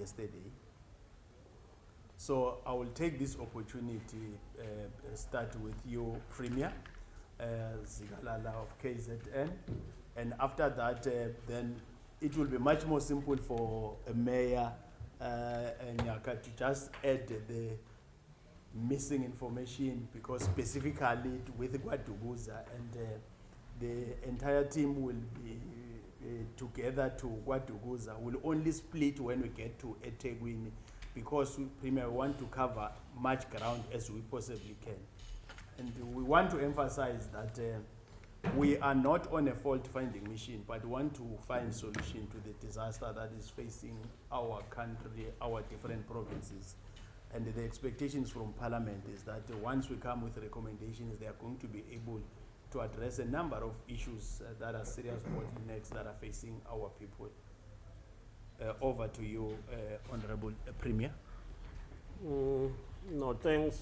yesterday. So I will take this opportunity, start with you, Premier Zigalala of KZN, and after that, then it will be much more simple for a mayor Nyaka to just add the missing information, because specifically with KwaDuguza, and the entire team will be together to KwaDuguza. Will only split when we get to eThekwini, because we want to cover much ground as we possibly can. And we want to emphasize that we are not on a fault-finding mission, but want to find solution to the disaster that is facing our country, our different provinces. And the expectations from Parliament is that once we come with recommendations, they are going to be able to address a number of issues that are serious bottlenecks that are facing our people. Over to you, Honorable Premier. No, thanks,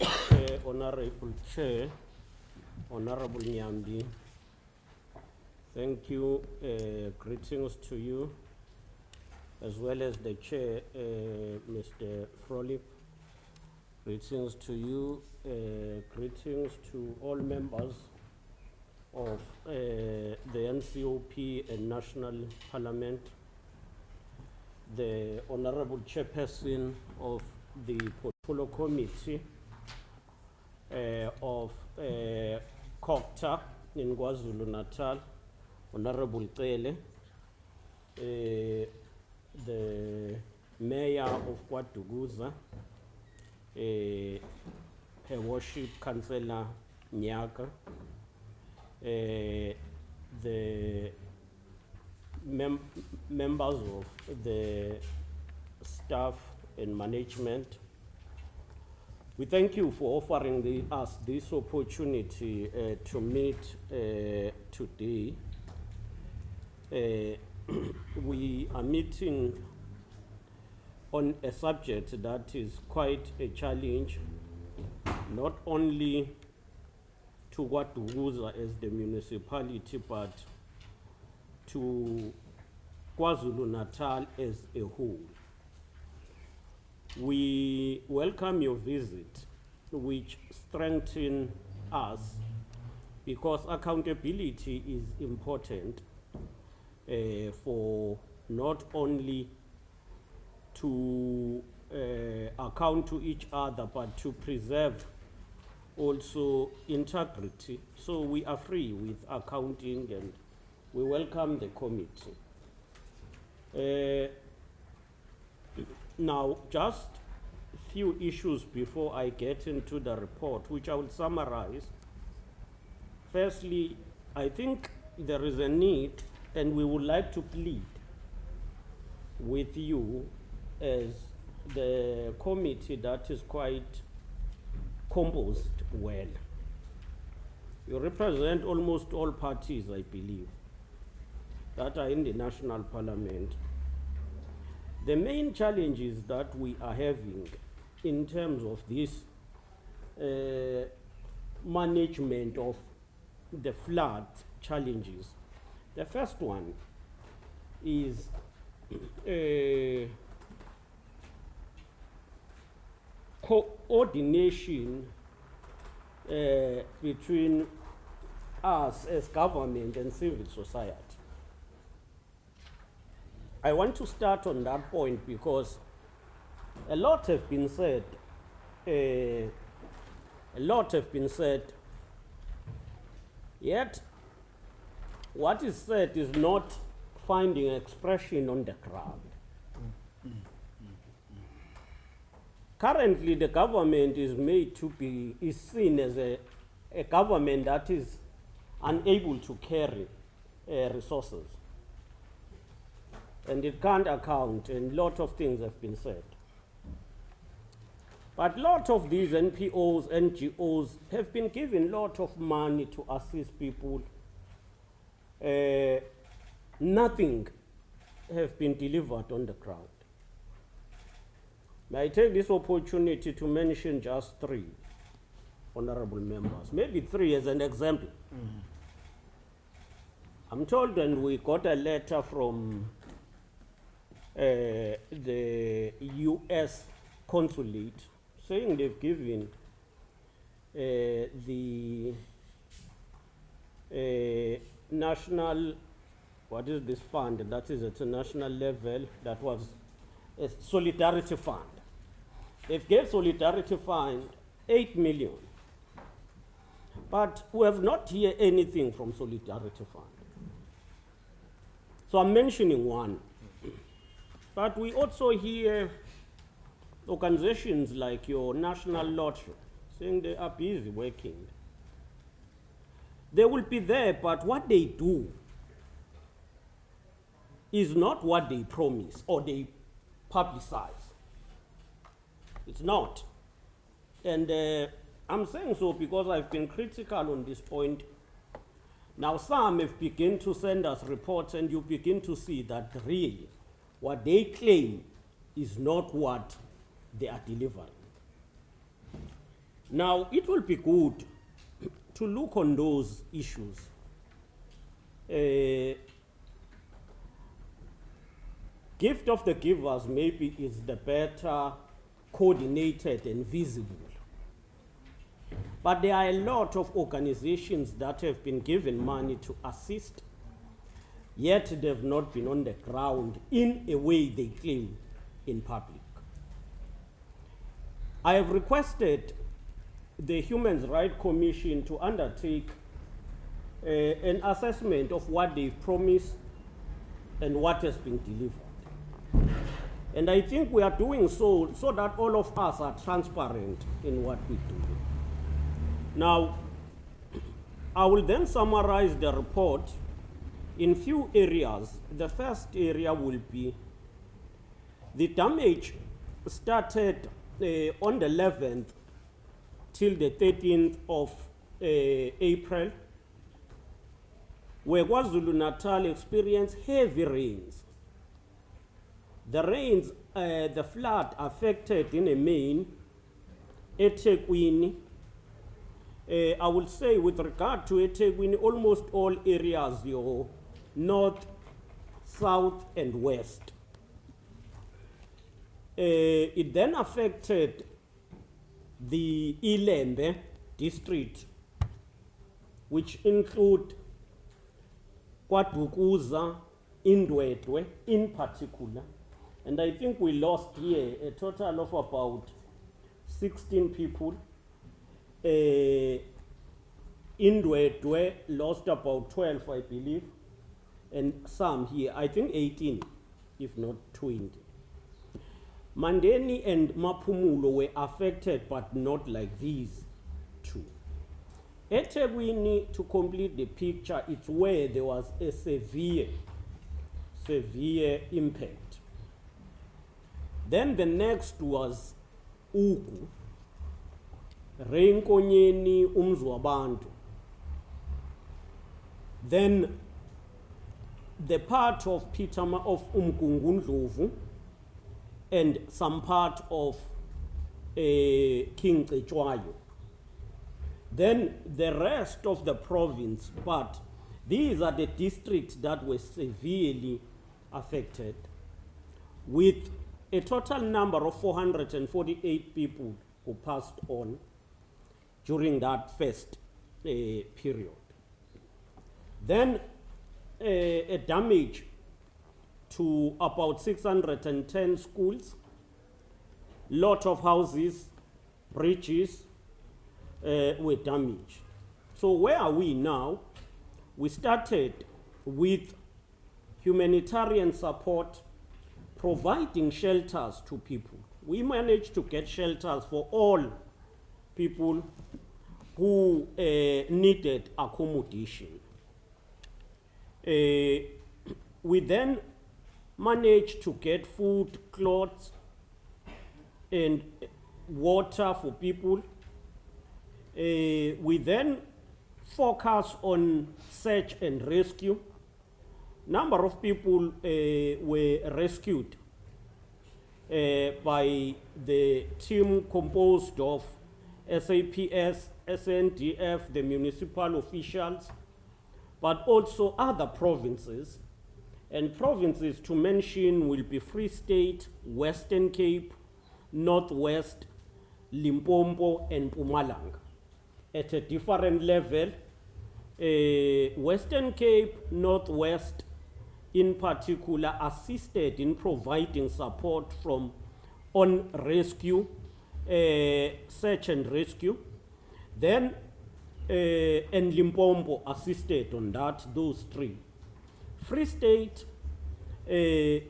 Honorable Chair, Honorable Nyambi. Thank you. Greetings to you, as well as the Chair, Mr. Frolic. Greetings to you. Greetings to all members of the NCOP and National Parliament, the Honorable Chairperson of the Portfolio Committee of COCTA in KwaZulu Natal, Honorable Tele, the Mayor of KwaDuguza, Her Worship Councillor Nyaka, the members of the staff and management. We thank you for offering us this opportunity to meet today. We are meeting on a subject that is quite a challenge, not only to KwaDuguza as the municipality, but to KwaZulu Natal as a whole. We welcome your visit, which strengthens us, because accountability is important for not only to account to each other, but to preserve also integrity. So we are free with accounting, and we welcome the committee. Now, just a few issues before I get into the report, which I will summarize. Firstly, I think there is a need, and we would like to plead with you as the committee that is quite composed well. You represent almost all parties, I believe, that are in the National Parliament. The main challenges that we are having in terms of this management of the flood challenges, the first one is coordination between us as government and civil society. I want to start on that point because a lot have been said. Yet what is said is not finding expression on the ground. Currently, the government is seen as a government that is unable to carry resources. And it can't account, and a lot of things have been said. But a lot of these NPOs, NGOs have been given a lot of money to assist people. Nothing has been delivered on the ground. May I take this opportunity to mention just 3 honorable members, maybe 3 as an example. I'm told, and we got a letter from the US consulate, saying they've given the national, what is this fund? That is at a national level, that was a solidarity fund. They've gave solidarity fund 8 million. But we have not heard anything from solidarity fund. So I'm mentioning one. But we also hear organizations like your National Lottery saying they are busy working. They will be there, but what they do is not what they promise or they publicize. It's not. And I'm saying so because I've been critical on this point. Now some have begun to send us reports, and you begin to see that really what they claim is not what they are delivering. Now it will be good to look on those issues. Gift of the givers maybe is the better coordinated and visible. But there are a lot of organizations that have been given money to assist, yet they've not been on the ground in a way they claim in public. I have requested the Human Rights Commission to undertake an assessment of what they've promised and what has been delivered. And I think we are doing so that all of us are transparent in what we do. Now, I will then summarize the report in few areas. The first area will be the damage started on the 11th till the 13th of April, where KwaZulu Natal experienced heavy rains. The rains, the flood affected in a main eThekwini. I will say with regard to eThekwini, almost all areas, north, south, and west. It then affected the Ilembe district, which include KwaDukuza, Indwedwe in particular. And I think we lost here a total of about 16 people. Indwedwe lost about 12, I believe, and some here, I think 18, if not 20. Mandeni and Mapumulo were affected, but not like these two. eThekwini, to complete the picture, it's where there was a severe impact. Then the next was Ugu, Reinkonyeni, Umzwabantu. Then the part of Pitama of Umgungundlovu and some part of King Cetshwayo. Then the rest of the province, but these are the districts that were severely affected, with a total number of 448 people who passed on during that first period. Then a damage to about 610 schools, lot of houses, bridges were damaged. So where are we now? We started with humanitarian support, providing shelters to people. We managed to get shelters for all people who needed accommodation. We then managed to get food, clothes, and water for people. We then focus on search and rescue. Number of people were rescued by the team composed of SAPS, SNDF, the municipal officials, but also other provinces And provinces to mention will be Free State, Western Cape, Northwest, Limpopo, and Mpumalanga. At a different level, Western Cape, Northwest, in particular, assisted in providing support from on rescue, search and rescue. Then, and Limpopo assisted on that, those three. Free State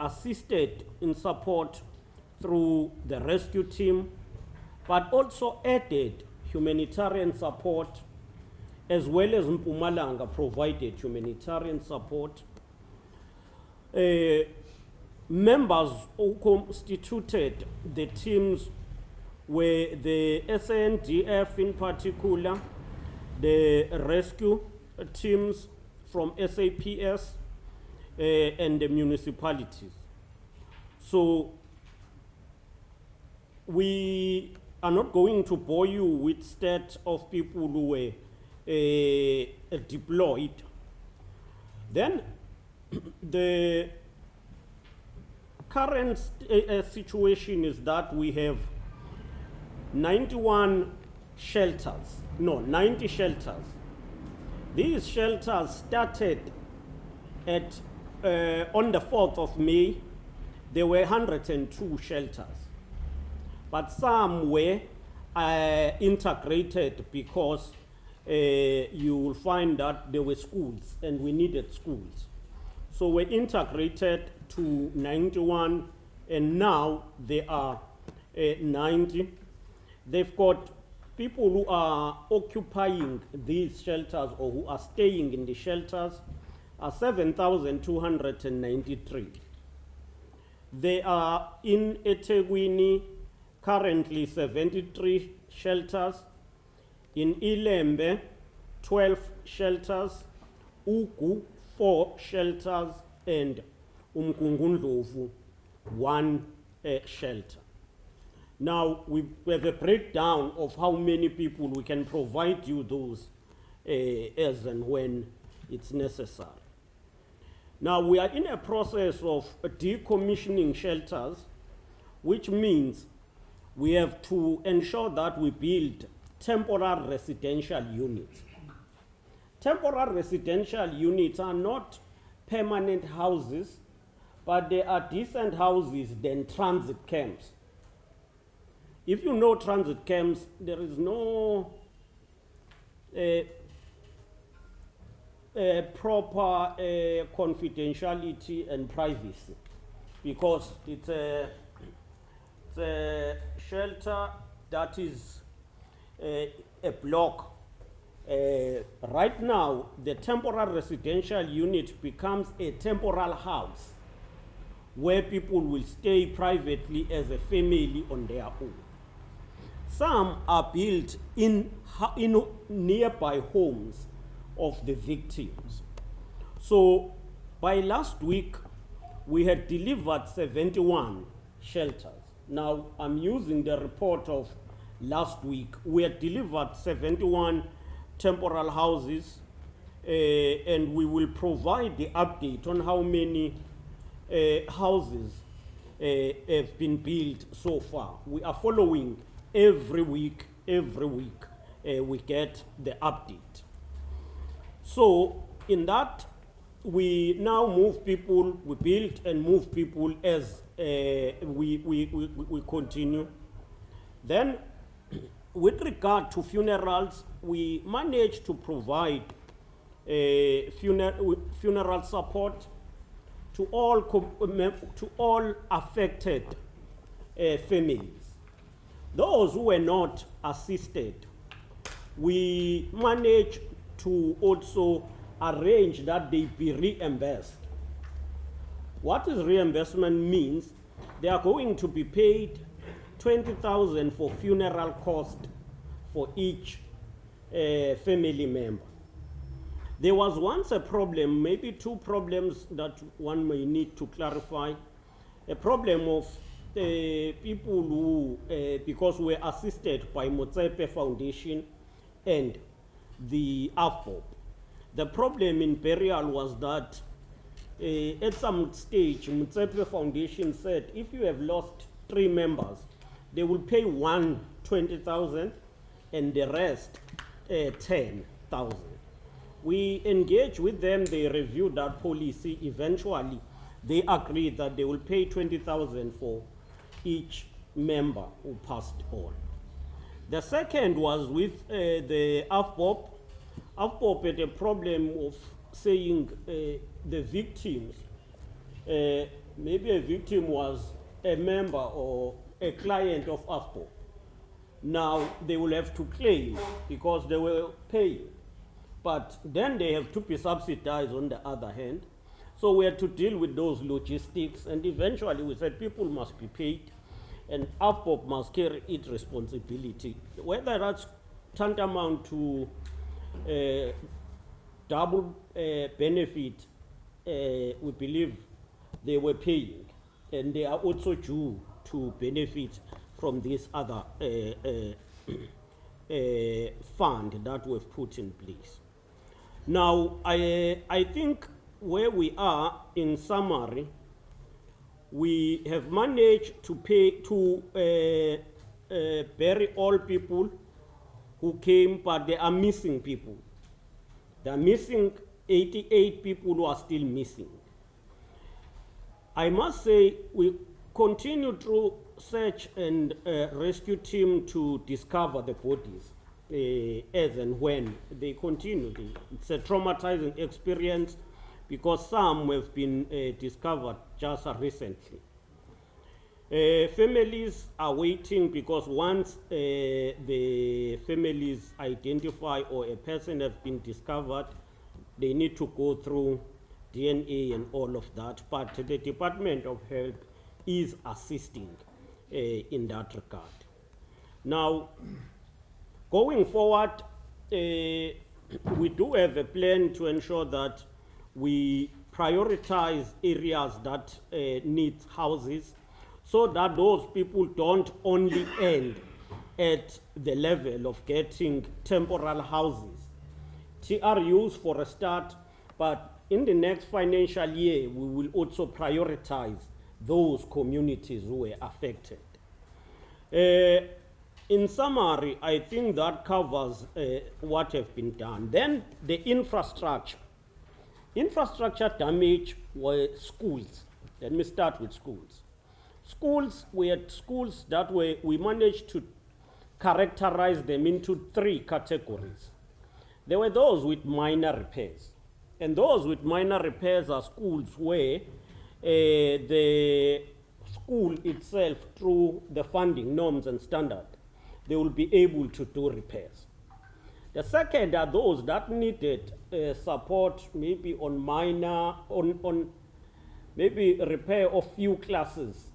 assisted in support through the rescue team, but also added humanitarian support, as well as Mpumalanga provided humanitarian support. Members who constituted the teams were the SNDF in particular, the rescue teams from SAPS, and the municipalities. So we are not going to bore you with stats of people who were deployed. Then the current situation is that we have 90 shelters. These shelters started at on the 4th of May. There were 102 shelters, but some were integrated because you will find that there were schools and we needed schools. So we integrated to 91, and now there are 90. They've got people who are occupying these shelters or who are staying in the shelters are 7,293. They are in eThekwini currently 73 shelters, in Ilembe 12 shelters, Ugu 4 shelters, and Umkungundlovu 1 shelter. Now we have a breakdown of how many people we can provide you those as and when it's necessary. Now we are in a process of decommissioning shelters, which means we have to ensure that we build temporary residential units. Temporary residential units are not permanent houses, but they are decent houses than transit camps. If you know transit camps, there is no proper confidentiality and privacy, because it's a shelter that is a block. Right now, the temporary residential unit becomes a temporal house where people will stay privately as a family on their own. Some are built in nearby homes of the victims. So by last week, we had delivered 71 shelters. Now I'm using the report of last week. We had delivered 71 temporal houses, and we will provide the update on how many houses have been built so far. We are following every week we get the update. So in that, we now move people, we build and move people as we continue. Then with regard to funerals, we managed to provide funeral support to all affected families. Those who were not assisted, we managed to also arrange that they be reimbursed. What is reimbursement means? They are going to be paid 20,000 for funeral cost for each family member. There was once a problem, maybe two problems that one may need to clarify. A problem of people who, because we were assisted by Motsepe Foundation and the AFOP. The problem in burial was that At some stage, Mutsepe Foundation said if you have lost 3 members, they will pay one 20,000 and the rest 10,000. We engaged with them, they reviewed that policy. Eventually, they agreed that they will pay 20,000 for each member who passed on. The second was with the AFPOP. AFPOP had a problem of saying the victims, maybe a victim was a member or a client of AFPOP. Now they will have to claim because they were paying, but then they have to be subsidized on the other hand. So we had to deal with those logistics, and eventually we said people must be paid and AFPOP must carry its responsibility. Whether that's tantamount to double benefit, we believe they were paying, and they are also due to benefit from this other fund that we've put in place. Now, I think where we are, in summary, we have managed to pay to bury all people who came, but they are missing people. They are missing 88 people who are still missing. I must say we continue through search and rescue team to discover the bodies as and when they continue. It's a traumatizing experience because some have been discovered just recently. Families are waiting because once the families identify or a person has been discovered, they need to go through DNA and all of that. But the Department of Health is assisting in that regard. Now, going forward, we do have a plan to ensure that we prioritize areas that need houses, so that those people don't only end at the level of getting temporal houses. TRUs for a start, but in the next financial year, we will also prioritize those communities who were affected. In summary, I think that covers what has been done. Then the infrastructure. Infrastructure damage were schools. Let me start with schools. Schools, we had schools that we managed to characterize them into 3 categories. There were those with minor repairs. And those with minor repairs are schools where the school itself, through the funding norms and standard, they will be able to do repairs. The second are those that needed support, maybe on minor, on maybe repair of few classes.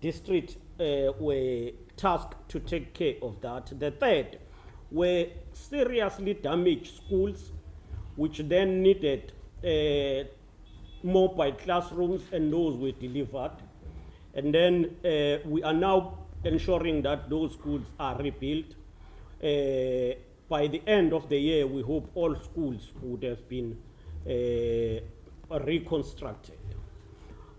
District were tasked to take care of that. The third were seriously damaged schools, which then needed mobile classrooms, and those were delivered. And then we are now ensuring that those schools are rebuilt. By the end of the year, we hope all schools would have been reconstructed.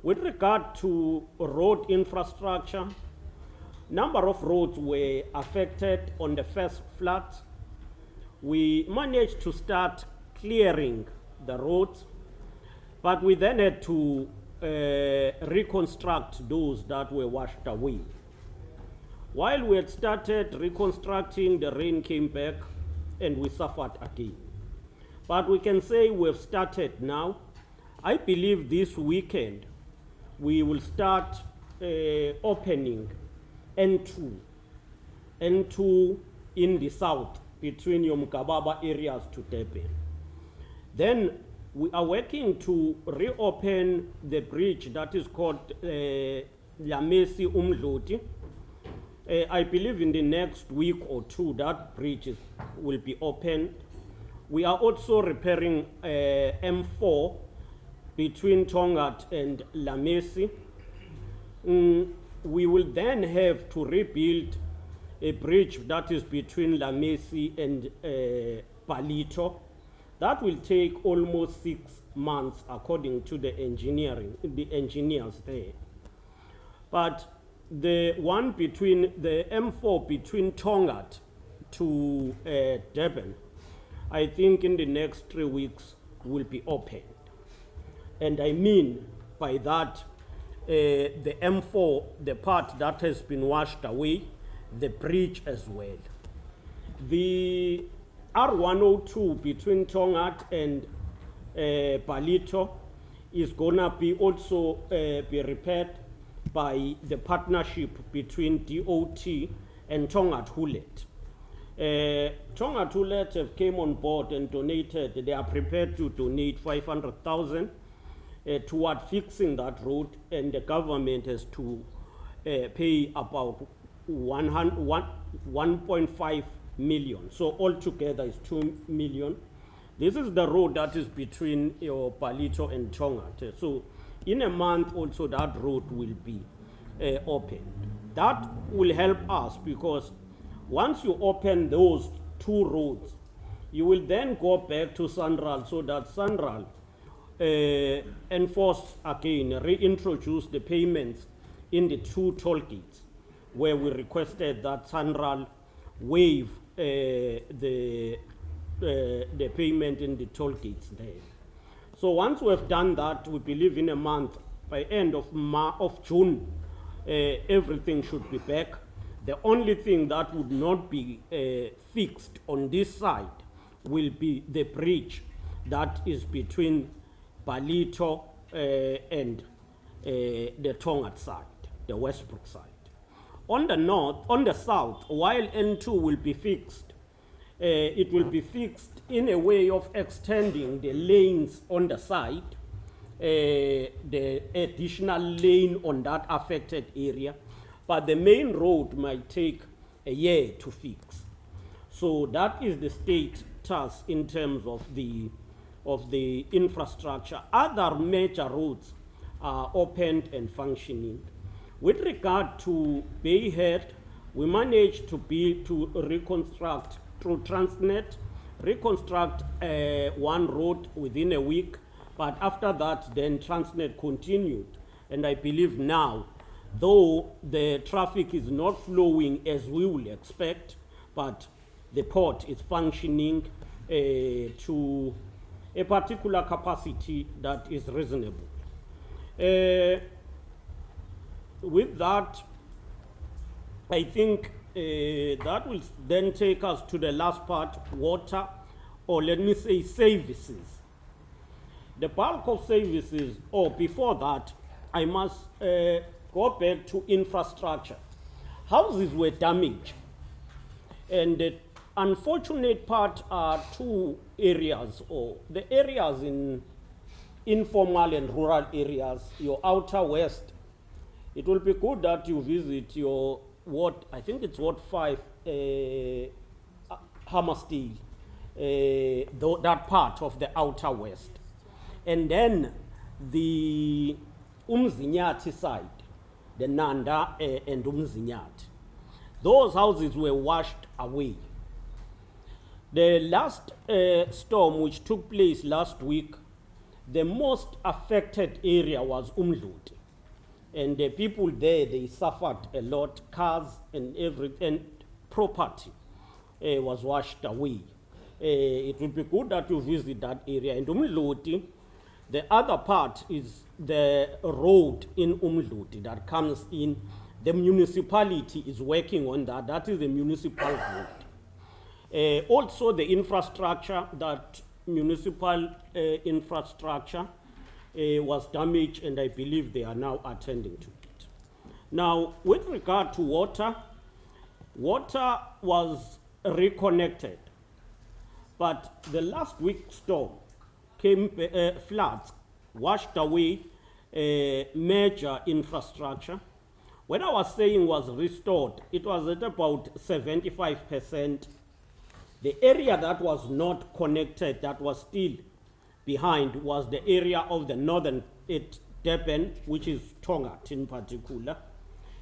With regard to road infrastructure, number of roads were affected on the first flood. We managed to start clearing the roads, but we then had to reconstruct those that were washed away. While we had started reconstructing, the rain came back and we suffered again. But we can say we've started now. I believe this weekend we will start opening N2 in the south between Yomkababa areas to Durban. Then we are working to reopen the bridge that is called Lamesi Umdloti. I believe in the next week or 2 that bridge will be opened. We are also repairing M4 between Tongat and Lamesi. We will then have to rebuild a bridge that is between Lamesi and Palito. That will take almost 6 months, according to the engineers there. But the one between the M4 between Tongat to Durban, I think in the next 3 weeks will be opened. And I mean by that, the M4, the part that has been washed away, the bridge as well. The R102 between Tongat and Palito is gonna be also be repaired by the partnership between DOT and Tongat Hulet. Tongat Hulet have came on board and donated, they are prepared to donate 500,000 toward fixing that road, and the government has to pay about 1.5 million. So altogether is 2 million. This is the road that is between Palito and Tongat. So in a month also that road will be opened. That will help us because once you open those 2 roads, you will then go back to Sanral so that Sanral enforce again, reintroduce the payments in the 2 toll gates where we requested that Sanral waive the payment in the toll gates there. So once we have done that, we believe in a month, by end of June, everything should be back. The only thing that would not be fixed on this side will be the bridge that is between Palito and the Tongat side, the Westbrook side. On the south, while N2 will be fixed, it will be fixed in a way of extending the lanes on the side, the additional lane on that affected area, but the main road might take a year to fix. So that is the status in terms of the infrastructure. Other major roads are opened and functioning. With regard to Bayhead, we managed to reconstruct through Transnet, reconstruct one road within a week, but after that then Transnet continued. And I believe now, though the traffic is not flowing as we will expect, but the port is functioning to a particular capacity that is reasonable. With that, I think that will then take us to the last part, water, or let me say services. The bulk of services, or before that, I must go back to infrastructure. Houses were damaged, and the unfortunate part are 2 areas, or the areas in informal and rural areas, your outer west. It will be good that you visit your I think it's Ward 5, Hammersdale, that part of the outer west. And then the Umzinyati side, the Nanda and Umzinyati. Those houses were washed away. The last storm which took place last week, the most affected area was Umdloti. And the people there, they suffered a lot. Cars and property was washed away. It would be good that you visit that area. And Umdloti, the other part is the road in Umdloti that comes in. The municipality is working on that. That is the municipal road. Also the infrastructure, that municipal infrastructure was damaged, and I believe they are now attending to it. Now, with regard to water, water was reconnected, but the last week storm came, floods washed away major infrastructure. When I was saying was restored, it was at about 75%. The area that was not connected, that was still behind, was the area of the northern Durban, which is Tongat in particular,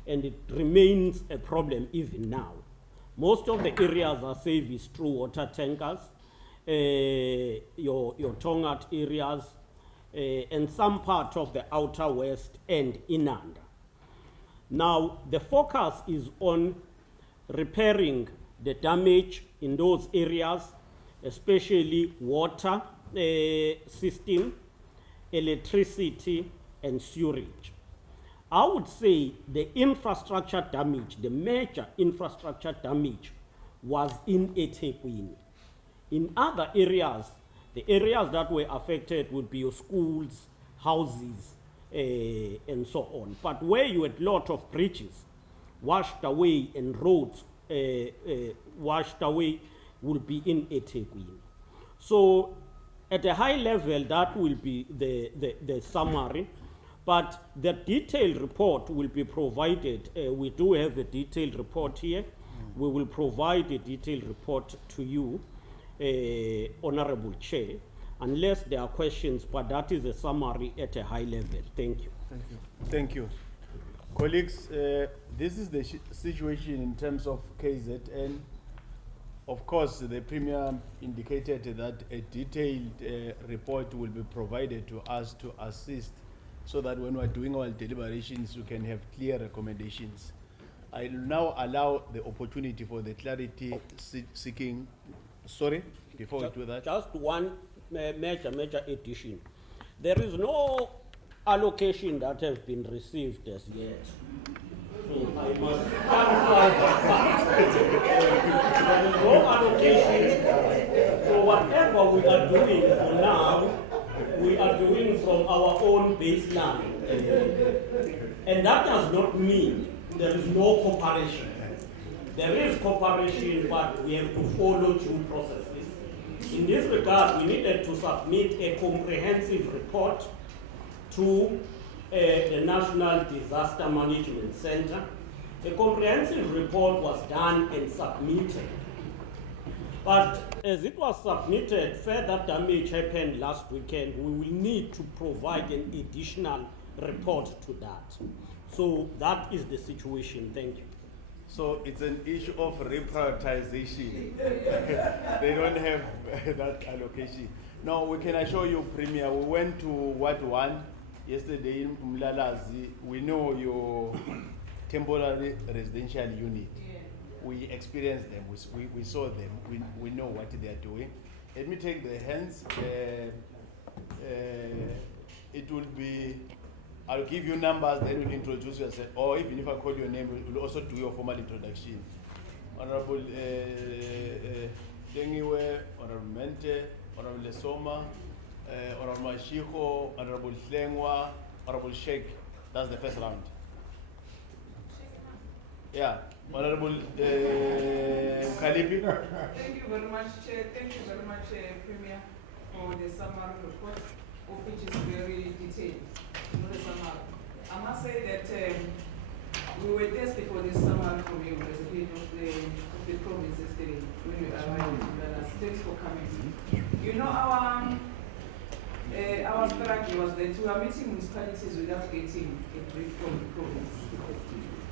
and it remains a problem even now. Most of the areas are serviced through water tankers. Your Tongat areas, and some part of the Outer West and Inanda. Now, the focus is on repairing the damage in those areas, especially water system, electricity, and sewerage. I would say the infrastructure damage, the major infrastructure damage, was in eThekwini. In other areas, the areas that were affected would be your schools, houses, and so on. But where you had a lot of bridges washed away and roads washed away will be in eThekwini. So at a high level, that will be the summary. But the detailed report will be provided. We do have a detailed report here. We will provide a detailed report to you, Honorable Chair, unless there are questions, but that is a summary at a high level. Thank you. Thank you. Thank you. Colleagues, this is the situation in terms of KZN. Of course, the Premier indicated that a detailed report will be provided to us to assist so that when we're doing our deliberations, we can have clear recommendations. I will now allow the opportunity for the clarity seeking. Sorry, before we do that. Just one major addition. There is no allocation that has been received as yet. So I must clarify that. There is no allocation. So whatever we are doing for now, we are doing from our own baseline. And that does not mean there is no cooperation. There is cooperation, but we have to follow due processes. In this regard, we needed to submit a comprehensive report to the National Disaster Management Center. A comprehensive report was done and submitted. But as it was submitted, further damage happened last weekend. We will need to provide an additional report to that. So that is the situation. Thank you. So it's an issue of reprioritization. They don't have that allocation. Now, we can assure you, Premier, we went to Ward 1 yesterday in Umlalazi. We know your temporary residential unit. We experienced them, we saw them, we know what they are doing. Let me take the hands. It will be, I'll give you numbers, then you'll introduce yourself, or even if I call your name, we'll also do your formal introduction. Honorable Dengiwe, Honorable Mente, Honorable Lesoma, Honorable Mashiko, Honorable Hlengwa, Honorable Sheikh. That's the first round. Yeah, Honorable Khalifi. Thank you very much, Chair. Thank you very much, Premier, for the summary report, of which is very detailed. The summary. I must say that we were tested for this summary from you as a head of the province yesterday when you arrived in Dallas. Thanks for coming. You know, our strategy was that we are meeting municipalities without getting a brief from the province.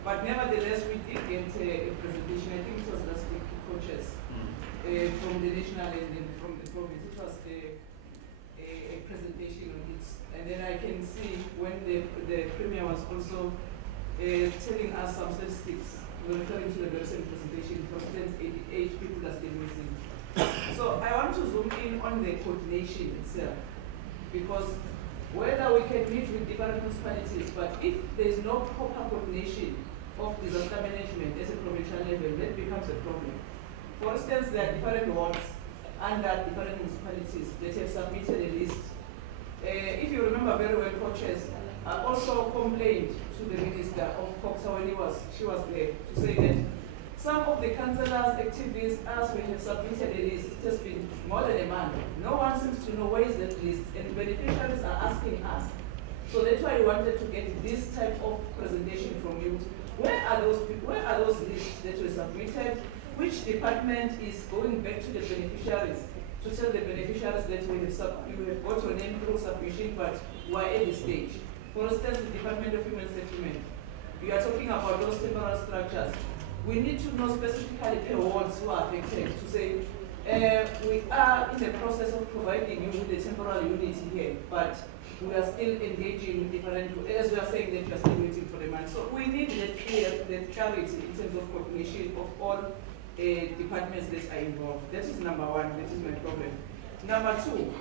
But nevertheless, we did get a presentation. I think it was last week, coaches from the national and from the province. It was a presentation on it. And then I can see when the Premier was also telling us some statistics, referring to the very same presentation, for instance, 88 people are still missing. So I want to zoom in on the coordination itself, because whether we can meet with different municipalities, but if there is no proper coordination of disaster management at a provincial level, that becomes a problem. For instance, there are different wards under different municipalities that have submitted a list. If you remember very well, coaches also complained to the Minister of Coxa when she was there, to say that some of the councillors, activists, as we have submitted a list, it has been more than a month. No one seems to know where is that list, and beneficiaries are asking us. So that's why we wanted to get this type of presentation from you. Where are those people? Where are those lists that were submitted? Which department is going back to the beneficiaries to tell the beneficiaries that you have got your name through submission, but we are at this stage? For instance, the Department of Human Settlement. You are talking about those temporal structures. We need to know specifically the wards who are affected to say, we are in the process of providing you with a temporal unit here, but we are still engaging with different, as we are saying that we are still waiting for the money. So we need that clarity in terms of coordination of all departments that are involved. That is number one, that is my problem. Number two,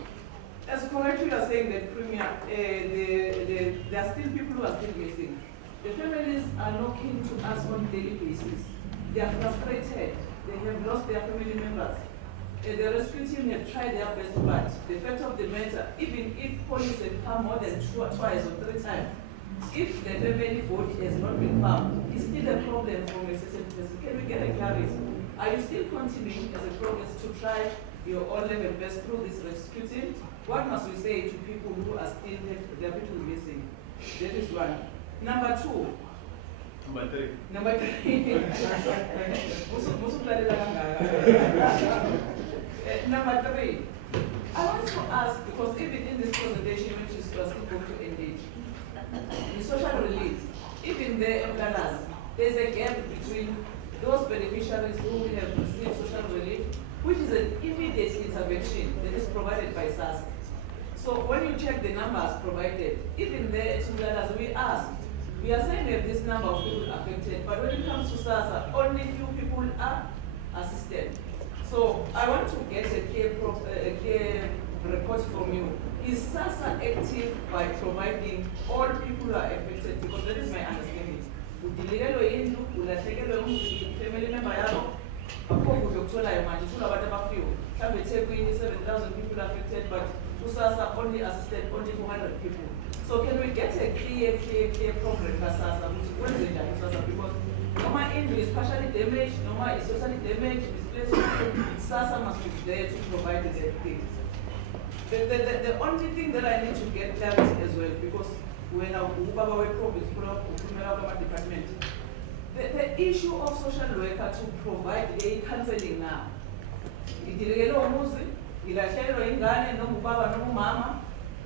as correctly you are saying that Premier, there are still people who are still missing. The families are knocking to us on a daily basis. They are frustrated. They have lost their family members. The rescue team have tried their best, but the fact of the matter, even if police have come more than twice or 3 times, if the family body has not been found, it's still a problem for a certain person. Can we get a clarity? Are you still continuing as a progress to try your own level best through this rescue team? What must we say to people who are still there are people missing? That is one. Number two. Number three. Number three. Number three. I want to ask, because even in this presentation, which is still going to engage, in social relief, even the employers, there's a gap between those beneficiaries who have received social relief, which is an immediate intervention that is provided by SASSA. So when you check the numbers provided, even there at we asked, we are saying we have this number of people affected, but when it comes to SASSA, only few people are assisted. So I want to get a clear report from you. Is SASSA active by providing all people who are affected? Because that is my understanding. Family member yabo, akukho ukutholayo manje thola abantu abafiwe. Mhlambe eThekwini 7,000 people affected, but SASSA only assisted only 400 people. So can we get a clear program for SASSA? What is it that SASSA? Because normal injury is partially damaged, normal is totally damaged, displacement. SASSA must be there to provide the things. The only thing that I need to get clarity as well, because when our department, the issue of social worker to provide a counseling now.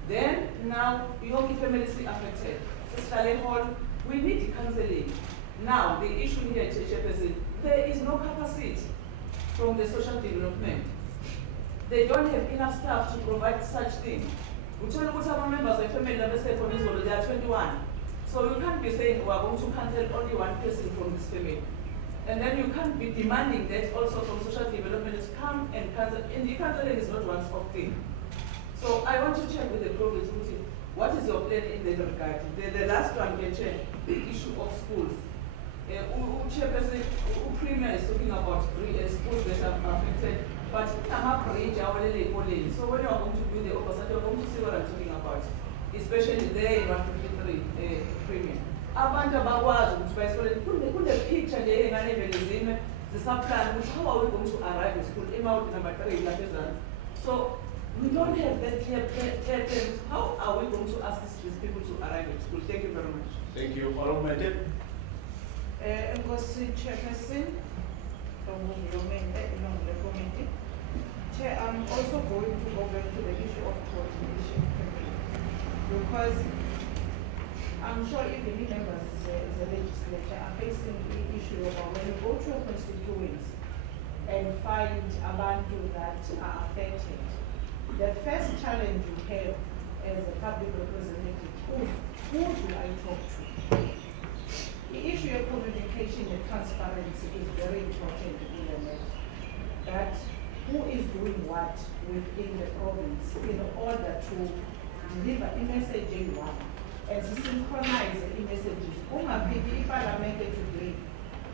Then now young families affected. We need counseling. Now the issue here, there is no capacity from the social development. They don't have enough staff to provide such things. We told our members of family, they are 21. So you can't be saying we are going to cancel only one person from this family. And then you can't be demanding that also from social development to come and cancel. And the cancelling is not one-stop thing. So I want to check with the province, what is your plan in that regard? The last one can check the issue of schools. Chairperson, Premier is talking about schools that are affected, but I'm bridge, so when you are going to do the oversight, you're going to see what I'm talking about, especially there in 153 Premier. Abantu abakwazi ukuthi bayisole kule picture le engane velezime zisaplan ukuthi how are we going to arrive at school emount number 3 lapha ezantsi. So we don't have that clear terms. How are we going to assist these people to arrive at school? Thank you very much. Thank you. Honorable Madam. Chairperson from the committee. Chair, I'm also going to go back to the issue of coordination because I'm sure even members as a legislature are facing the issue of when you go to a constituency and find abantu that are affected. The first challenge you have as a public representative, who do I talk to? The issue of communication and transparency is very important in the matter. That who is doing what within the province in order to deliver a message in one and to synchronize the messages. Parliament today,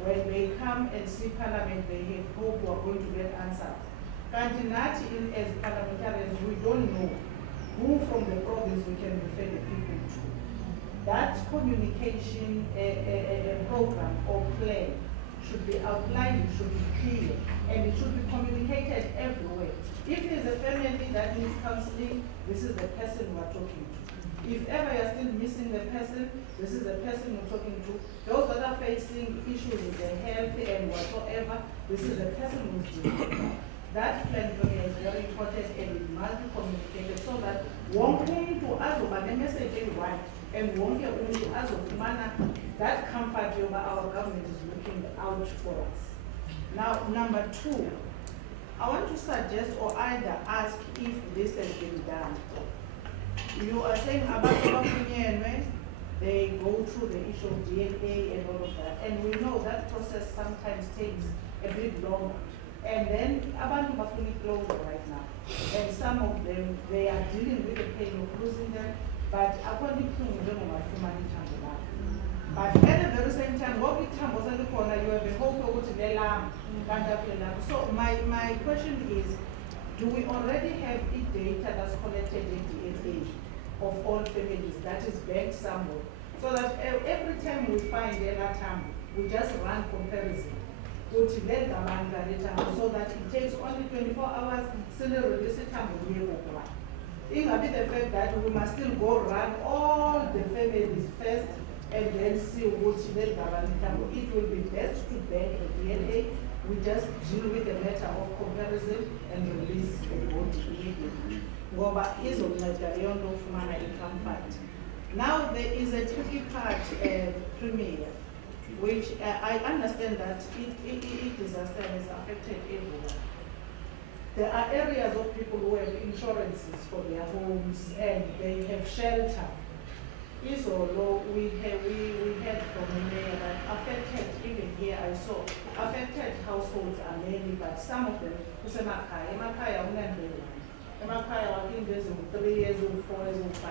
when they come and see Parliament, they have hope we are going to get answers. And as parliamentarians, we don't know who from the province we can refer the people to. That communication program or plan should be outlined, it should be clear, and it should be communicated everywhere. If there's a family that needs counseling, this is the person we're talking to. If ever you're still missing the person, this is the person we're talking to. Those that are facing issues with their health and whatsoever, this is the person who's doing it. That plan for me is very important and it must be communicated so that one way to us over the message in one and one way to us of manner, that comfort over our government is looking out for us. Now, number two, I want to suggest or either ask if this has been done. You are saying about the they go through the issue of DNA and all of that, and we know that process sometimes takes a bit longer. And then abantu bafuna closure right now, and some of them they are dealing with the pain of losing them, but according to but at the very same time, what we you have a hope of so my question is, do we already have data that's collected in DNA of all families that is banked somewhere? So that every time we find time, we just run comparison. So that it takes only 24 hours, still release it it will be the fact that we must still go run all the families first and then see which it will be best to bank the DNA. We just deal with the matter of comparison and release the vote immediately. Now there is a tricky part, Premier, which I understand that disaster has affected everyone. There are areas of people who have insurances for their homes and they have shelter. Isolo, we heard from the mayor that affected, even here I saw, affected households are many, but some of them, Emakaya, I think there's 3 years old, 4 years old, 5.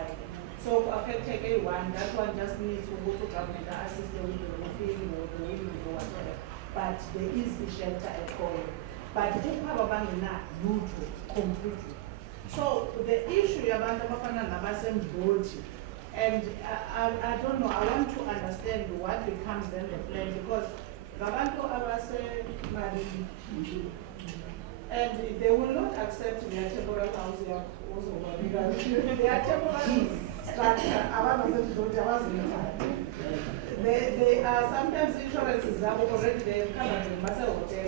So affected everyone, that one just needs to go to government, assist them with the roofing or the windows or whatever. But there is a shelter at home. But you probably not completely. So the issue about the and I don't know, I want to understand what becomes then the plan, because and they will not accept their temporary housing also because their temporary structure, they are sometimes insurances are already they have covered the master hotel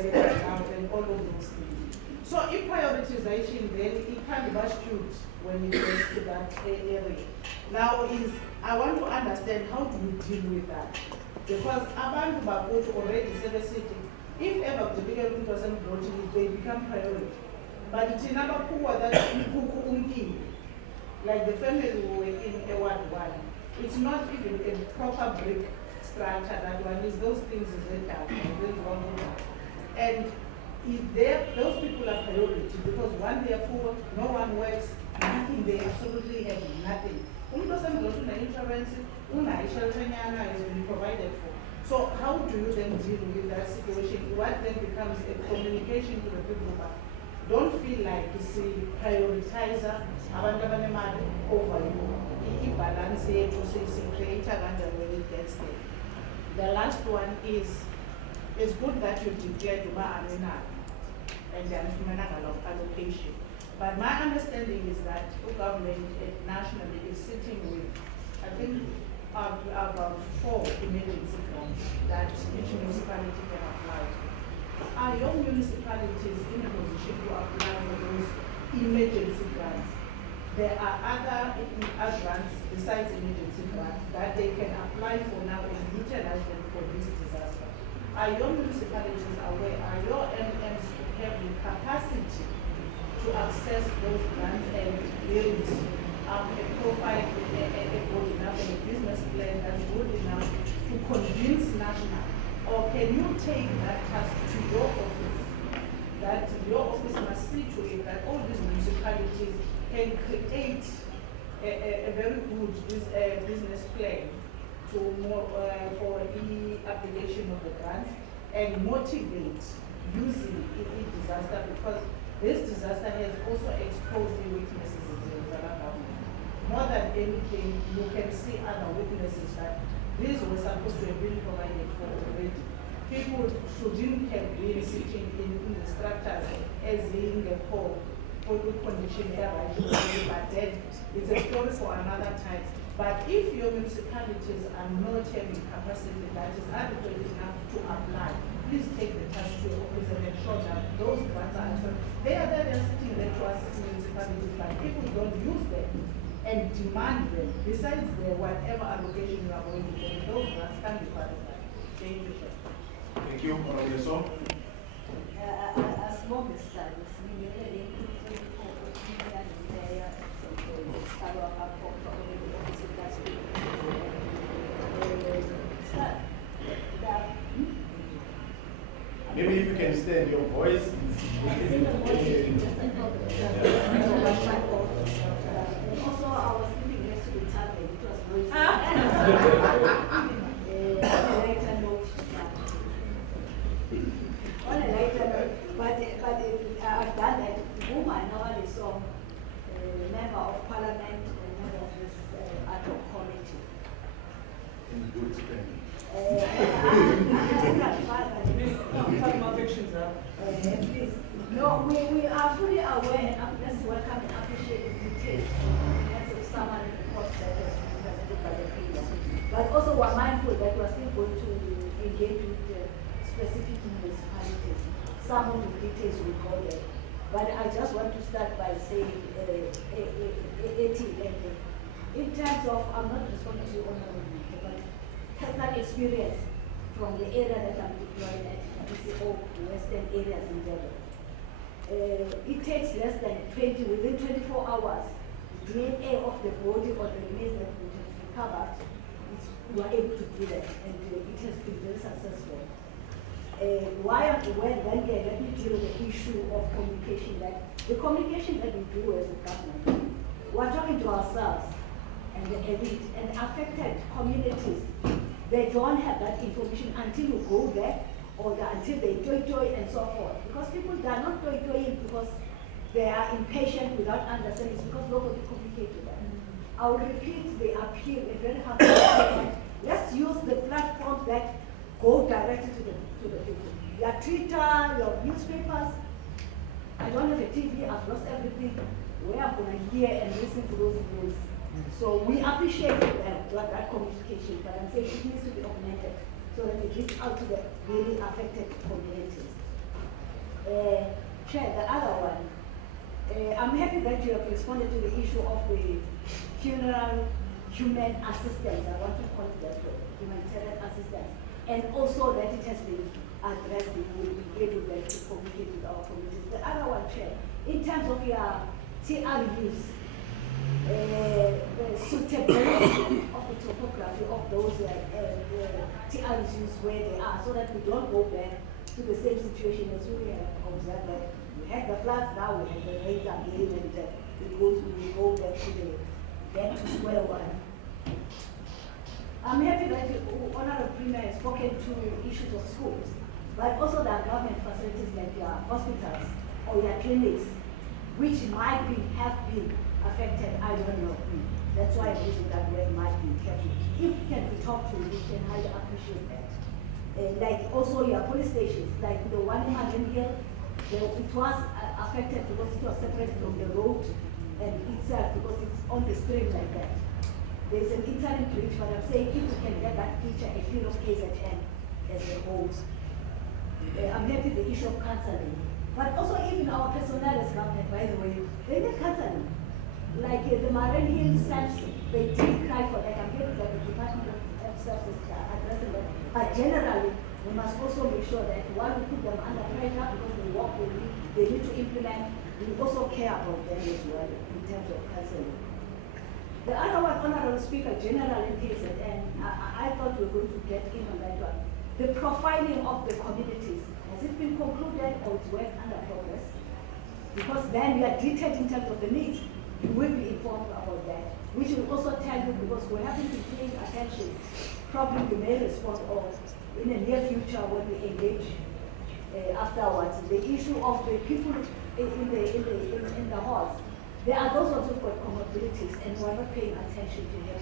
and all of those things. So if prioritization, then it can be much huge when it goes to that area. Now I want to understand how do we deal with that? Because abantu bakuthi already city, if ever the bigger person brought it, they become priority. But it's another poor that like the family who were in a ward 1, it's not even a proper brick structure. That one is those things is a dark, and if those people are priority because one, they are poor, no one works, nothing, they absolutely have nothing. Person goes to the insurance, is being provided for. So how do you then deal with that situation? What then becomes a communication to the people back? Don't feel like you see prioritizer over you. Balance here to see creator and when it gets there. The last one is it's good that you declare Duma Amina and then allocation. But my understanding is that the government nationally is sitting with, I think, about 4 emergency grants that each municipality can apply to. Are your municipalities in a position to apply for those emergency grants? There are other grants besides emergency grants that they can apply for now and utilize them for this disaster. Are your municipalities aware? Are your MMs having capacity to access those grants and build a profile, a good enough and a business plan that's good enough to convince national? Or can you take that task to your office, that your office must see to it that all these municipalities can create a very good business plan to more, for the application of the grants and motivate using disaster, because this disaster has also exposed the weaknesses in the government. More than anything, you can see other weaknesses that these were supposed to have been provided for already. People shouldn't have been sitting in the structures as in the poor condition here, but then it's a story for another time. But if your municipalities are not having capacity that is adequate enough to apply, please take the task to your office and ensure that those grants are actually, they are there, they're sitting there to assist municipalities, but people don't use them and demand them. Besides the whatever allocation you are going to get, those grants can be qualified. Thank you, Chair. Thank you, Professor. As long as Maybe if you can stand your voice. Also, I was living next to the tablet. It was noisy. On a lighter note, but I've done that. Woman normally saw member of parliament and member of this ad hoc committee. In good standing. No, we are fully aware and let's welcome and appreciate the details of someone report that has been presented by the previous. But also we're mindful that we're still going to engage with specific municipalities. Some of the details will go there. But I just want to start by saying in terms of, I'm not responding to you honorably, but personal experience from the area that I'm deployed at, PCO, Western areas in general. It takes less than 20, within 24 hours, DNA of the body or the remains that we have recovered, we are able to do that, and it has been very successful. Let me deal with the issue of communication. That the communication that we do as a government, we're talking to ourselves and the elite and affected communities. They don't have that information until you go there or until they toy and so forth. Because people, they are not toying because they are impatient without understanding. It's because nobody communicates to them. I will repeat the appeal, a very hard appeal. Let's use the platforms that go directly to the people. Your Twitter, your newspapers. I don't have a TV, I've lost everything. We are going to hear and listen to those news. So we appreciate that communication, but I'm saying it needs to be augmented so that it reaches out to the really affected communities. Chair, the other one, I'm happy that you have responded to the issue of the funeral human assistance. I want to call it that way, humanitarian assistance. And also that it has been addressed, we will be able to communicate with our communities. The other one, Chair, in terms of your TRUs, the suitability of the topography of those TRUs where they are, so that we don't go back to the same situation as we have observed. That we had the floods, now we have the rains again, and we go back to square one. I'm happy that the Honorable Premier has spoken to issues of schools, but also the government facilities like your hospitals or your clinics, which have been affected, I don't know. That's why I'm using that word might be careful. If it can be talked to, we can highly appreciate that. Like also your police stations, like the one in Marine Hill, it was affected because it was separated from the road and itself because it's on the stream like that. There's an interim bridge, but I'm saying if we can get that feature, a feel of KZN as a whole. I'm happy the issue of counseling. But also even our personnel as government, by the way, they need counseling. Like the Marine Hill SAPS, they did cry for that. I'm happy that the Department of SAPS is addressing that. But generally, we must also make sure that while we put them under pressure because they work, they need to implement, we also care about them as well in terms of counseling. The other one, Honorable Speaker, general in case, and I thought we were going to get in on that one. The profiling of the communities, has it been concluded or it's work under progress? Because then we are detailed in terms of the needs. You will be informed about that, which will also tell you because we haven't been paying attention. Probably we may respond or in the near future when we engage afterwards. The issue of the people in the halls. There are those ones who've got comorbidities and we're not paying attention to them.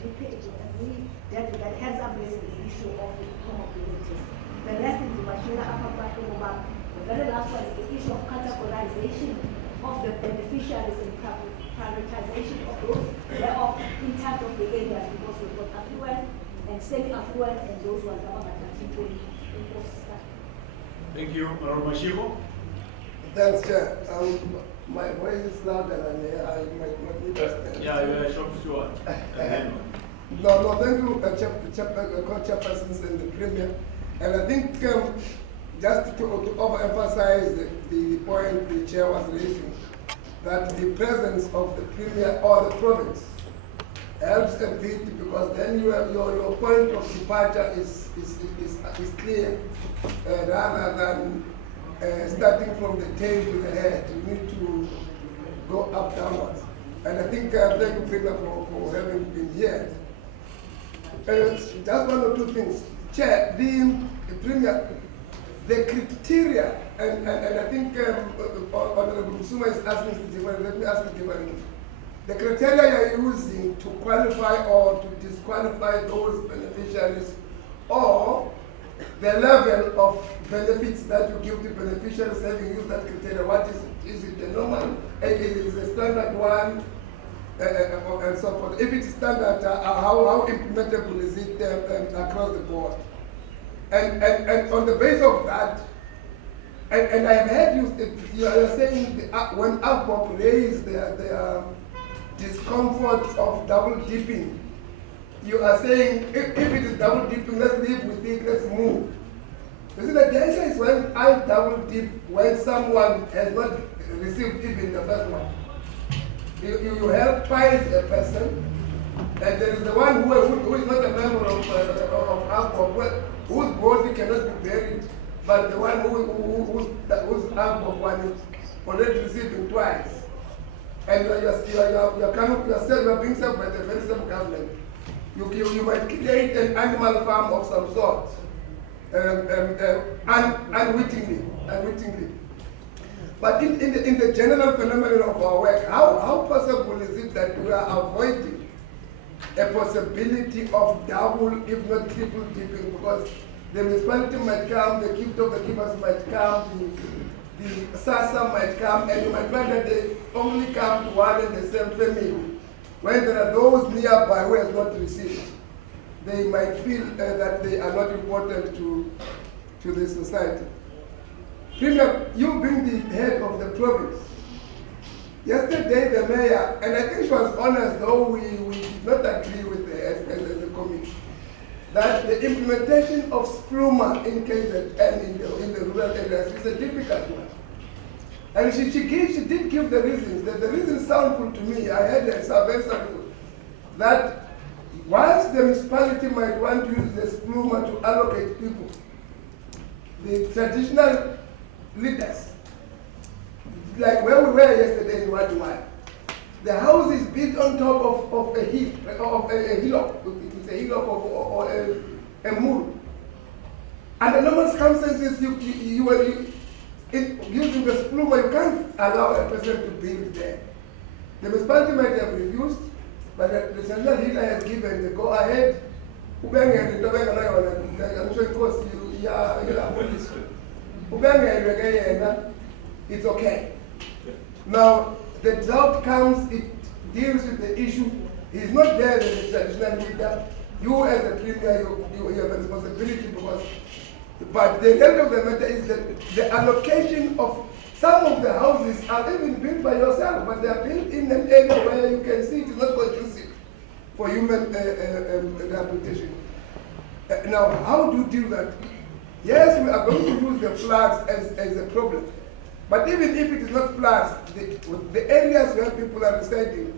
We dealt with that, hence I'm raising the issue of the comorbidities. The rest is the Mashira Akapatoma. The very last one is the issue of categorization of the beneficiaries and prioritization of those in terms of the areas because we've got affluent and semi-affluent and those ones are not Thank you, Honorable Mashiko. Thanks, Chair. My voice is loud and I might not need to. Yeah, you are short. No, thank you, co-chairpersons and the Premier. And I think just to overemphasize the point the Chair was raising, that the presence of the Premier or the province helps a bit because then your point of departure is clear rather than starting from the tail to the head. You need to go up downwards. And I think thank you, Premier, for having been here. Just one or two things. Chair, the Premier, the criteria, and I think Honorable Musuma is asking it differently. Let me ask it differently. The criteria you're using to qualify or to disqualify those beneficiaries, or the level of benefits that you give the beneficiaries having used that criteria, what is it? Is it the normal, is it the standard one, and so forth? If it's standard, how implementable is it across the board? And on the basis of that, and I have heard you are saying when AVBOP raised their discomfort of double dipping, you are saying if it is double dipping, let's live with it, let's move. You see, the danger is when I double dip when someone has not received even the first one. You help twice a person, and there is the one who is not a member of AVBOP, whose body cannot be buried, but the one whose AVBOP one is already receiving twice. And you are being served by the very same government. You might create an animal farm of some sort, unwittingly. But in the general phenomenon of our work, how possible is it that we are avoiding a possibility of double, if not triple dipping? Because the municipality might come, the gift of the givers might come, the SASA might come, and you might find that they only come to one and the same family. When there are those nearby who have not received, they might feel that they are not important to the society. Premier, you being the head of the province, yesterday the mayor, and I think she was honest, though we did not agree with the as a committee, that the implementation of SPLUMA in KZN in the rural areas is a difficult one. And she did give the reasons. The reasons sound good to me. I heard it very soundful. That whilst the municipality might want to use the SPLUMA to allocate people, the traditional leaders, like where we were yesterday in Wadiwai, the house is built on top of a hill, of a hillock. It's a hillock or a moor. Under normal circumstances, using the SPLUMA, you can't allow a person to build there. The municipality might have refused, but the central healer has given the go ahead. I'm sure it was it's okay. Now, the drought comes, it deals with the issue. He's not there as a traditional leader. You as a premier, you have a responsibility because, but the end of the matter is that the allocation of some of the houses are even built by yourself, but they are built in an area where you can see it is not conducive for human rehabilitation. Now, how do you deal with that? Yes, we are going to use the floods as a problem. But even if it is not floods, the areas where people are residing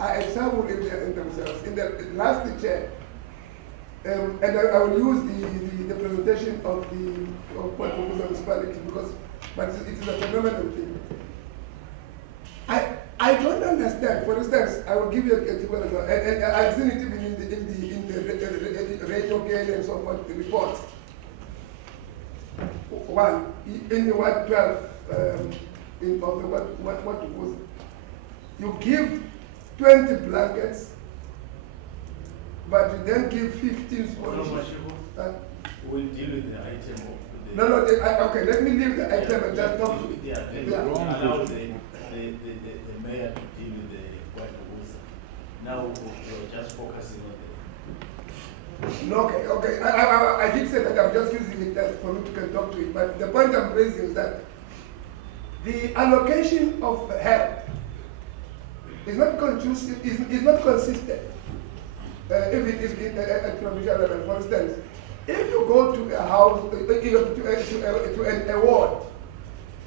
are a trouble in themselves. In the last chair, and I will use the presentation of what municipality because, but it is a phenomenal thing. I don't understand. For instance, I will give you a typical example, and I've seen it even in the radio game and so forth, the reports. One in the Ward 12 in of the what was you give 20 blankets, but you then give 15 scholarships. We'll deal with the item of the... No, okay, let me leave the item and just talk to it. Allow the mayor to deal with the KwaZulu. Now we're just focusing on the... No, okay. I did say that I'm just using it just for me to talk to it, but the point I'm raising is that the allocation of help is not conducive, is not consistent. If it is at provincial level, for instance, if you go to a house, to an award,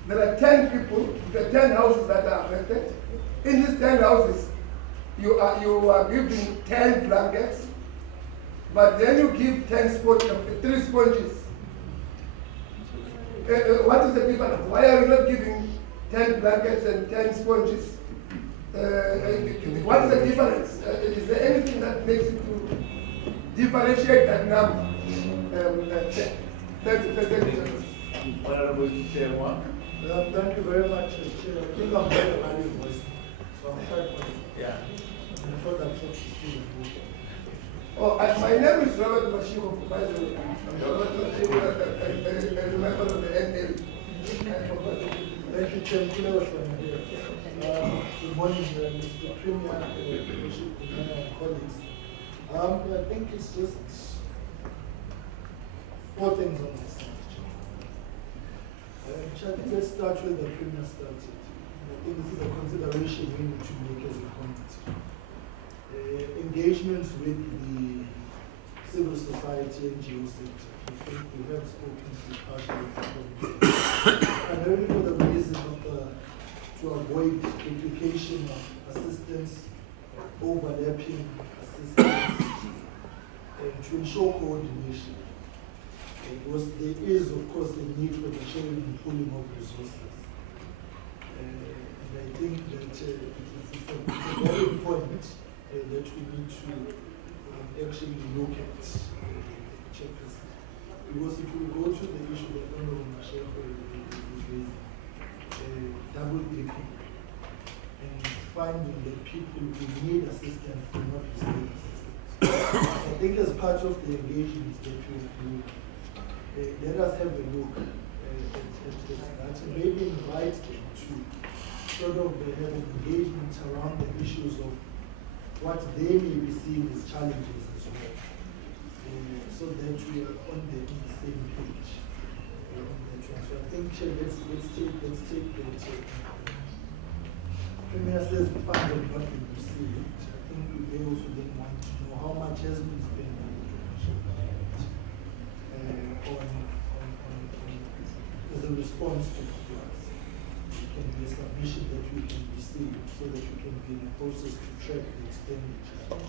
there are 10 people, there are 10 houses that are affected. In these 10 houses, you are giving 10 blankets, but then you give 3 sponges. What is the difference? Why are you not giving 10 blankets and 10 sponges? What is the difference? Is there anything that makes you to differentiate that number? Thank you. Honorable Chairman. Thank you very much, Chair. I think I'm very valuable voice, so I'm quite confident. Yeah. I'm sure that talks to you. Oh, my name is Robert Mashiko, by the way. I'm Robert Mashiko, a member of the NL. Thank you, Chair. Good morning, Mr. Premier, and colleagues. I think it's just 4 things on this. I think let's start with the Premier started. I think this is a consideration we need to make as a committee. Engagements with the civil society NGO sector. I think we have spoken to part of the committee. Primarily for the reason of to avoid duplication of assistance, overlapping assistance, and to ensure coordination. Because there is, of course, a need for the sharing and pooling of resources. And I think that it's a very important that we need to actually look at check this. Because if we go to the issue that Honorable Masheko is raising, double dipping and finding that people who need assistance do not receive assistance. I think as part of the engagements that we do, let us have a look at that and maybe invite them to sort of have an engagement around the issues of what they may be seeing as challenges as well, so that we are on the same page. So I think let's take that. Premier says the funds have not been received. I think we may also then want to know how much has been spent on the as a response to us. It can be a submission that we can receive so that we can be in a process to track the expenditure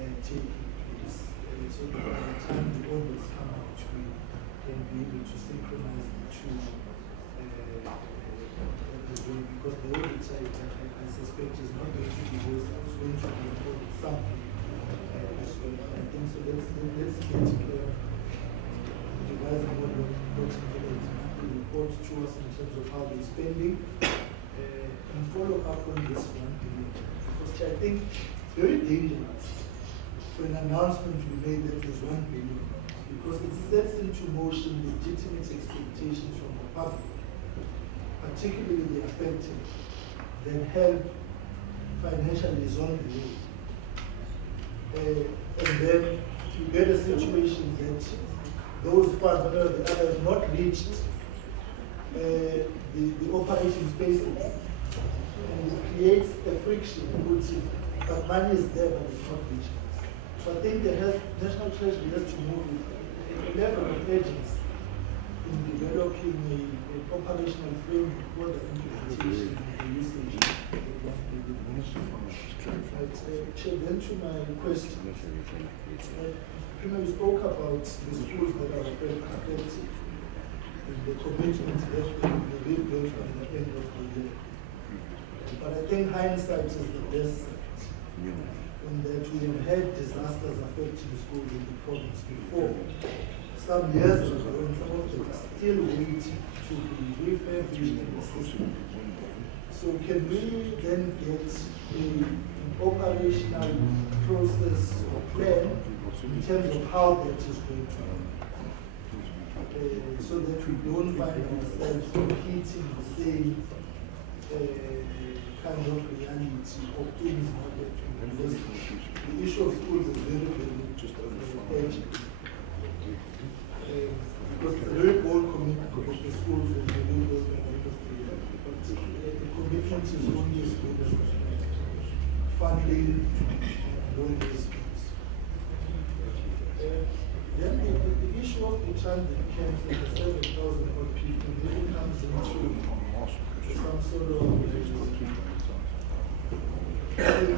and taking place. So that by the time the audits come out, we can be able to synchronize the two as well, because the audit I suspect is not going to be those, it's going to be about something as well. I think so let's get clear. Devise a model of reporting report to us in terms of how they're spending and follow up on this 1 billion. Because I think it's very dangerous for an announcement we made that there's 1 billion, because it sets into motion legitimate expectations from the public, particularly the affected, that help financially is on the way. And then you get a situation that those funds, on the other, have not reached the operating spaces, and it creates a friction, but money is there, but it's not reaching. So I think the National Treasury has to move with a level of urgency in developing an operational framework for the implementation and the usage of the 1 billion. Then to my question. Premier, we spoke about the schools that are affected and the commitment that we built by the end of the year. But I think hindsight is the best side, in that we have had disasters affecting schools in the province before. Some years ago, and some of them are still waiting to be refurbished in the system. So can we then get an operational process or plan in terms of how that is going to happen, so that we don't find ourselves repeating the same kind of reality of things not getting. Because the issue of schools is very, very urgent. Because it's a very bold commitment of the schools and the leaders at the end of the year. But the commitment is only as good as the funding and all these things. Then the issue of the transit camps and the 7,000 odd people really comes into some sort of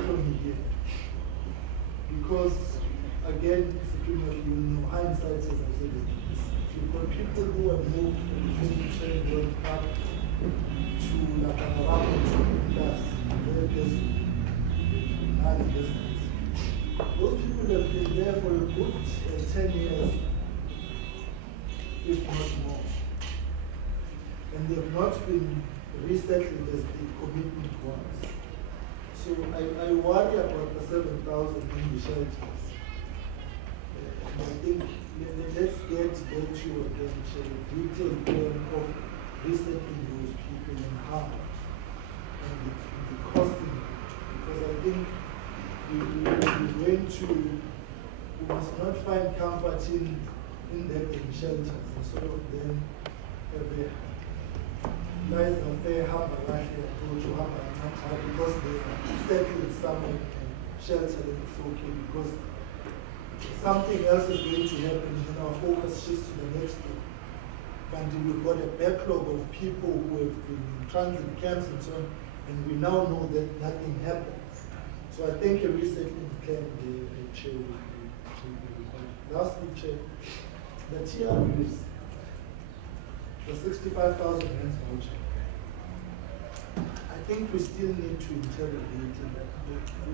from here. up to like around 2 plus, very busy, non-business. Those people have been there for a good 10 years, if not more. And they have not been resettled as the commitment was. So I worry about the 7,000 in the shelters. And I think let's get to a detailed plan of resettling those people and how and the costing. Because I think we must not find comfort in them in shelters and sort of then have a nice affair, have a life approach, or have a Natal because they are settled somewhere and sheltered and it's okay because something else is going to happen and our focus shifts to the next thing. And we've got a backlog of people who have been in transit camps and so on, and we now know that nothing happens. So I think a resettling plan, the chair will be required. Lastly, chair, the TRUs, the 65,000 rand voucher. I think we still need to interrogate and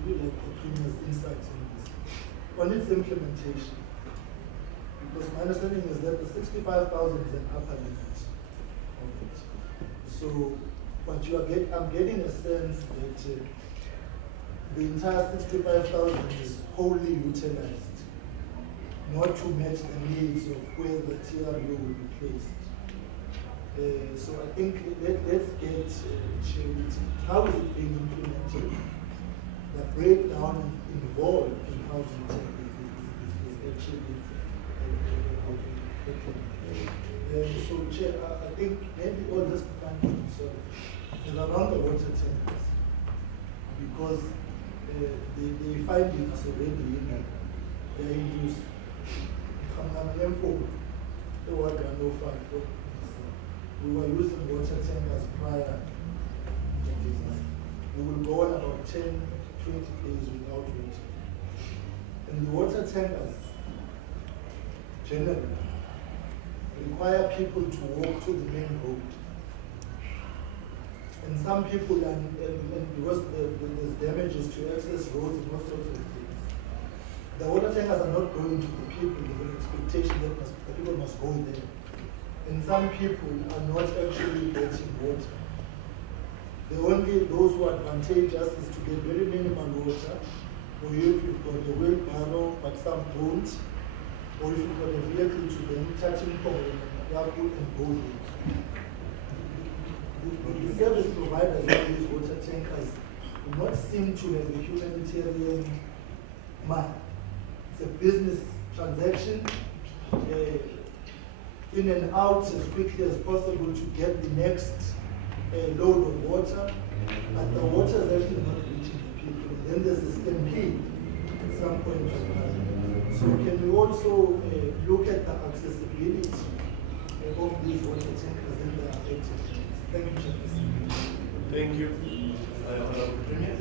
really like the Premier's insights on this, on its implementation. Because my understanding is that the 65,000 is an upper limit of it. So what you are I'm getting a sense that the entire 65,000 is wholly utilized, not to match the needs of where the TRU will be placed. So I think let's get how is it being implemented? The breakdown involved in how to take it is actually so Chair, I think maybe all this funding is around the water tankers because the findings already in they're in use. We were using water tankers prior to the disaster. We will go on about 10, 20 days without water. And the water tankers generally require people to walk to the main road. And some people, and because there's damages to access roads and all sorts of things, the water tankers are not going to the people with an expectation that the people must go there. And some people are not actually getting water. Those who are advantageous is to get very minimal water, or if you've got a wheelbarrow but some don't, or if you've got a vehicle to them touching point and go there. The service providers of these water tankers do not seem to have a humanitarian mind. It's a business transaction. In and out as quickly as possible to get the next load of water, but the water is actually not reaching the people. And then there's a stampede at some point. So can we also look at the accessibility of these water tankers in the affected areas? Thank you, Chairman. Thank you. Honorable Premier.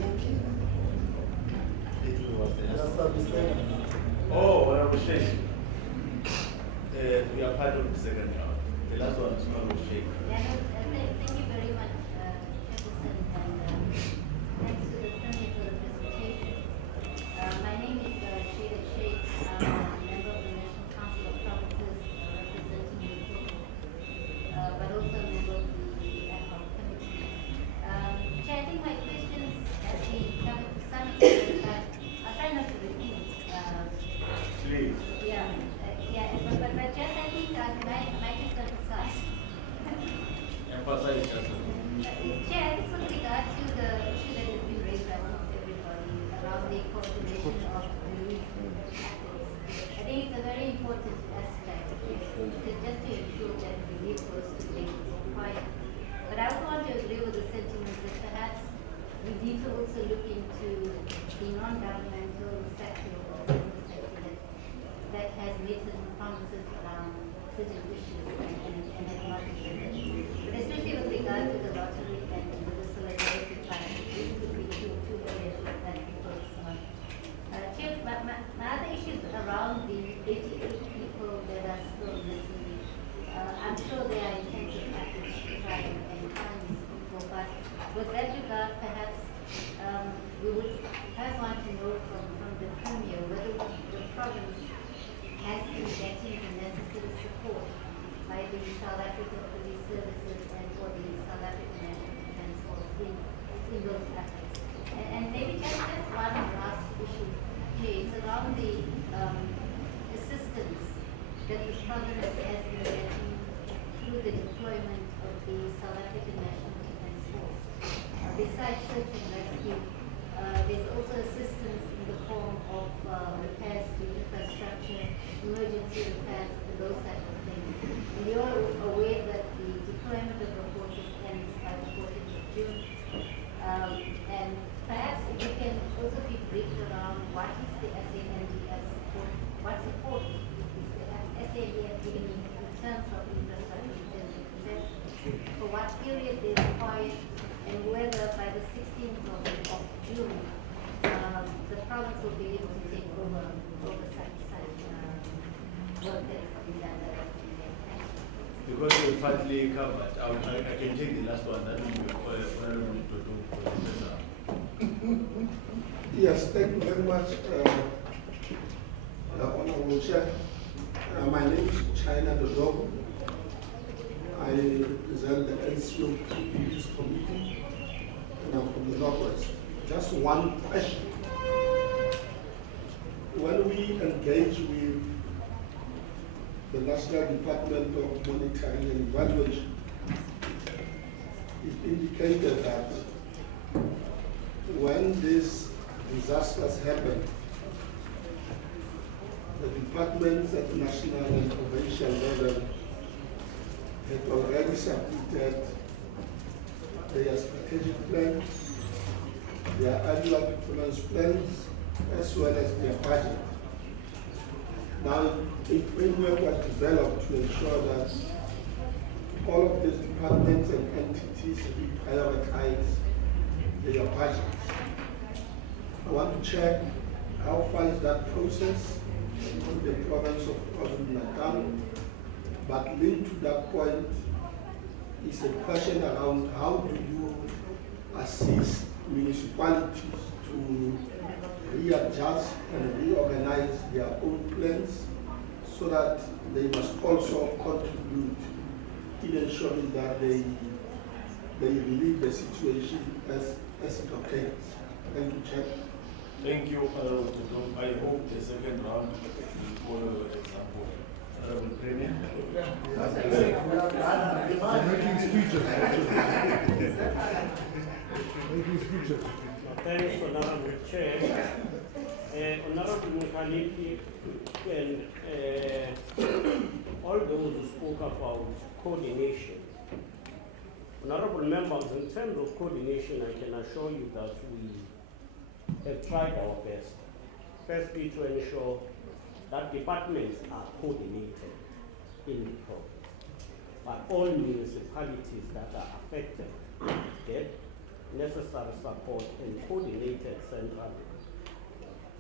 Oh, Honorable Sheikh. We are part of the second round. The last one is Honorable Sheikh. Thank you very much, Jefferson, and thanks to the Premier for the presentation. My name is Sheila Sheikh. I'm a member of the National Council of Provinces representing the people, but also a member of the ad hoc committee. Chair, I think my questions have been covered to some extent, but I'll try not to repeat. Please. But just I think I might just emphasize. Emphasize just Chair, I think with regard to the issue that has been raised by almost everybody around the coordination of relief efforts, I think it's a very important aspect just to ensure that relief goes to the required. But I also want to agree with the sentiment that perhaps we need to also look into the non-governmental sector or business sector that has made certain promises around certain issues and have not delivered. But especially with regard to the lottery and the solidarity fund, these could be two areas that we focus on. Chair, my other issues around the 88 people that are still missing. I'm sure they are intended the South African National Defence Force. Besides search and rescue, there's also assistance in the form of repairs to infrastructure, emergency repairs, and those type of things. And you're aware that the deployment of the forces ends by the 14th of June. And perhaps if you can also be briefed around what is the SANDF support, what support is the SANDF giving in terms of infrastructure and investment, for what period they require, and whether by the 16th of June, the province will be able to take over such work that is in that direction. Because you partly covered, I can take the last one, that will be honorable to do for the professor. Yes, thank you very much, Honorable Chair. My name is China Dodogo. I represent the NCO Peace Committee, and I'm from the Northwest. Just one question. When we engage with the National Department of Monitoring and Evaluation, it indicated that when these disasters happen, the departments at the national and provincial level had already submitted their strategic plans, their annual performance plans, as well as their budget. Now, a framework was developed to ensure that all of these departments and entities prioritize their budgets. I want to check how far is that process in the province of KwaZulu-Natal, but linked to that point is a question around how do you assist municipalities to readjust and reorganize their own plans so that they must also contribute in ensuring that they relieve the situation as it occurs. Thank you, Chair. Thank you, Honorable Tutu. I hope the second round will follow your example. Honorable Premier. Thanks, Honorable Chair. Honorable Mukhaliki and all those who spoke about coordination. Honorable members, in terms of coordination, I can assure you that we have tried our best. Firstly, to ensure that departments are coordinated in the province, but all municipalities that are affected get necessary support and coordinated centrally.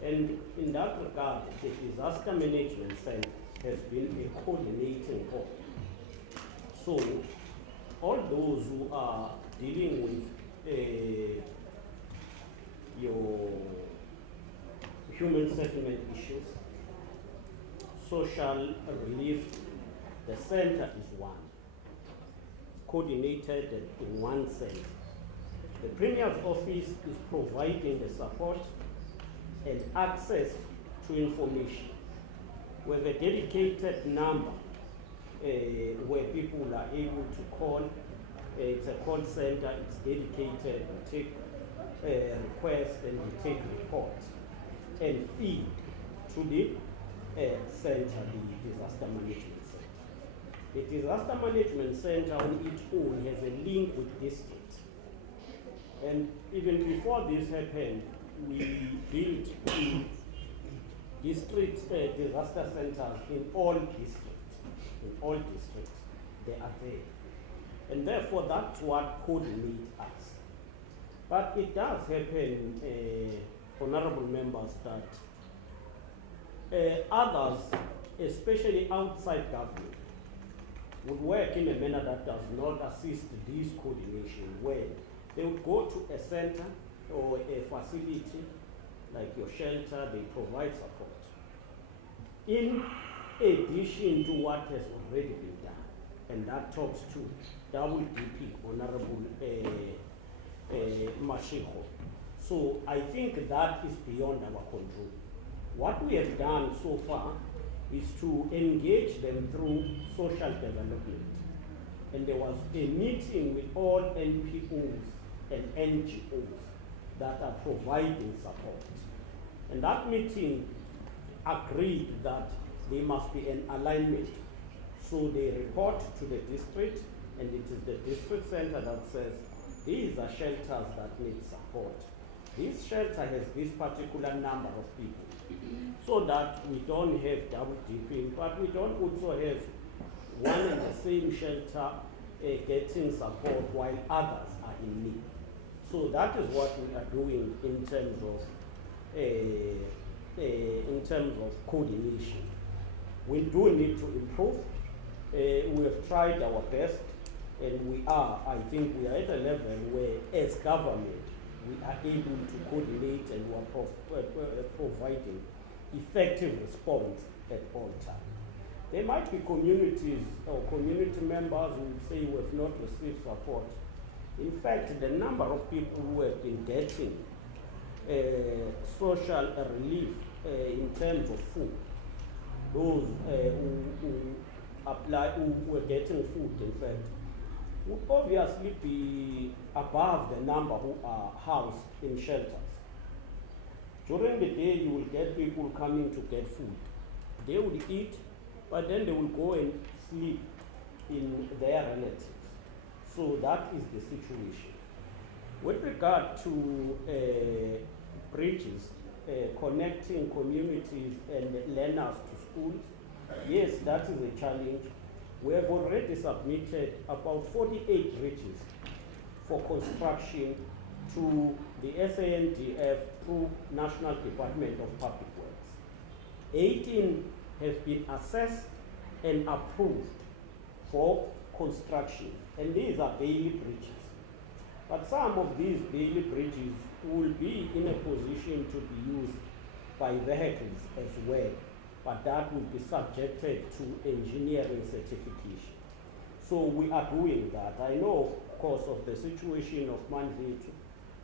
And in that regard, the Disaster Management Center has been a coordinating body. So, all those who are dealing with your human settlement issues, social relief, the center is one. It's coordinated in one center. The Premier's office is providing the support and access to information. We have a dedicated number where people are able to call. It's a call center, it's dedicated, we take requests and we take reports and feed to the center, the Disaster Management Center. The Disaster Management Center on its own has a link with districts. And even before this happened, we built district disaster centers in all districts. In all districts, they are there. And therefore, that's what coordinates us. But it does happen, honorable members, that others, especially outside government, would work in a manner that does not assist this coordination, where they would go to a center or a facility like your shelter, they provide support. In addition to what has already been done, and that talks to WDP, Honorable Mashiko. So I think that is beyond our control. What we have done so far is to engage them through social development and there was a meeting with all NPOs and NGOs that are providing support. And that meeting agreed that there must be an alignment. So they report to the district, and it is the district center that says, these are shelters that need support. This shelter has this particular number of people, so that we don't have double dipping, but we don't also have one and the same shelter getting support while others are in need. So that is what we are doing in terms of coordination. We do need to improve. We have tried our best, and I think we are at a level where, as government, we are able to coordinate, and we are providing effective response at all times. There might be communities or community members who will say we have not received support. In fact, the number of people who have been getting social relief in terms of food, those who were getting food, in fact, would obviously be above the number who are housed in shelters. During the day, you will get people coming to get food. They will eat, but then they will go and sleep in their relatives. So that is the situation. With regard to bridges, connecting communities and learners to schools, yes, that is a challenge. We have already submitted about 48 bridges for construction to the SANDF through National Department of Public Works. 18 have been assessed and approved for construction, and these are daily bridges. But some of these daily bridges will be in a position to be used by vehicles as well, but that will be subjected to engineering certification. So we are doing that. I know, of course, of the situation of Manvit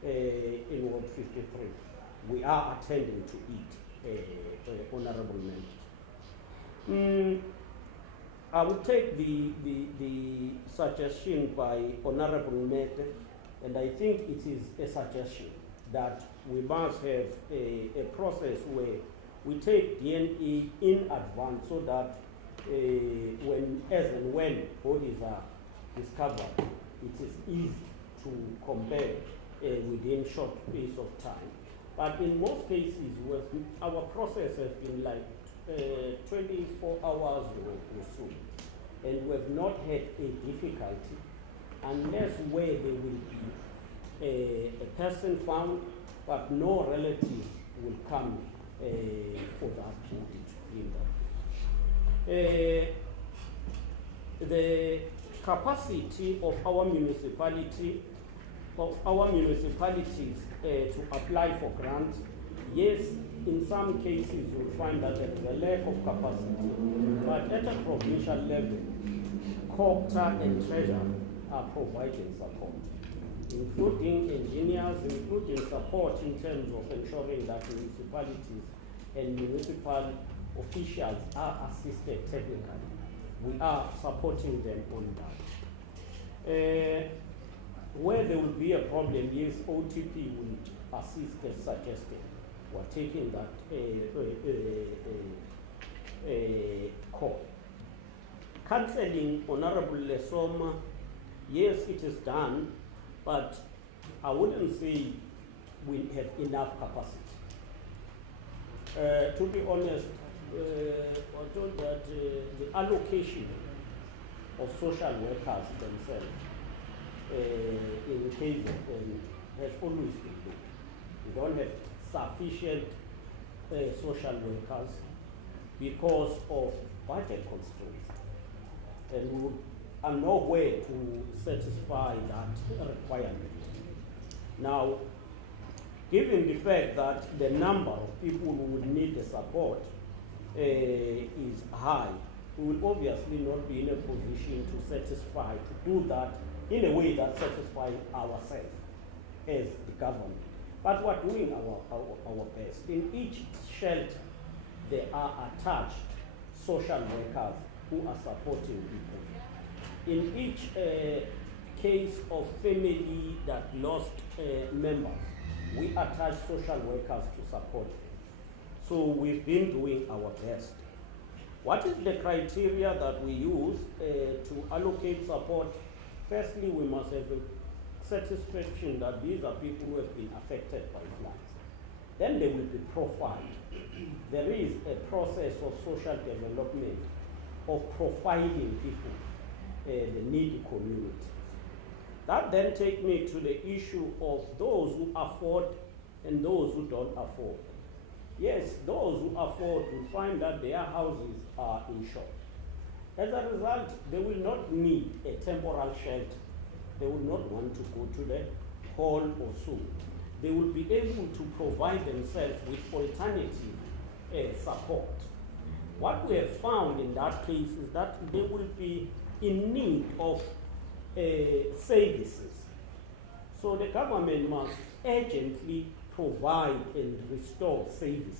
in Ward 53. We are attending to it, Honorable Members. I will take the suggestion by Honorable Mete, and I think it is a suggestion that we must have a process where we take DNA in advance, so that as and when bodies are discovered, it is easy to compare within short space of time. But in most cases, our process has been like 24 hours or so, and we have not had a difficulty unless where there will be a person found, but no relative will come for that body to clean that. The capacity of our municipalities to apply for grants, yes, in some cases you'll find that there is a lack of capacity, but at a provincial level, COGTA and Treasury are providing support, including engineers, including support in terms of ensuring that municipalities and municipal officials are assisted technically. We are supporting them on that. Where there will be a problem, yes, OTP will assist as suggested. We're taking that call. Counseling, Honorable Lesoma, yes, it is done, but I wouldn't say we have enough capacity. To be honest, I thought that the allocation of social workers themselves in the case of has always been low. We don't have sufficient social workers because of budget constraints, and we are nowhere to satisfy that requirement. Now, given the fact that the number of people who would need the support is high, we will obviously not be in a position to satisfy, to do that in a way that satisfies ourselves as the government. But we're doing our best. In each shelter, there are attached social workers who are supporting people. in each case of family that lost members, we attach social workers to support them. So we've been doing our best. What is the criteria that we use to allocate support? Firstly, we must have a satisfaction that these are people who have been affected by floods. Then they will be profiled. There is a process of social development of profiling people, the needy communities. That then takes me to the issue of those who afford and those who don't afford. Yes, those who afford will find that their houses are insured. As a result, they will not need a temporal shelter. They will not want to go to the hall or so. They will be able to provide themselves with alternative support. What we have found in that case is that they will be in need of services. So the government must urgently provide and restore services.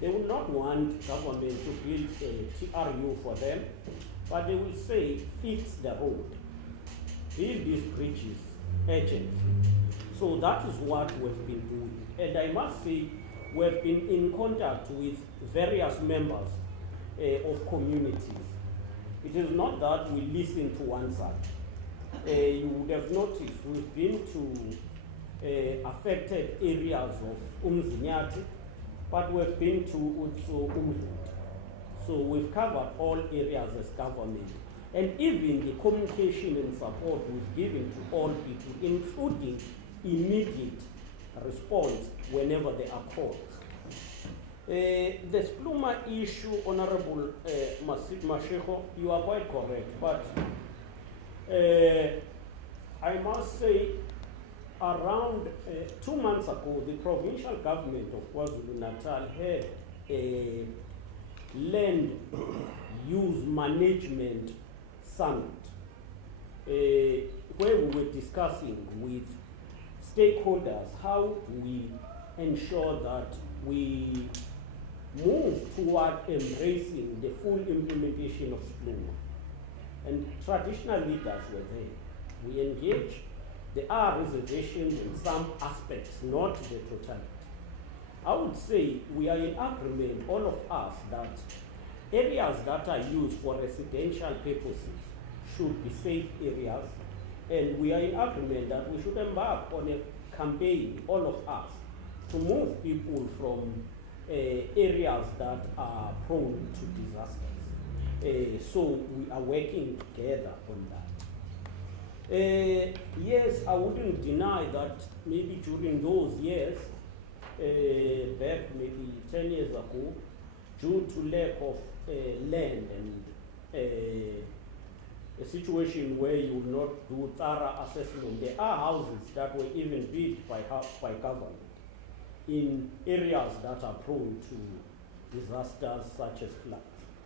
They will not want government to build a TRU for them, but they will say, fix the road, build these bridges urgently. So that is what we've been doing. And I must say, we've been in contact with various members of communities. It is not that we listen to one side. You would have noticed we've been to affected areas of Umzinyati, but we've been to also Umzut. So we've covered all areas as government. And even the communication and support we've given to all people, including immediate response whenever there are calls. The Spluma issue, Honorable Mashego, you are quite correct, but I must say, around 2 months ago, the provincial government of KwaZulu Natal had a land use management summit where we were discussing with stakeholders how we ensure that we move toward embracing the full implementation of Spluma. And traditional leaders were there. We engaged. There are reservations in some aspects, not the totality. I would say we are in agreement, all of us, that areas that are used for residential purposes should be safe areas, and we are in agreement that we should embark on a campaign, all of us, to move people from areas that are prone to disasters. So we are working together on that. Yes, I wouldn't deny that maybe during those years, back maybe 10 years ago, due to lack of land and a situation where you would not do thorough assessment, there are houses that were even built by government in areas that are prone to disasters such as floods.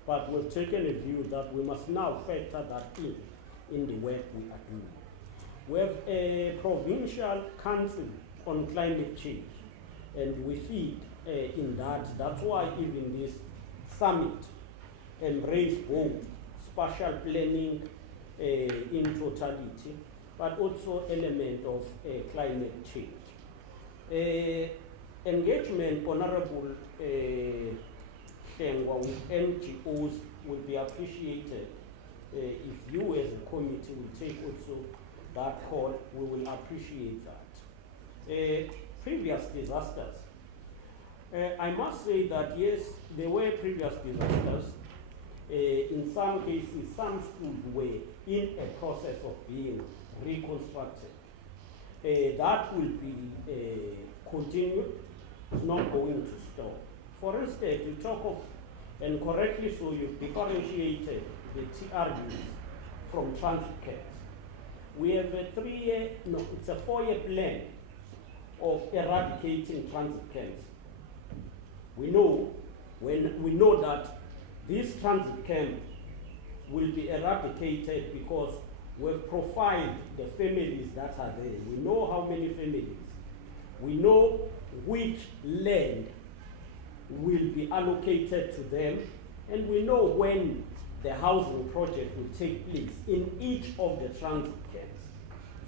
But we've taken a view that we must now factor that in the work we are doing. We have a provincial council on climate change, and we feed in that. That's why even this summit embraced both spatial planning in totality, but also element of climate change. Engagement, Honorable Shengwa, with NGOs will be appreciated. If you as a committee will take also that call, we will appreciate that. Previous disasters. I must say that yes, there were previous disasters. In some cases, some schools were in a process of being reconstructed. That will be continued. It's not going to stop. For instance, you talk of, and correctly so, you've differentiated the TRUs from transit camps. We have a 4-year plan of eradicating transit camps. We know that this transit camp will be eradicated because we've profiled the families that are there. We know how many families. We know which land will be allocated to them, and we know when the housing project will take place in each of the transit camps.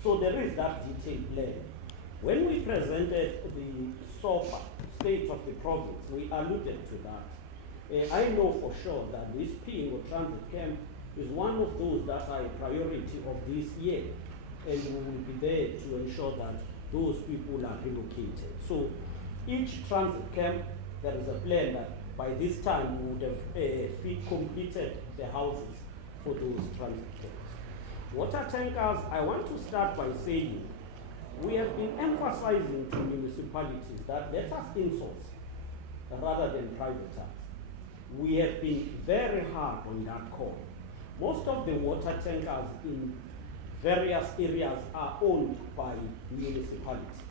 So there is that detailed plan. When we presented the SOPA, State of the Province, we alluded to that. I know for sure that this Pingo transit camp is one of those that are a priority of this year, and we will be there to ensure that those people are relocated. So each transit camp, there is a plan that by this time we would have completed the houses for those transit camps. Water tankers, I want to start by saying we have been emphasizing to municipalities that let us insource rather than privatize. We have been very hard on that call. Most of the water tankers in various areas are owned by municipalities.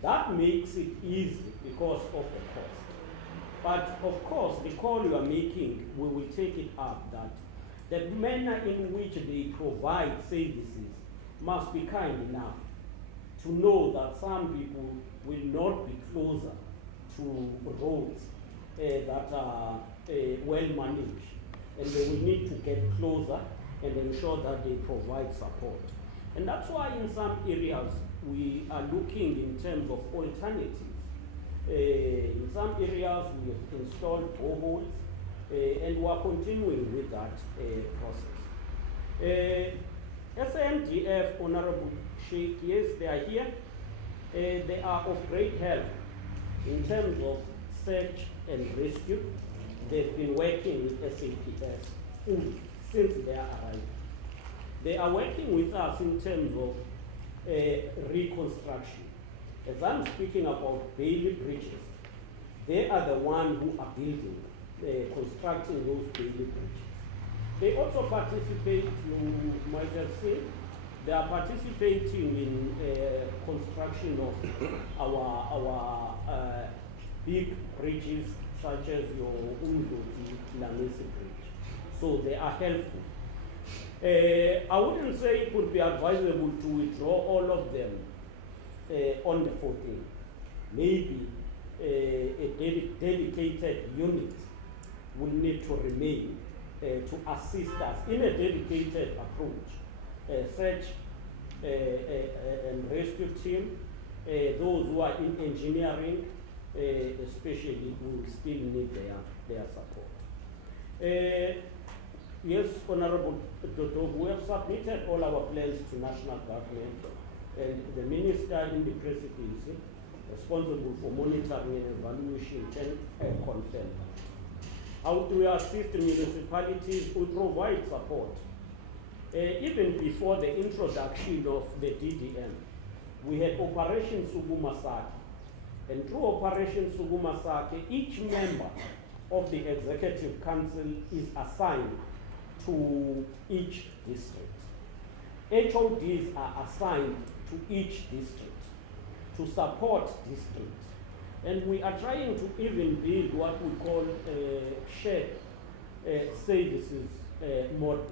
That makes it easy because of the cost. But of course, the call you are making, we will take it up that the manner in which they provide services must be kind enough to know that some people will not be closer to roads that are well managed, and they will need to get closer and ensure that they provide support. And that's why in some areas we are looking in terms of alternatives. In some areas we have installed boreholes, and we are continuing with that process. SMDF, Honorable Sheikh, yes, they are here. They are of great help in terms of search and rescue. They've been working with SAPS fully since their arrival. They are working with us in terms of reconstruction. As I'm speaking about Bailey bridges, they are the one who are building, constructing those Bailey bridges. They also participate, you might have seen, they are participating in construction of our big bridges such as your Umdoti Lamisi bridge. So they are helpful. I wouldn't say it would be advisable to withdraw all of them on the 14th. Maybe a dedicated unit will need to remain to assist us in a dedicated approach. Search and rescue team, those who are in engineering, especially, will still need their support. Yes, Honorable Dr. we have submitted all our plans to national government, and the minister in the presidency responsible for monitoring and evaluation can confirm. How do we assist municipalities? We provide support. Even before the introduction of the DDM, we had Operation Sugumasaki. And through Operation Sugumasaki, each member of the Executive Council is assigned to each district. HODs are assigned to each district to support districts. And we are trying to even build what we call shared services model,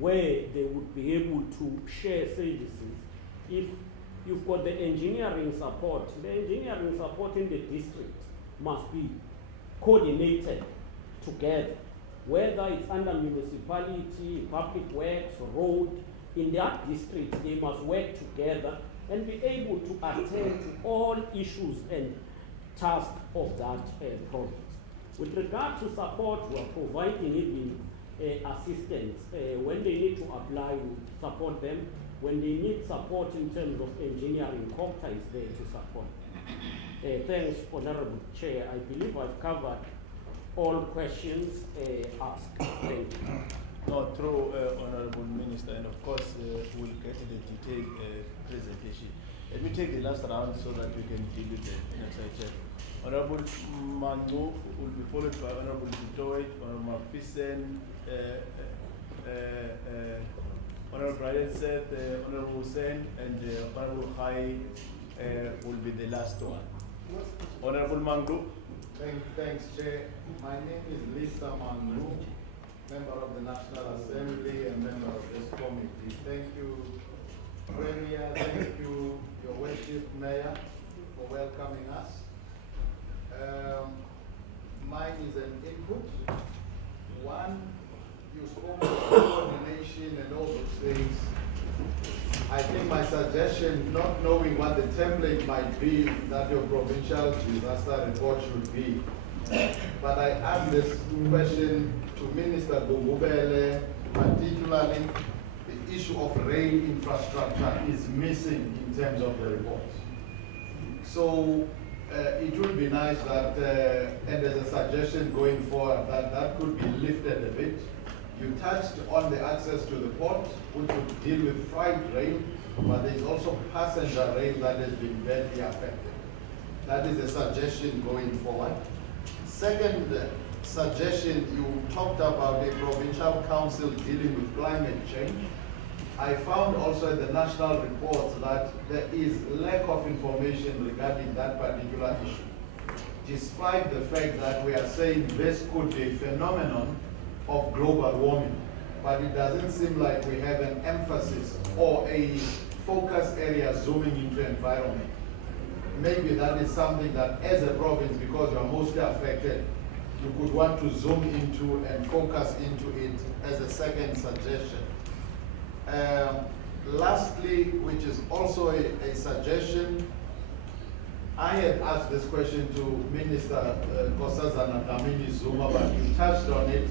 where they would be able to share services. If you've got the engineering support in the district must be coordinated together, whether it's under municipality, public works, road, in that district, they must work together and be able to attend to all issues and tasks of that province. With regard to support, we are providing even assistance. When they need to apply, we support them. When they need support in terms of engineering, COPTA is there to support them. Thanks, Honorable Chair. I believe I've covered all questions asked. Thank you. No, through Honorable Minister, and of course we'll get the detailed presentation. Let me take the last round so that we can deal with the next item. Honorable Mango will be followed by Honorable Dutoy, Honorable Fisen, Honorable Brian Seth, Honorable Hussein, and Honorable Khai will be the last one. Honorable Mango. Thanks, Chair. My name is Lisa Mangu, member of the National Assembly and member of this committee. Thank you, Premier. Thank you, Your Worship Mayor, for welcoming us. Mine is an input. One, think my suggestion, not knowing what the template might be that your provincial disaster report should be, but I asked this question to Minister Gugubele, particularly the issue of rail infrastructure is missing in terms of the report. So it would be nice that, and there's a suggestion going forward that that could be lifted a bit. You touched on the access to the port, which would deal with freight rail, but there's also passenger rail that has been badly affected. That is a suggestion going forward. Second suggestion, you talked about a provincial council dealing with climate change. I found also in the national reports that there is lack of information regarding that particular issue, despite the fact that we are saying this could be a phenomenon of global warming, but it doesn't seem like we have an emphasis or a focus area zooming into environment. Maybe that is something that as a province, because you are mostly affected, you could want to zoom into and focus into it as a second suggestion. Lastly, which is also a suggestion, I had asked this question to Minister Nkosazana Dlamini-Zuma, but you touched on it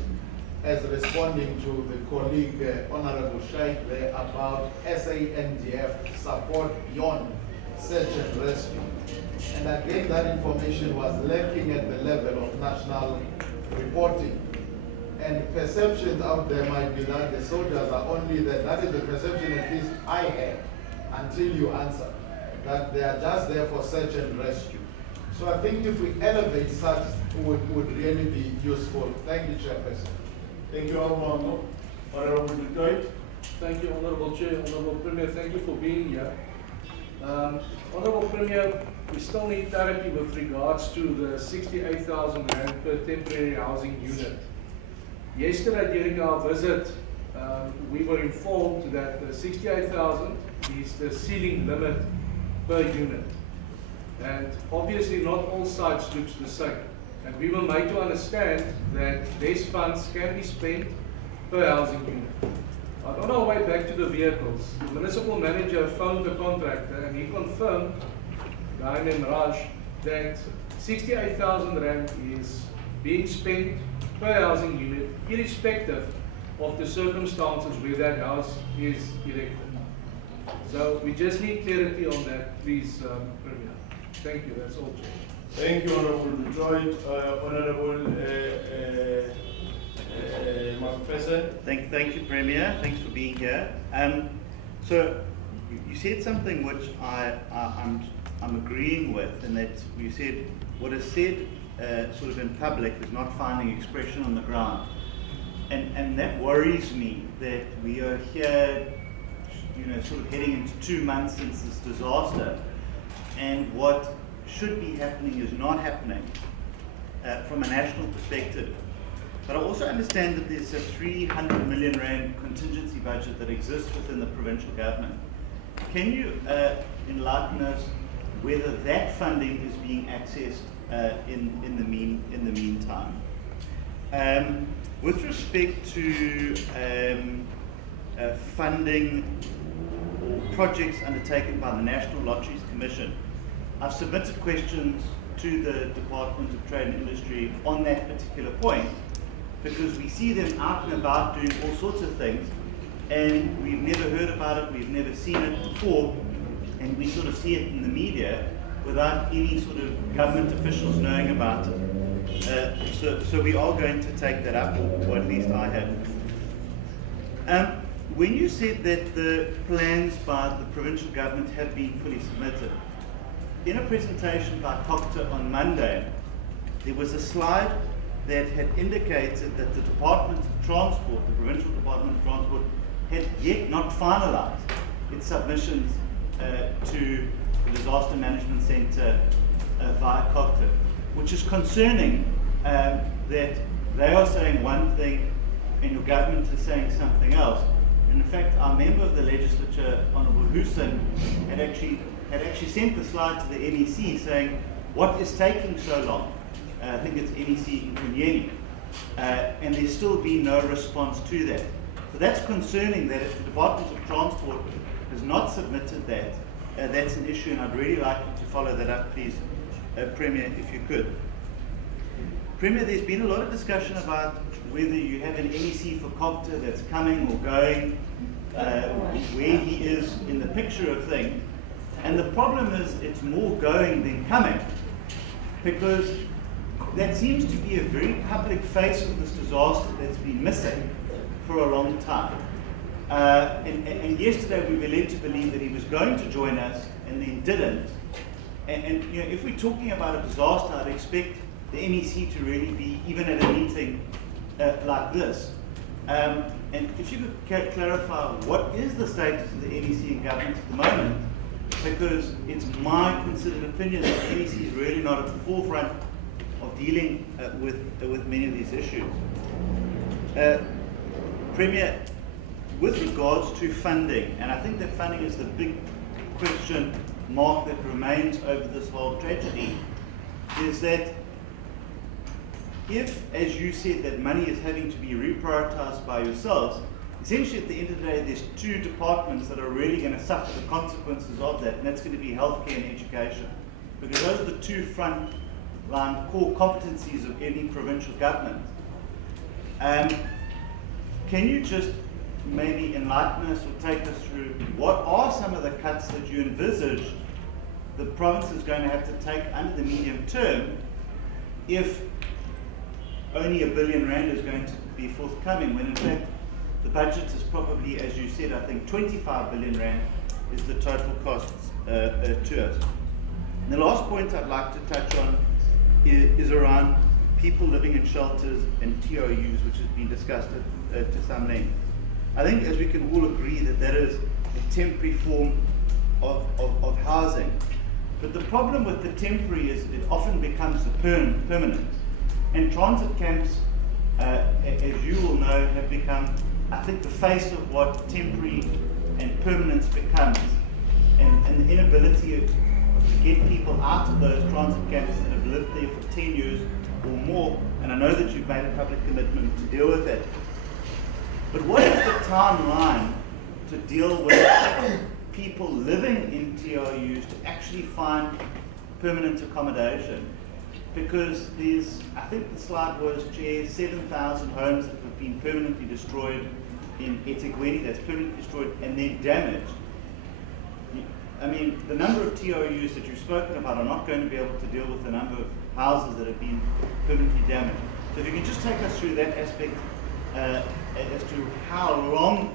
as responding to the colleague, Honorable Shaikh, there about SANDF support beyond search and rescue. And again, that information was lacking at the level of national reporting. And perceptions out there might be that the soldiers are only there. That is the perception at least I had until you answer, that they are just there for search and rescue. So I think if we elevate such, would really be useful. Thank you, Chairperson. Thank you, Honorable Detroit. Thank you, Honorable Chair. Honorable Premier, thank you for being here. Honorable Premier, we still need clarity with regards to the 68,000 rand per temporary housing unit. Yesterday during our visit, we were informed that the 68,000 is the ceiling limit per unit. And obviously not all sites look the same. And we were made to understand that these funds can be spent per housing unit. On our way back to the vehicles, the municipal manager phoned the contractor and he confirmed, a guy named Raj, that 68,000 rand is being spent per housing unit, irrespective of the circumstances where that house is erected. So we just need clarity on that, please, Premier. Thank you, that's all, Chair. Thank you, Honorable Detroit. Honorable McPherson. Thank you, Premier. Thanks for being here. So you said something which I'm agreeing with, and that you said what is said sort of in public is not finding expression on the ground, and that worries me that we are here, sort of heading into 2 months since this disaster, and what should be happening is not happening from a national perspective. But I also understand that there's a 300 million rand contingency budget that exists within the provincial government. Can you enlighten us whether that funding is being accessed in the meantime? With respect to funding or projects undertaken by the National Lotteries Commission, I've submitted questions to the Department of Trade and Industry on that particular point, because we see them out and about doing all sorts of things, and we've never heard about it, we've never seen it before, and we sort of see it in the media without any sort of government officials knowing about it. So we are going to take that up, or at least I have. When you said that the plans by the provincial government have been fully submitted, in a presentation by Cocter on Monday, there was a slide that had indicated that the Department of Transport, the Provincial Department of Transport, had yet not finalized its submissions to the Disaster Management Centre via Cocter, which is concerning, that they are saying one thing and your government is saying something else. And in fact, our member of the legislature, Honourable Hussein, had actually sent the slide to the NEC saying, what is taking so long? I think it's NEC in Kunyeni. And there's still been no response to that. So that's concerning, that if the Department of Transport has not submitted that, that's an issue, and I'd really like you to follow that up, please, Premier, if you could. Premier, there's been a lot of discussion about whether you have an NEC for Copter that's coming or going, where he is in the picture of things. And the problem is it's more going than coming, because that seems to be a very public face of this disaster that's been missing for a long time. And yesterday we were led to believe that he was going to join us and then didn't. And you know, if we're talking about a disaster, I'd expect the NEC to really be even at a meeting like this. And if you could clarify what is the status of the NEC in government at the moment, because it's my considered opinion that the NEC is really not at the forefront of dealing with many of these issues. Premier, with regards to funding, and I think that funding is the big question mark that remains over this whole tragedy, is that if, as you said, that money is having to be reprioritized by yourselves, essentially at the end of the day there's two departments that are really going to suffer the consequences of that, and that's going to be healthcare and education. Because those are the two front line core competencies of any provincial government. Can you just maybe enlighten us or take us through what are some of the cuts that you envisage the province is going to have to take under the medium term if only R1 billion is going to be forthcoming, when in fact the budget is probably, as you said, I think 25 billion rand is the total costs to us. And the last point I'd like to touch on is around people living in shelters and TOUs, which has been discussed to some length. I think, as we can all agree, that that is a temporary form of housing. But the problem with the temporary is it often becomes the permanent. And transit camps, as you will know, have become, I think, the face of what temporary and permanence becomes. And the inability to get people out of those transit camps that have lived there for 10 years or more. And I know that you've made a public commitment to deal with that. But what is the timeline to deal with people living in TOUs to actually find permanent accommodation? Because there's, I think the slide was, Chair, 7,000 homes that have been permanently destroyed in eThekwini, that's permanently destroyed and then damaged. I mean, the number of TOUs that you've spoken about are not going to be able to deal with the number of houses that have been permanently damaged. So if you can just take us through that aspect as to how long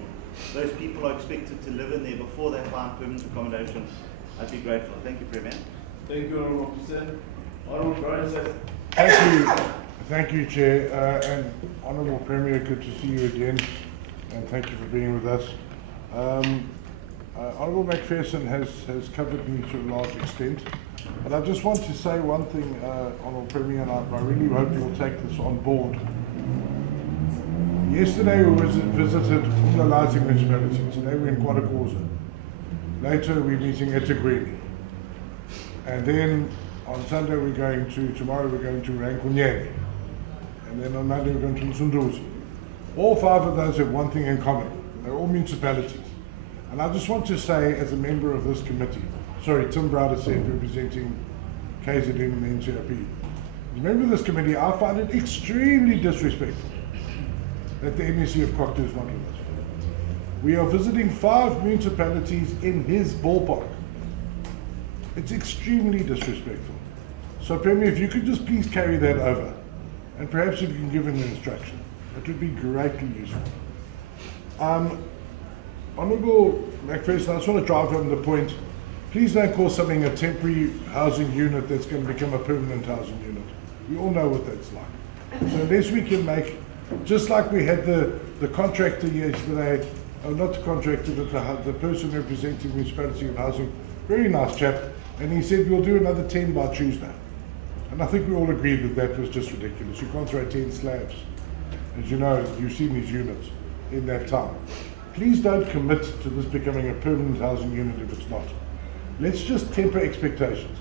those people are expected to live in there before they find permanent accommodation, I'd be grateful. Thank you, Premier. Thank you, Honourable Officer. Honourable Brian says. Thank you, Chair, and Honourable Premier, good to see you again, and thank you for being with us. Honourable McPherson has covered me to a large extent, but I just want to say one thing, Honourable Premier, and I really hope you'll take this on board. Yesterday we visited Umlalazi municipality, today we're in KwaZulu. Later we're meeting eThekwini. And then on Sunday tomorrow we're going to Rankunyeni. And then on Monday we're going to Msunduzi. All five of those have one thing in common. They're all municipalities. And I just want to say, as a member of this committee, sorry, Tim Browder said, representing KZN and the NCRP. As a member of this committee, I find it extremely disrespectful that the NEC of Cocteau is not with us. We are visiting 5 municipalities in his ballpark. It's extremely disrespectful. So Premier, if you could just please carry that over, and perhaps if you can give him an instruction, that would be greatly useful. Honourable McPherson, I just want to drive home the point. Please don't call something a temporary housing unit that's going to become a permanent housing unit. We all know what that's like. So unless we can make, just like we had the contractor yesterday, not the contractor, but the person representing the municipality of housing, very nice chap, and he said we'll do another 10 by Tuesday. And I think we all agreed that that was just ridiculous. You can't throw 10 slabs. As you know, you've seen these units in that time. Please don't commit to this becoming a permanent housing unit if it's not. Let's just temper expectations.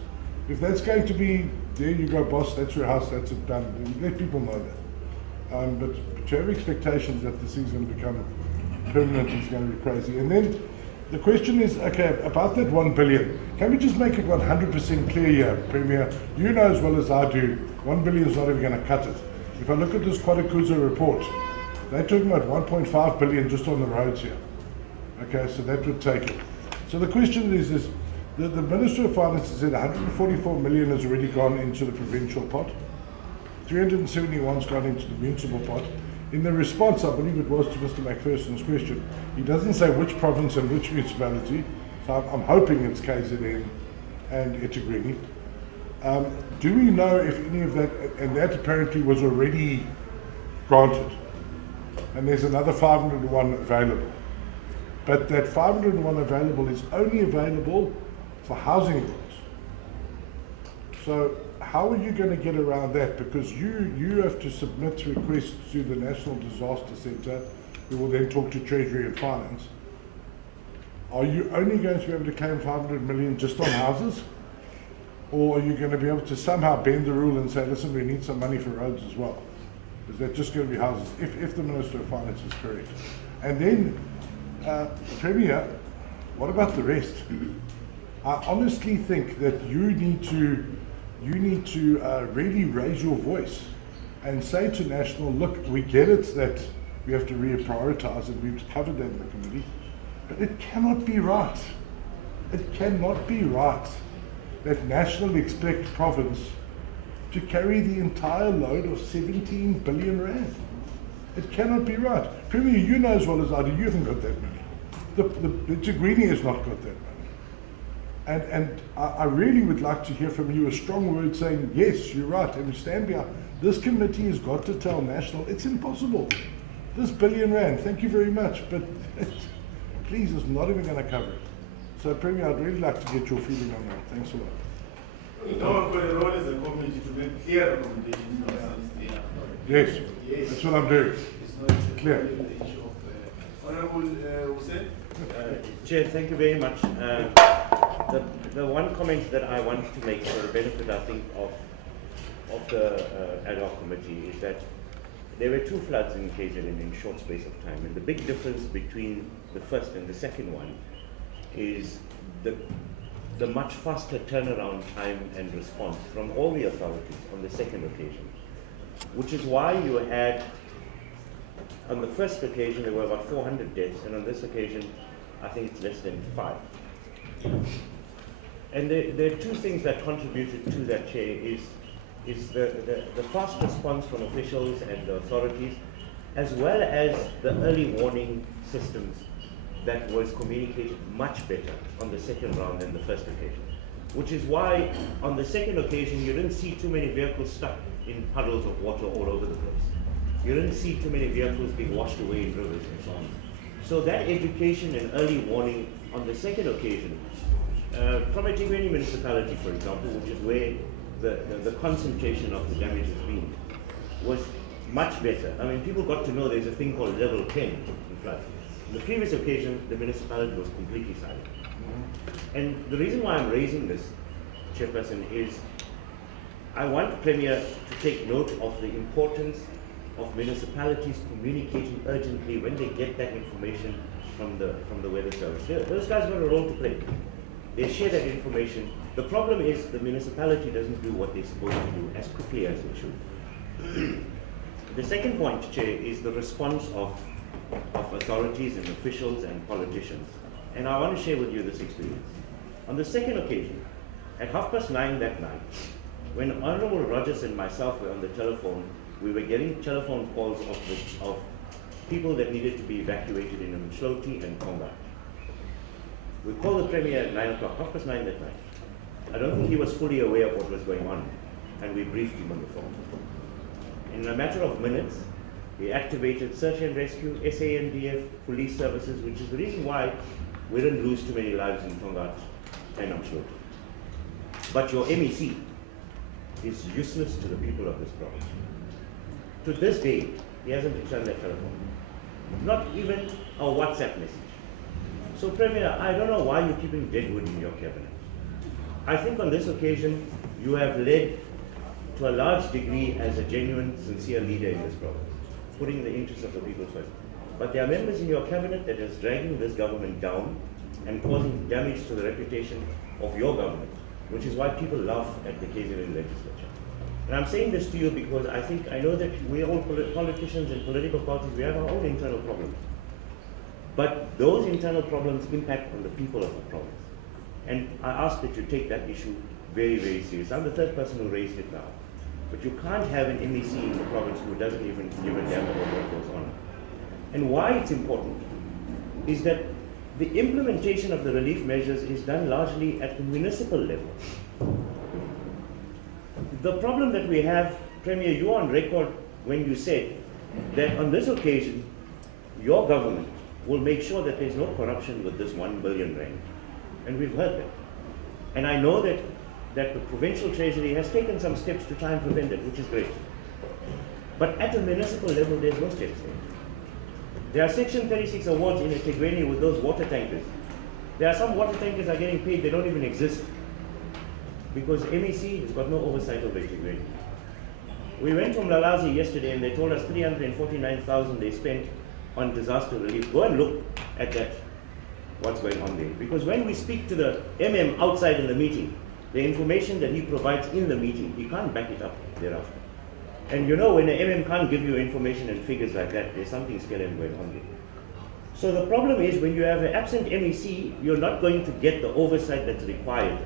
If that's going to be, there you go, boss, that's your house, that's it, done. Let people know that. But to have expectations that this thing's going to become permanent is going to be crazy. And then the question is, okay, about that 1 billion, can we just make it 100% clear here, Premier? You know as well as I do, 1 billion is not even going to cut it. If I look at this KwaZulu report, they're talking about 1.5 billion just on the roads here. Okay, so that would take it. So the question is the Minister of Finance has said 144 million has already gone into the provincial pot. 371's gone into the municipal pot. In the response, I believe it was to Mr. McPherson's question, he doesn't say which province and which municipality, so I'm hoping it's KZN and eThekwini. Do we know if any of that, and that apparently was already granted, and there's another 501 available. But that 501 available is only available for housing loans. So how are you going to get around that? Because you have to submit requests to the National Disaster Centre, who will then talk to Treasury and Finance. Are you only going to be able to claim 500 million just on houses? Or are you going to be able to somehow bend the rule and say, listen, we need some money for roads as well? Is that just going to be houses, if the Minister of Finance is correct? And then, Premier, what about the rest? I honestly think that you need to really raise your voice and say to National, look, we get it that we have to reprioritize, and we've covered that in the committee, but it cannot be right. It cannot be right that National expect province to carry the entire load of 17 billion rand. It cannot be right. Premier, you know as well as I do, you haven't got that money. The eThekwini has not got that money. And I really would like to hear from you a strong word saying, yes, you're right, and we stand behind. This committee has got to tell National, it's impossible. This billion rand, thank you very much, but please, it's not even going to cover it. So, Premier, I'd really like to get your feeling on that. Thanks a lot. Our role as a committee to make clear recommendations. Yes, that's what I'm doing. It's not clear. The issue of Honorable Hussein. Chair, thank you very much. The one comment that I want to make for the benefit, I think, of the ad hoc committee is that there were 2 floods in KZN in a short space of time, and the big difference between the first and the second one is the much faster turnaround time and response from all the authorities on the second occasion, which is why you had, on the first occasion there were about 400 deaths, and on this occasion I think it's less than 5. And there are 2 things that contributed to that, Chair, is the fast response from officials and the authorities, as well as the early warning systems that was communicated much better on the second round than the first occasion. Which is why on the second occasion you didn't see too many vehicles stuck in puddles of water all over the place. You didn't see too many vehicles being washed away in rivers and so on. So that education and early warning on the second occasion, from a eThekwini municipality, for example, which is where the concentration of the damage has been, was much better. I mean, people got to know there's a thing called level 10 in floods. On the previous occasion, the municipality was completely silent. And the reason why I'm raising this, Chairperson, is I want Premier to take note of the importance of municipalities communicating urgently when they get that information from the weather service. Those guys have got a role to play. They share that information. The problem is the municipality doesn't do what they're supposed to do as quickly as it should. The second point, Chair, is the response of authorities and officials and politicians. And I want to share with you this experience. On the second occasion, at 9:30 that night, when Honorable Rogers and myself were on the telephone, we were getting telephone calls of people that needed to be evacuated in Mshloti and Konga. We called the Premier at 9 o'clock, 9:30 that night. I don't think he was fully aware of what was going on, and we briefed him on the phone. In a matter of minutes, we activated search and rescue, SANDF, police services, which is the reason why we didn't lose too many lives in Tonga and Mshloti. But your MEC is useless to the people of this province. To this day, he hasn't returned that telephone. Not even a WhatsApp message. So Premier, I don't know why you're keeping deadwood in your cabinet. I think on this occasion, you have led to a large degree as a genuine, sincere leader in this province, putting the interests of the people first. But there are members in your cabinet that is dragging this government down and causing damage to the reputation of your government, which is why people laugh at the KZN legislature. And I'm saying this to you because I know that we all politicians and political parties, we have our own internal problems. But those internal problems impact on the people of the province. And I ask that you take that issue very, very serious. I'm the third person who raised it now. But you can't have an MEC in the province who doesn't even give a damn about what goes on. And why it's important is that the implementation of the relief measures is done largely at the municipal level. The problem that we have, Premier, you are on record when you said that on this occasion, your government will make sure that there's no corruption with this 1 billion rand. And we've heard that. And I know that the provincial treasury has taken some steps to try and prevent it, which is great. But at the municipal level, there's no steps there. There are Section 36 awards in eThekwini with those water tankers. There are some water tankers are getting paid, they don't even exist. Because MEC has got no oversight over eThekwini. We went to Mlalazi yesterday and they told us 349,000 they spent on disaster relief. Go and look at that, what's going on there. Because when we speak to the MM outside in the meeting, the information that he provides in the meeting, he can't back it up thereafter. And you know, when the MM can't give you information and figures like that, there's something skeleton going on there. So the problem is when you have an absent MEC, you're not going to get the oversight that's required.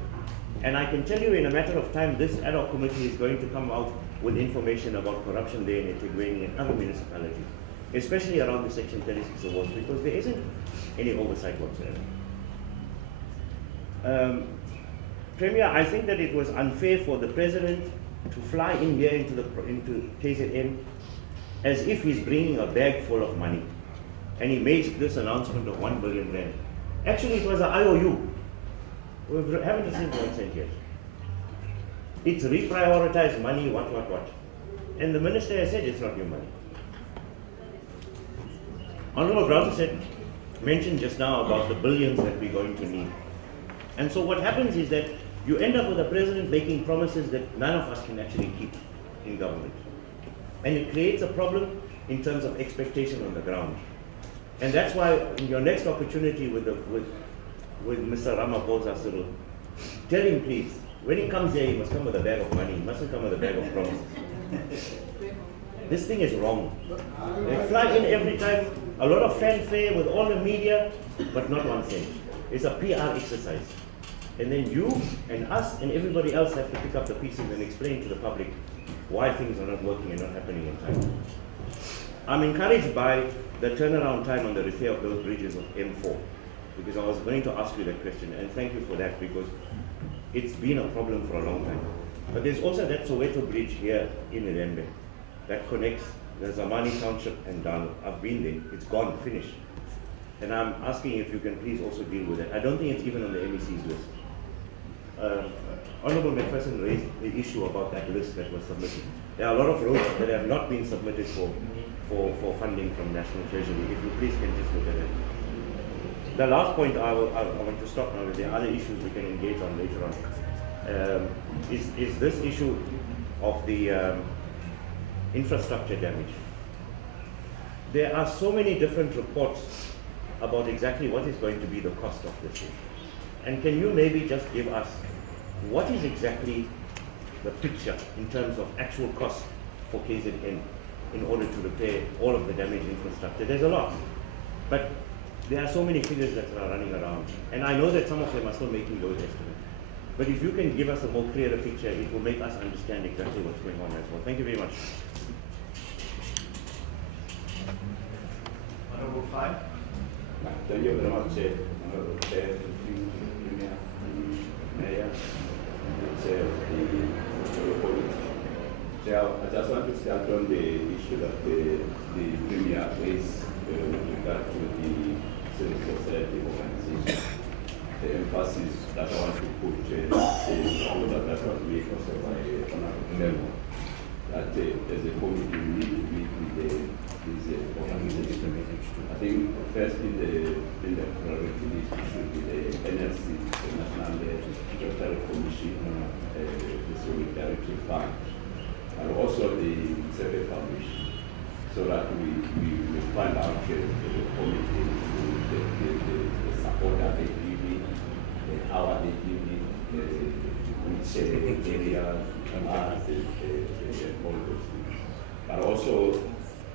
And I can tell you in a matter of time, this ad hoc committee is going to come out with information about corruption there in eThekwini and other municipalities, especially around the Section 36 awards, because there isn't any oversight whatsoever. Premier, I think that it was unfair for the President to fly in here into KZN as if he's bringing a bag full of money. And he made this announcement of 1 billion rand. Actually, it was an IOU. We haven't received 1 cent yet. It's reprioritized money, what. And the minister has said it's not new money. Honorable Browser mentioned just now about the billions that we're going to need. And so what happens is that you end up with a president making promises that none of us can actually keep in government. And it creates a problem in terms of expectation on the ground. And that's why in your next opportunity with Mr. Ramaphosa, Cyril, tell him please, when he comes here, he must come with a bag of money. He mustn't come with a bag of promises. This thing is wrong. They fly in every time, a lot of fanfare with all the media, but not 1 cent. It's a PR exercise. And then you and us and everybody else have to pick up the pieces and explain to the public why things are not working and not happening in time. I'm encouraged by the turnaround time on the repair of those bridges of M4, because I was going to ask you that question, and thank you for that, because it's been a problem for a long time. But there's also that Soweto Bridge here in Ilembe that connects the Zamani Township and Dalo. I've been there, it's gone, finished. And I'm asking if you can please also deal with it. I don't think it's even on the MEC's list. Honorable McPherson raised the issue about that list that was submitted. There are a lot of roads that have not been submitted for funding from National Treasury. If you please can just look at it. The last point I want to stop now, there are other issues we can engage on later on, is this issue of the infrastructure damage. There are so many different reports about exactly what is going to be the cost of this issue. And can you maybe just give us what is exactly the picture in terms of actual cost for KZN in order to repair all of the damaged infrastructure? There's a lot, but there are so many figures that are running around. And I know that some of them are still making those estimates. But if you can give us a more clearer picture, it will make us understand exactly what's going on as well. Thank you very much. Honorable Fine. Thank you very much, Honorable Chair, Premier, Mayor, Chair of the Committee. Chair, I just want to start on the issue that the Premier raised with regard to the civil society organization. The emphasis that I want to put is that was made also by Honorable Member, that as a committee we need to meet with these organizations. I think firstly the priority list should be the NLC, the National Electoral Commission, the Solidarity Fund, and also the Survey Foundation, so that we find out the committee, the support that they give how are they living, which areas, and all those things. But also,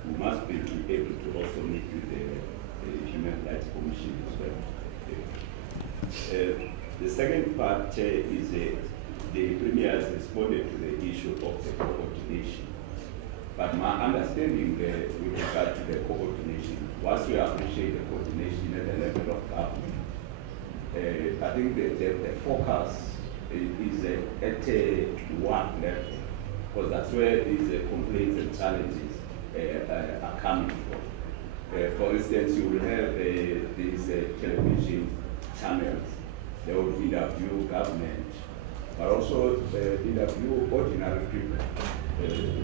we must be able to also meet with the Human Rights Commission as well. The second part is the Premier has responded to the issue of the coordination. But my understanding with regard to the coordination, whilst we appreciate the coordination at the level of government, I think the focus is at one level, because that's where these complaints and challenges are coming from. For instance, you will have these television channels, they will interview government, but also interview ordinary people.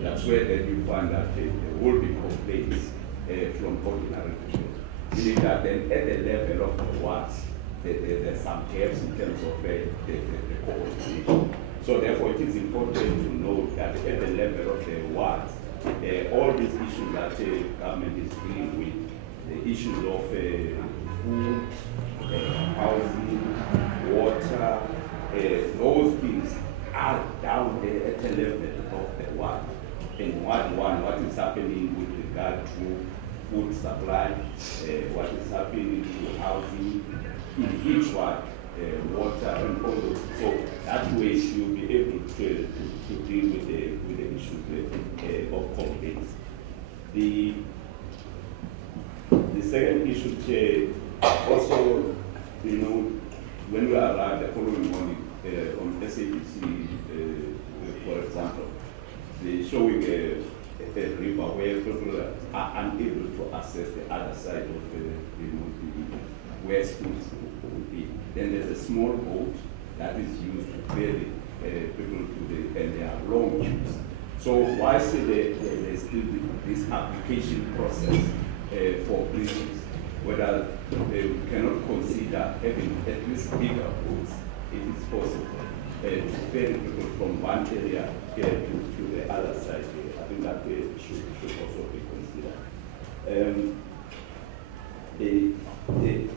That's where then you find that there will be complaints from ordinary people. Meaning that then at the level of the wards, there's some gaps in terms of the coordination. So therefore it is important to note that at the level of the wards, all these issues that government is dealing with, the issues of food, housing, water, those things are down there at the level of the ward. In Ward 1, what is happening with regard to food supply, what is happening to housing, in each ward, water and all those. So that way you'll be able to deal with the issue of complaints. The second issue, also, when we arrived the following morning on SABC, for example, they showing a river where people are unable to access the other side of where schools would be. Then there's a small boat that is used to ferry people to and there are long queues. So why say there's still this application process for bridges, whether we cannot consider having at least bigger boats, if it's possible, to ferry people from one area to the other side. I think that should also be considered.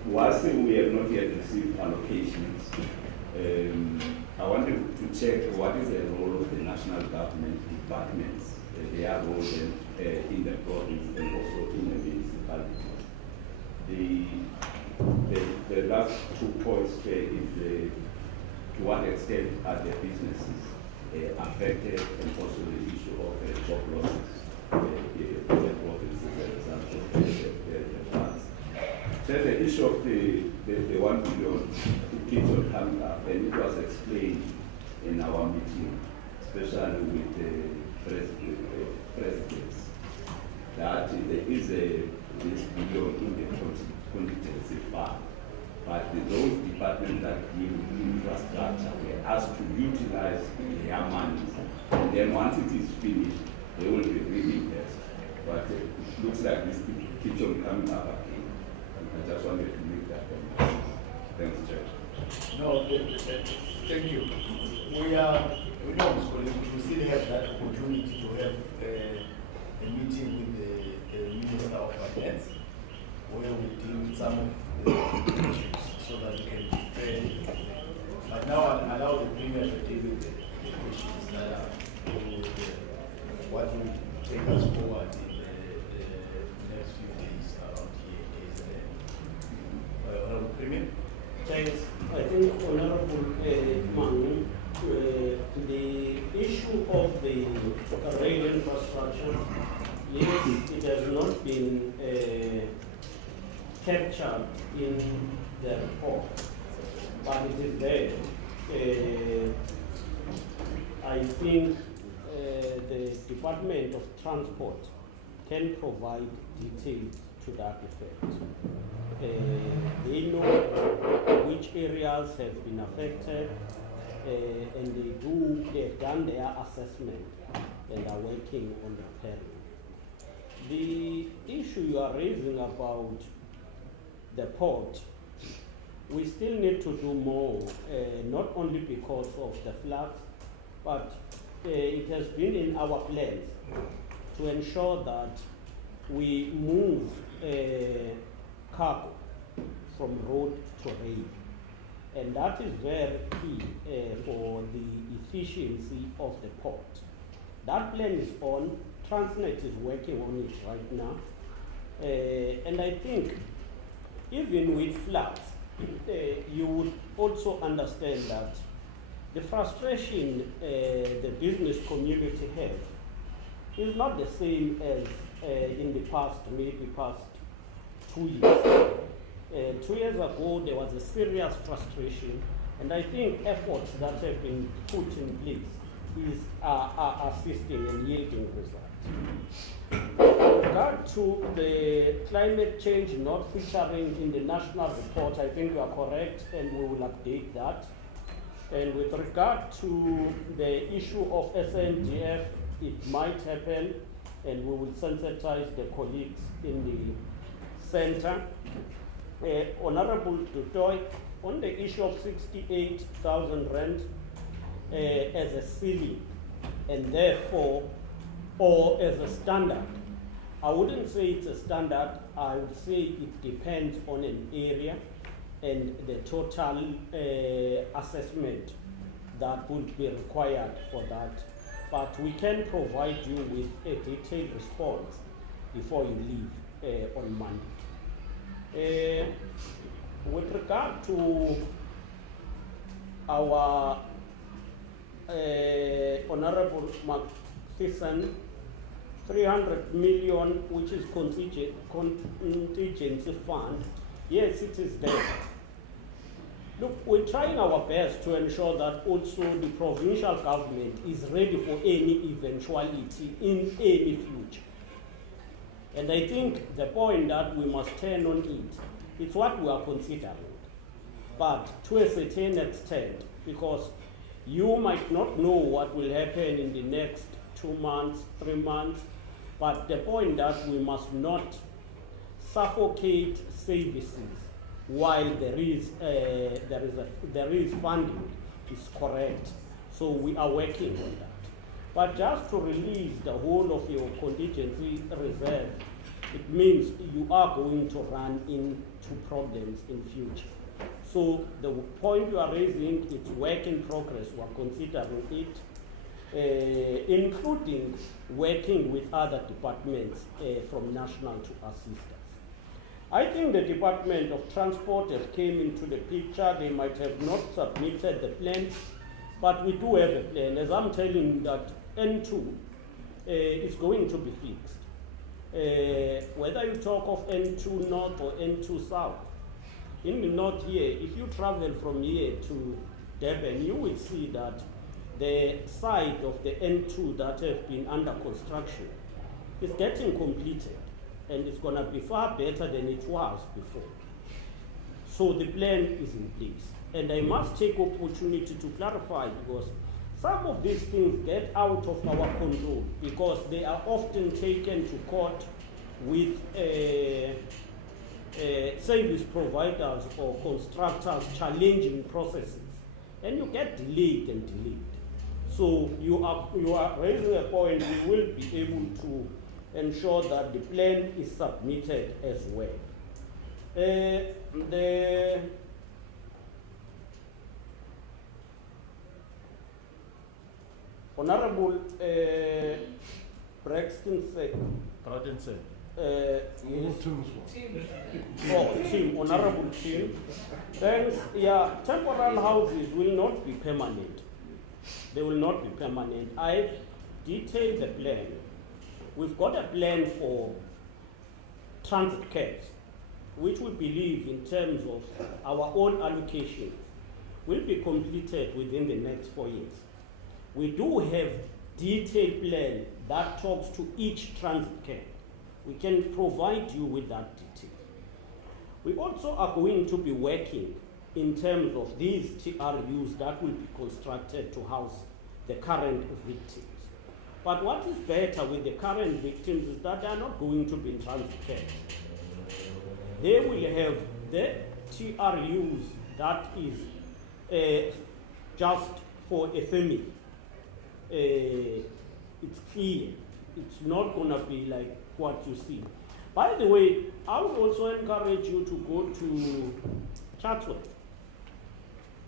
Whilst we have not yet received allocations, I wanted to check what is the role of the national government departments, their role in the province and also in the municipalities. The last 2 points is to what extent are the businesses affected, and also the issue of job losses in the province as a result of the funds. So the issue of the 1 billion keeps on coming up, and it was explained in our meeting, especially with the presidents, that there is this billion in the contingency fund. But those departments that deal with infrastructure were asked to utilize their money. And then once it is finished, they will be reimbursed. But it looks like this keeps on coming up again. I just wanted to make that point. Thanks, Judge. No, thank you. We still have that opportunity to have a meeting with the Minister of Finance, where we deal with some of the issues so that we can be fair. But now I allow the Premier to deal with the issues that are what will take us forward in the next few days around here. Honorable Premier? Thanks. I think, Honorable Mangu, the issue of the rail infrastructure, yes, it has not been captured in the report, but it is there. I think the Department of Transport can provide details to that effect. They know which areas have been affected, and they've done their assessment and are working on repairing. The issue you are raising about the port, we still need to do more, not only because of the floods, but it has been in our plans to ensure that we move cargo from road to rail. And that is very key for the efficiency of the port. That plan is on. Transnet is working on it right now. And I think even with floods, you would also understand that the frustration the business community has is not the same as in the past, maybe past 2 years. 2 years ago, there was a serious frustration, and I think efforts that have been put in place are assisting and yielding results. With regard to the climate change not featuring in the national report, I think you are correct, and we will update that. And with regard to the issue of SNDF, it might happen, and we will sensitize the colleagues in the center. Honorable Dutoy, on the issue of 68,000 rand as a ceiling, and therefore, or as a standard, I wouldn't say it's a standard, I would say it depends on an area and the total assessment that would be required for that. But we can provide you with a detailed response before you leave on Monday. With regard to our Honorable McPherson, 300 million, which is contingency fund, yes, it is there. Look, we're trying our best to ensure that also the provincial government is ready for any eventuality in any future. And I think the point that we must turn on it, it's what we are considering. But to a certain extent, because you might not know what will happen in the next 2 months, 3 months, but the point that we must not suffocate services while there is funding is correct. So we are working on that. But just to release the whole of your contingency reserve, it means you are going to run into problems in future. So the point you are raising, it's work in progress. We are considering it, including working with other departments from national to assist us. I think the Department of Transport has came into the picture. They might have not submitted the plans, but we do have a plan. As I'm telling you that N2 is going to be fixed. Whether you talk of N2 North or N2 South, in the north here, if you travel from here to Durban, you will see that the side of the N2 that have been under construction is getting completed, and it's going to be far better than it was before. So the plan is in place. And I must take opportunity to clarify, because some of these things get out of our control, because they are often taken to court with service providers or constructors challenging processes, and you get delayed and delayed. So you are raising a point. We will be able to ensure that the plan is submitted as well. The Honorable Braxton said, Honorable Tim, thanks. Yeah, temporary houses will not be permanent. They will not be permanent. I've detailed the plan. We've got a plan for transit cabs, which we believe in terms of our own allocations will be completed within the next 4 years. We do have detailed plan that talks to each transit cab. We can provide you with that detail. We also are going to be working in terms of these TRUs that will be constructed to house the current victims. But what is better with the current victims is that they are not going to be in transit care. They will have the TRUs that is just for a family. It's clear. It's not going to be like what you see. By the way, I would also encourage you to go to Chatsworth.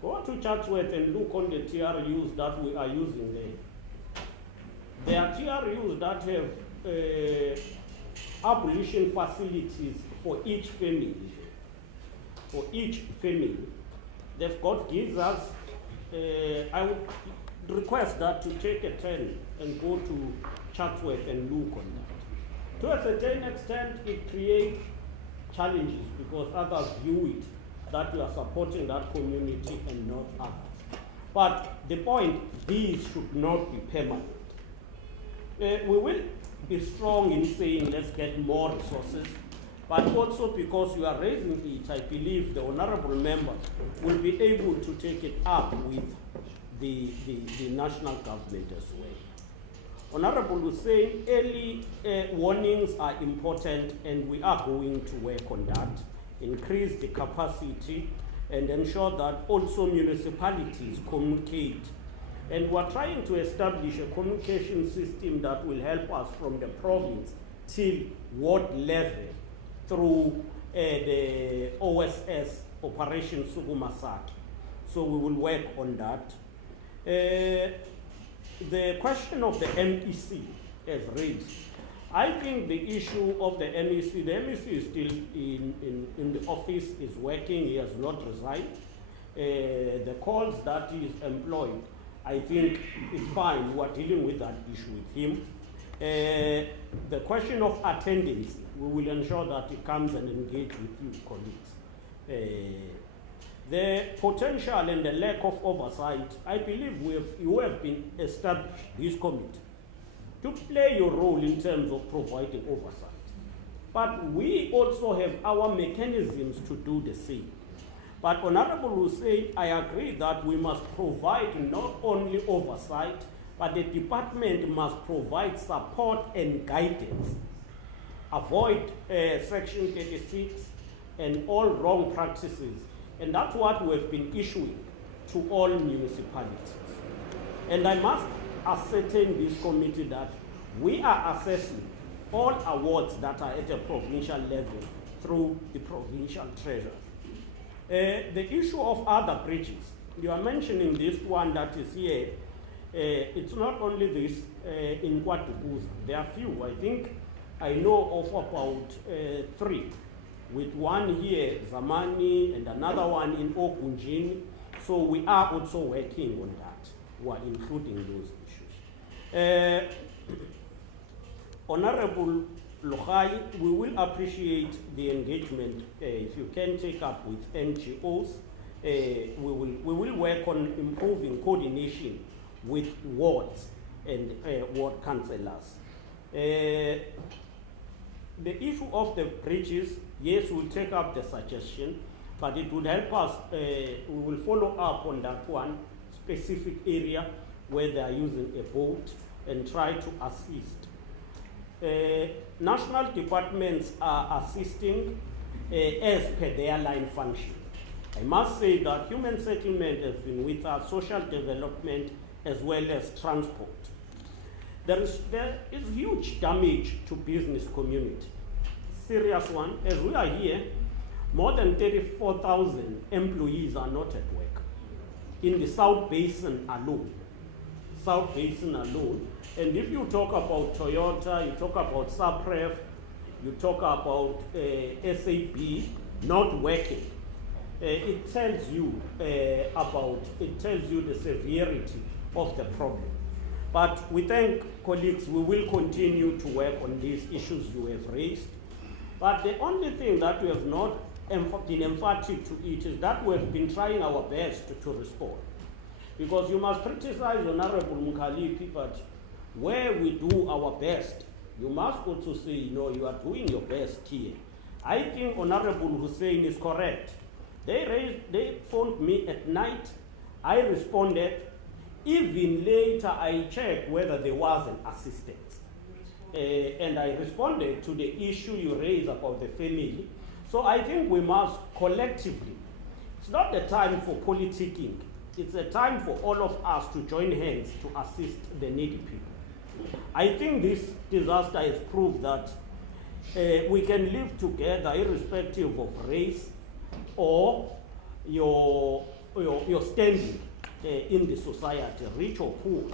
Go to Chatsworth and look on the TRUs that we are using there. There are TRUs that have abolition facilities for each family. For each family. They've got geysers. I would request that to take a turn and go to Chatsworth and look on that. To a certain extent, it creates challenges because others view it that you are supporting that community and not others. But the point, these should not be permanent. We will be strong in saying let's get more resources, but also because you are raising it, I believe the honorable member will be able to take it up with the national government as well. Honorable was saying early warnings are important, and we are going to work on that, increase the capacity, and ensure that also municipalities communicate. And we're trying to establish a communication system that will help us from the province till ward level through the OSS, Operation Sugumasaki. So we will work on that. The question of the MEC as raised. I think the issue of the MEC is still in the office, is working, he has not resigned. The calls that he is employed, I think it's fine, we're dealing with that issue with him. The question of attendance, we will ensure that he comes and engages with you colleagues. The potential and the lack of oversight, I believe you have been established, this committee, to play your role in terms of providing oversight. But we also have our mechanisms to do the same. But Honorable will say, I agree that we must provide not only oversight, but the department must provide support and guidance. Avoid Section 36 and all wrong practices. And that's what we have been issuing to all municipalities. And I must ascertain this committee that we are assessing all awards that are at a provincial level through the provincial treasurer. The issue of other bridges, you are mentioning this one that is here. It's not only this in KwaZulu. There are few. I think I know of about 3, with one here, Zamani, and another one in Ogunjini. So we are also working on that. We are including those issues. Honorable Lochai, we will appreciate the engagement. If you can take up with NGOs, we will work on improving coordination with wards and ward councillors. The issue of the bridges, yes, we'll take up the suggestion, but it would help us, we will follow up on that one specific area where they are using a boat and try to assist. National departments are assisting as per their line function. I must say that human settlement has been with us, social development, as well as transport. There is huge damage to business community. Serious one. As we are here, more than 34,000 employees are not at work in the South Basin alone. South Basin alone. And if you talk about Toyota, you talk about Sapref, you talk about SAP not working, it tells you the severity of the problem. But we thank colleagues, we will continue to work on these issues you have raised. But the only thing that we have not been emphatic to it is that we have been trying our best to respond. Because you must criticize Honorable Mukhalipi, but where we do our best, you must also say, you are doing your best here. I think Honorable Hussein is correct. They phoned me at night, I responded. Even later, I checked whether there was an assistance. And I responded to the issue you raised about the family. So I think we must collectively, it's not the time for politicking, it's a time for all of us to join hands to assist the needy people. I think this disaster has proved that we can live together irrespective of race or your your standing in the society, rich or poor.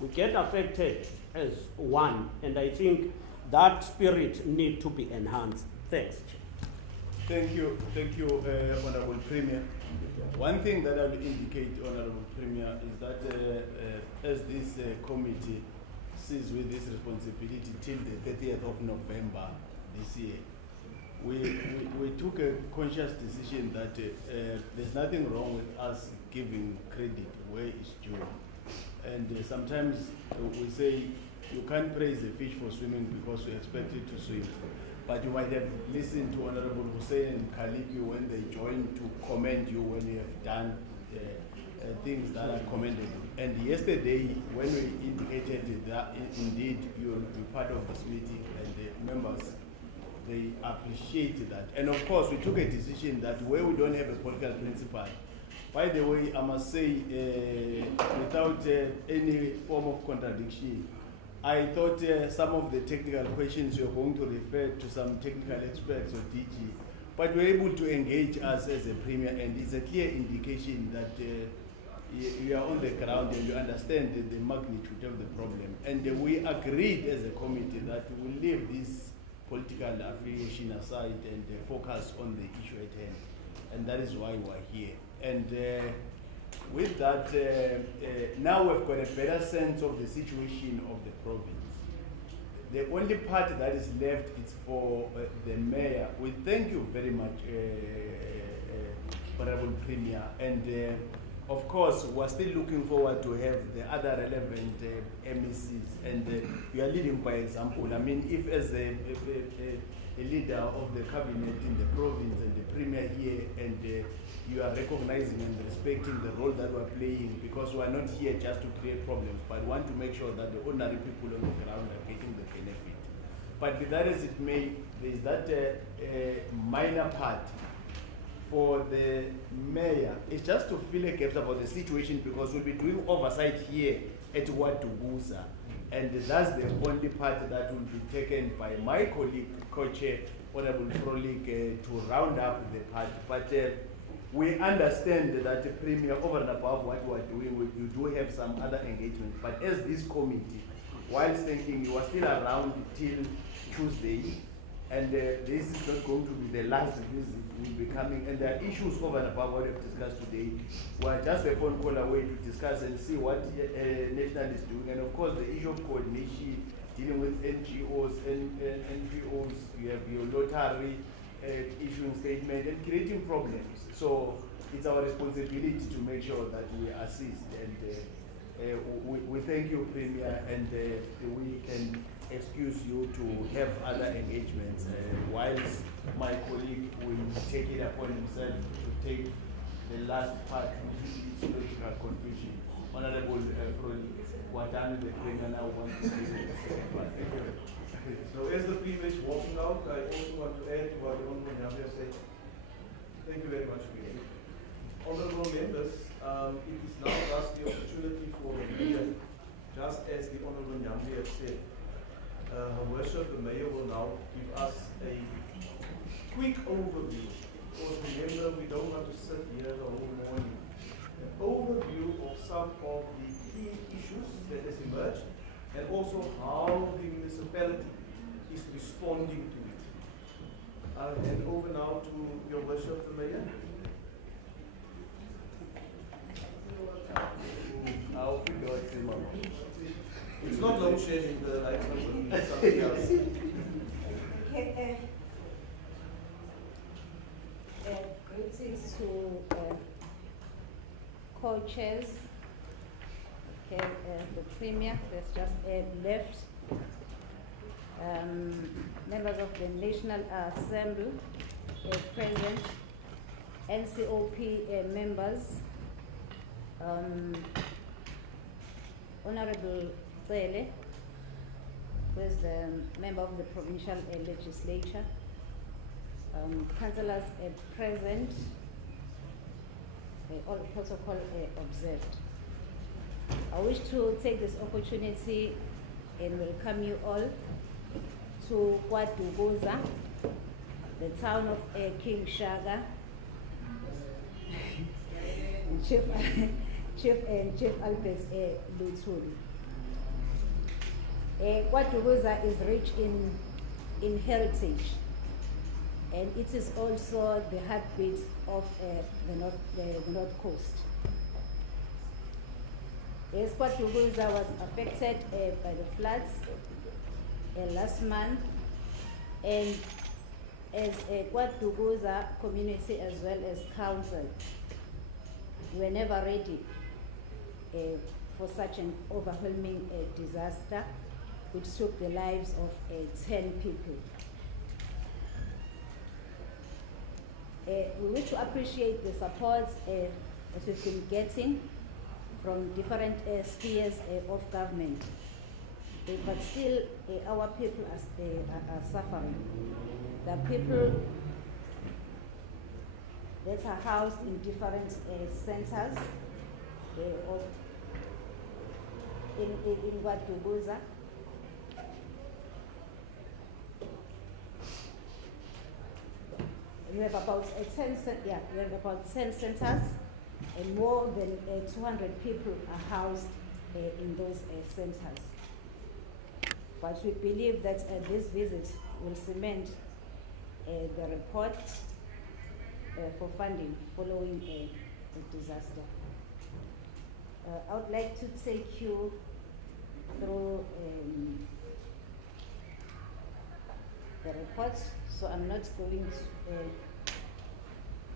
We get affected as one, and I think that spirit need to be enhanced. Thanks. Thank you, Honorable Premier. One thing that I will indicate, Honorable Premier, is that as this committee sees with this responsibility till the 30th of November this year, we took a conscious decision that there's nothing wrong with us giving credit where it's due. And sometimes we say you can't praise a fish for swimming because we expect it to swim. But you might have listened to Honorable Hussein and Kaliki when they joined to commend you when you have done things that are commendable. And yesterday, when we indicated that indeed you will be part of this meeting and the members, they appreciate that. And of course, we took a decision that where we don't have a political principle, by the way, I must say, without any form of contradiction, I thought some of the technical questions you're going to refer to some technical experts or DG, but we're able to engage us as a premier, and it's a clear indication that you are on the ground and you understand the magnitude of the problem. And we agreed as a committee that we'll leave this political affiliation aside and focus on the issue at hand. And that is why we're here. And with that, now we've got a better sense of the situation of the province. The only part that is left is for the mayor. We thank you very much, Honorable Premier. And of course, we're still looking forward to have the other relevant MECs. And we are leading by example. I mean, if as a leader of the cabinet in the province and the premier here, and you are recognizing and respecting the role that we're playing, because we are not here just to create problems, but want to make sure that the ordinary people on the ground are getting the benefit. But be that as it may, there is that minor part for the mayor. It's just to fill a gap about the situation, because we'll be doing oversight here at Watugusa. And that's the only part that will be taken by my colleague, co-chair, Honorable Frolik, to round up the part. But we understand that the Premier, over and above what we are doing, we do have some other engagement. But as this committee, whilst thinking you are still around till Tuesday, and this is not going to be the last visit, will be coming, and there are issues over and above what we've discussed today. We're just a phone call away to discuss and see what National is doing, and of course the issue of coordination, dealing with NGOs and NGOs, you have your notary issuing statement and creating problems. So it's our responsibility to make sure that we assist, and we thank you, Premier, and we can excuse you to have other engagements, whilst my colleague will take it upon himself to take the last part, which is political confusion. Honorable Froli, what done the Premier now wants to say the second part. Thank you. So as the Premier is walking out, I also want to add to what the Honorable Nyambia said. Thank you very much, Premier. Honorable members, it is now thus the opportunity for the Mayor, just as the Honorable Nyambia said, Her Worship, the Mayor will now give us a quick overview. Because remember, we don't want to sit here the whole morning. An overview of some of the key issues that has emerged, and also how the municipality is responding to it. I'll hand over now to Your Worship, the Mayor. It's not load shedding, the lights are working, it's something else. Okay, greetings to co-chairs, the Premier that's just left, members of the National Assembly present, NCOP members, Honorable Tsele, who is the member of the provincial legislature, councillors present, all protocol observed. I wish to take this opportunity and welcome you all to KwaZulu, the town of King Shaka, Chief Chief Albert's Luthuli. KwaDukuza is rich in heritage, and it is also the heartbeat of the North Coast. Yes, KwaDukuza was affected by the floods last month, and as a KwaDukuza community as well as council, we were never ready for such an overwhelming disaster which took the lives of 10 people. We wish to appreciate the support that we've been getting from different spheres of government, but still our people are suffering. The people that are housed in different centers in KwaDukuza. We have about 10 centers, and more than 200 people are housed in those centers. But we believe that this visit will cement the report for funding following the disaster. I would like to take you through the report, so I'm not going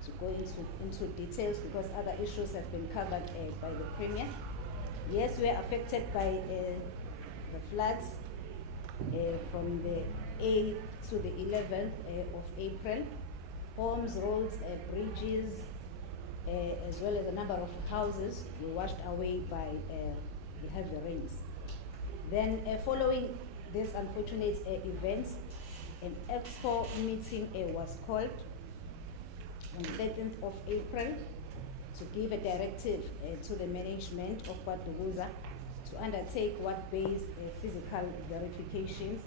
to go into details because other issues have been covered by the Premier. Yes, we are affected by the floods from the 8th to the 11th of April. Homes, roads, bridges, as well as a number of houses were washed away by the heavy rains. Then following these unfortunate events, an expo meeting was called on the 13th of April to give a directive to the management of KwaDukuza to undertake work-based physical verifications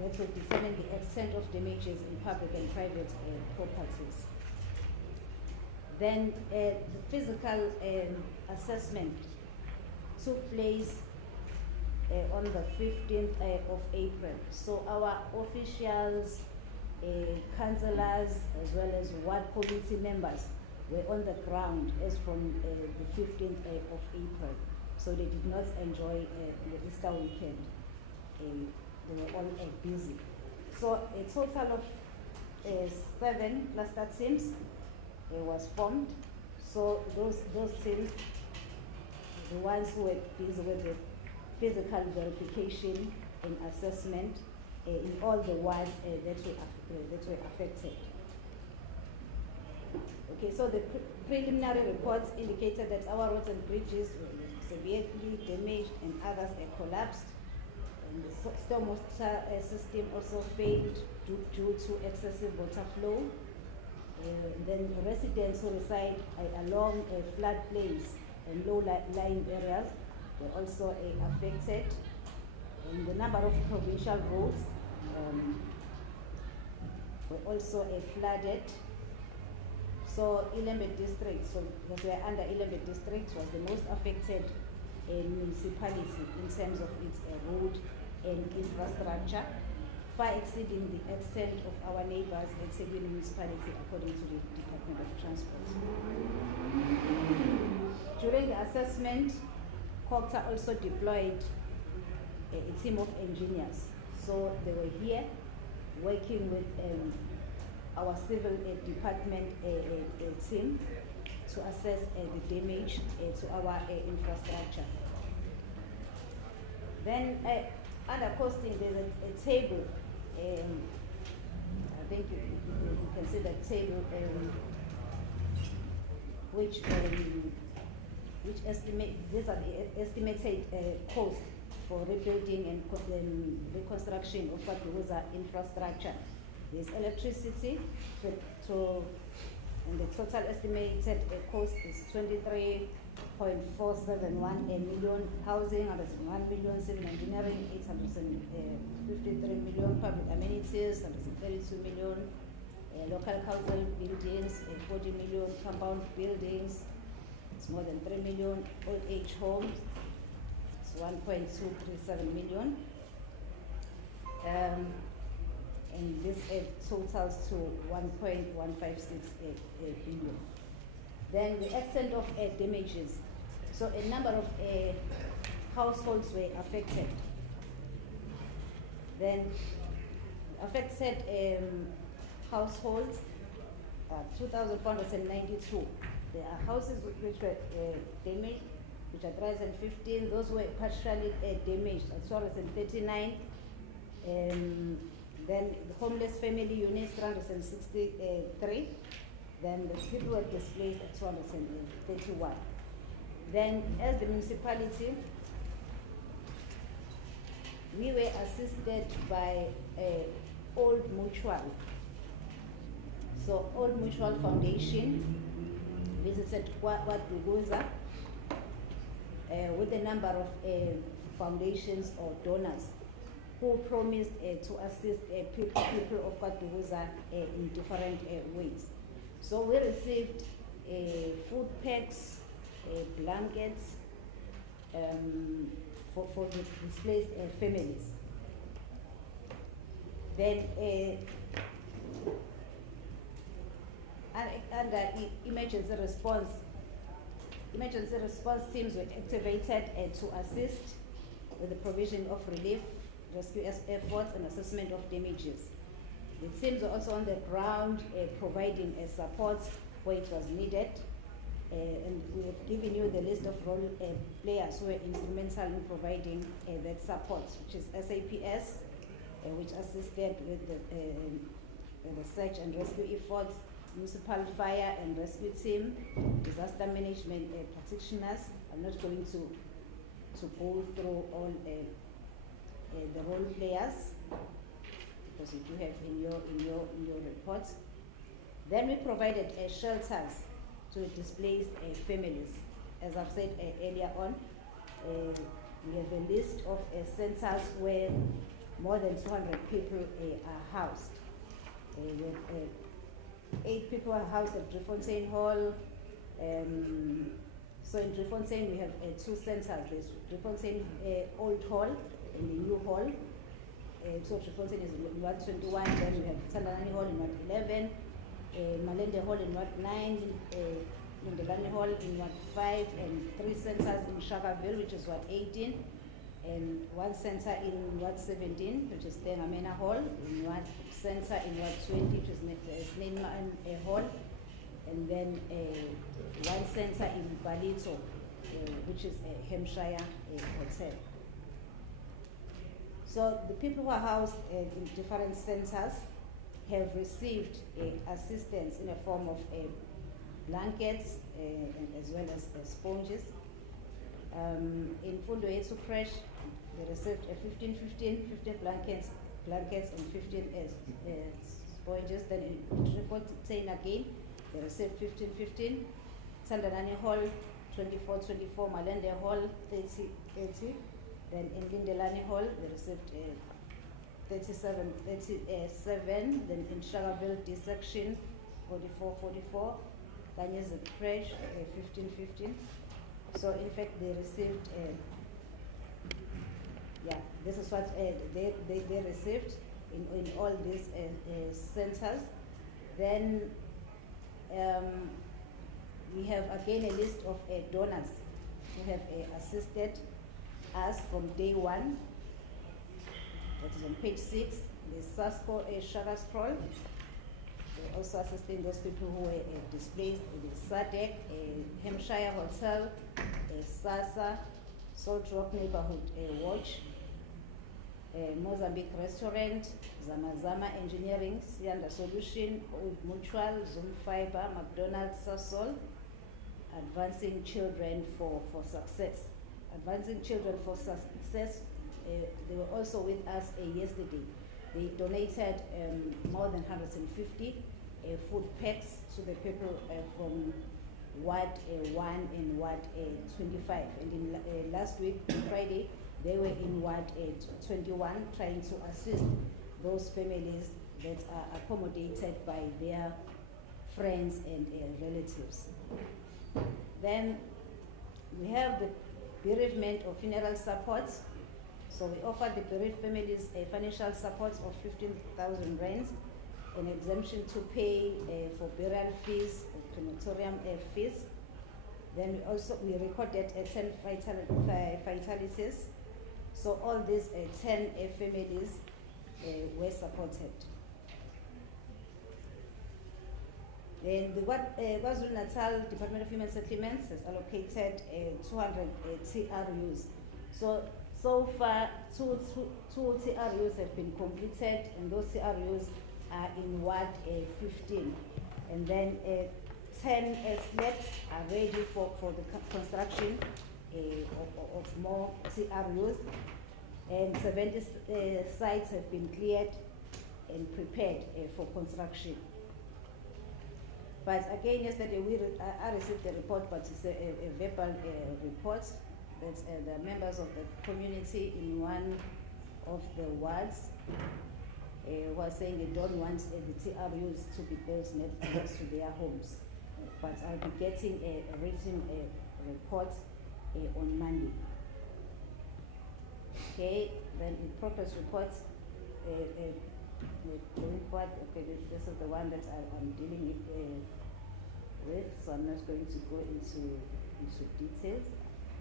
that will determine the extent of damages in public and private properties. Then the physical assessment took place on the 15th of April. So our officials, councillors, as well as ward committee members were on the ground as from the 15th of April. So they did not enjoy the Easter weekend. They were all busy. So a total of 7 cluster teams was formed. So those teams, the ones who were busy with the physical verification and assessment in all the wards that were affected. Okay, so the preliminary reports indicated that our roads and bridges were severely damaged and others collapsed. And the stormwater system also failed due to excessive water flow. Then residents who reside along floodplains and low-lying areas were also affected. And the number of provincial roads were also flooded. So Ilembe district, so that we are under Ilembe district, was the most affected municipality in terms of its road and infrastructure, far exceeding the extent of our neighbors at Seguin municipality according to the Department of Transport. During the assessment, COGTA also deployed a team of engineers. So they were here working with our civil department team to assess the damage to our infrastructure. Then under costing, there's a table. I think you can see that table, which estimate, these are the estimated cost for rebuilding and reconstruction of KwaDukuza infrastructure. There's electricity, and the total estimated cost is 23.471 million. Housing, 1,000,000. Civil engineering, 853 million. Public amenities, 132 million. Local council buildings, 40 million. Compound buildings, it's more than 3 million. Old age homes, it's 1.237 million. And this totals to 1.156 billion. Then the extent of damages. So a number of households were affected. Then affected households, 2,492. There are houses which were damaged, which are 315. Those were partially damaged, 239. Then the homeless family units, 363. Then the people were displaced at 231. Then as the municipality, we were assisted by Old Mutual. So Old Mutual Foundation visited KwaZulu with a number of foundations or donors who promised to assist people of KwaZulu in different ways. So we received food packs, blankets for the displaced families. Then under emergency response teams were activated to assist with the provision of relief, rescue efforts, and assessment of damages. The teams were also on the ground providing support where it was needed. And we have given you the list of role players who were instrumental in providing that support, which is SAPS, which assisted with the search and rescue efforts, municipal fire and rescue team, disaster management practitioners. I'm not going to go through all the role players because you do have in your report. Then we provided shelters to displaced families. As I've said earlier on, we have a list of centers where more than 200 people are housed. 8 people are housed at Driefontein Hall. So in Driefontein we have 2 centers. There's Driefontein Old Hall and the New Hall. So Driefontein is in Ward 21, then we have Tandalani Hall in Ward 11, Malende Hall in Ward 9, Lindelani Hall in Ward 5, and 3 centers in Shakaville, which is Ward 18, and 1 center in Ward 17, which is Tengamena Hall, in Ward Center in Ward 20, which is Sneinman Hall, and then 1 center in Balito, which is a Hampshire Hotel. So the people who are housed in different centers have received assistance in the form of blankets as well as sponges. In Fundo Yesu Crash, they received 15 blankets and 15 sponges. Then in Driefontein again, they received 15. Tandalani Hall, 24, Malende Hall, 30. Then in Lindelani Hall, they received 37. Then in Shakaville D section, 44. Kanyezi Crash, 15. So in fact, they received. This is what they received in all these centers. Then we have again a list of donors who have assisted us from day one. That is on page 6. The SASCO Shaka Scroll. We're also assisting those people who were displaced. The SADC, Hampshire Hotel, SASA, Salt Rock Neighborhood Watch, Mozambique Restaurant, Zama Engineering, Sianda Solution, Old Mutual, Zoom Fiber, McDonald's, Sasol, Advancing Children for Success. Advancing Children for Success, they were also with us yesterday. They donated more than 150 food packs to the people from Ward 1 and Ward 25. And in last week, on Friday, they were in Ward 21 trying to assist those families that are accommodated by their friends and relatives. Then We have the bereavement or funeral support. So we offer the bereaved families a financial support of 15,000 rands, an exemption to pay for burial fees or crematorium fees. Then we recorded 10 fatalities. So all these 10 families were supported. Then the KwaZulu Natal Department of Human Settlements has allocated 200 TRUs. So far, two TRUs have been completed, and those TRUs are in Ward 15. And then 10 slabs are ready for the construction of more TRUs. And 70 sites have been cleared and prepared for construction. But again, yesterday I received a report, but it's a verbal report that the members of the community in one of the wards were saying they don't want the TRUs to be built next to their homes. But I'll be getting a written report on Monday. Okay, then in progress report, going forward, okay, this is the one that I'm dealing with, so I'm not going to go into details.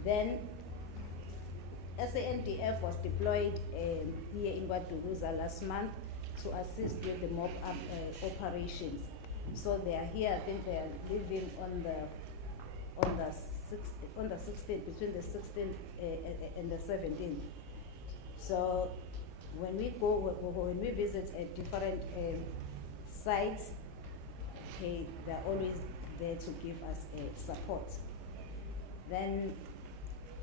Then SANDF was deployed here in Waduguza last month to assist with the mob operations. So they are here. I think they are living on the 16th, between the 16th and the 17th. So when we visit different sites, okay, they're always there to give us support. Then,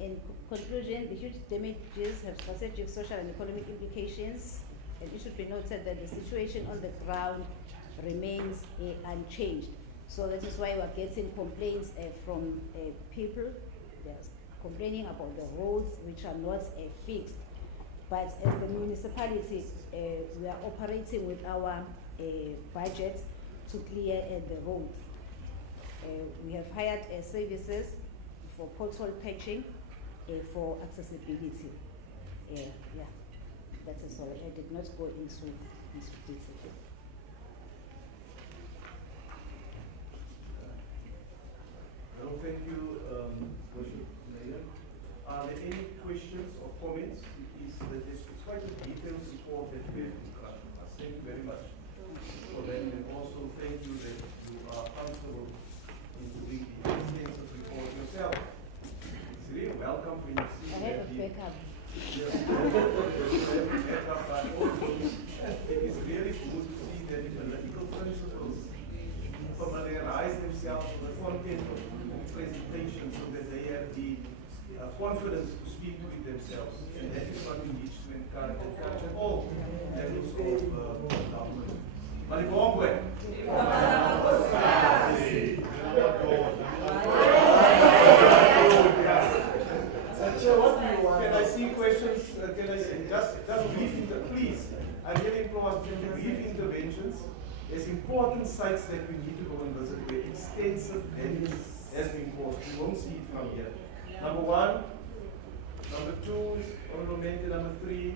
in conclusion, the huge damages have strategic, social, and economic implications, and it should be noted that the situation on the ground remains unchanged. So that is why we're getting complaints from people. They're complaining about the roads which are not fixed. But as the municipality, we are operating with our budget to clear the roads. We have hired services for pothole patching, for accessibility. Yeah, that is all. I did not go into detail. Well, thank you, Worship Mayor. Are there any questions or comments? It's quite a detailed report that we have got. Thank you very much for that, and also thank you that you are comfortable in doing the extensive report yourself. It's really welcome when you see I have a backup. Yes, backup, but also it is really good to see that the political principles familiarize themselves with the content of the presentation so that they have the confidence to speak with themselves. And that is what we need to encourage at all levels of government. Malibongwe. Can I see questions? Can I say just brief please? I really implore us to brief interventions. There's important sites that we need to go and visit where extensive damage has been caused. We won't see it from here. Number one. Number two is honorable mention. Number three.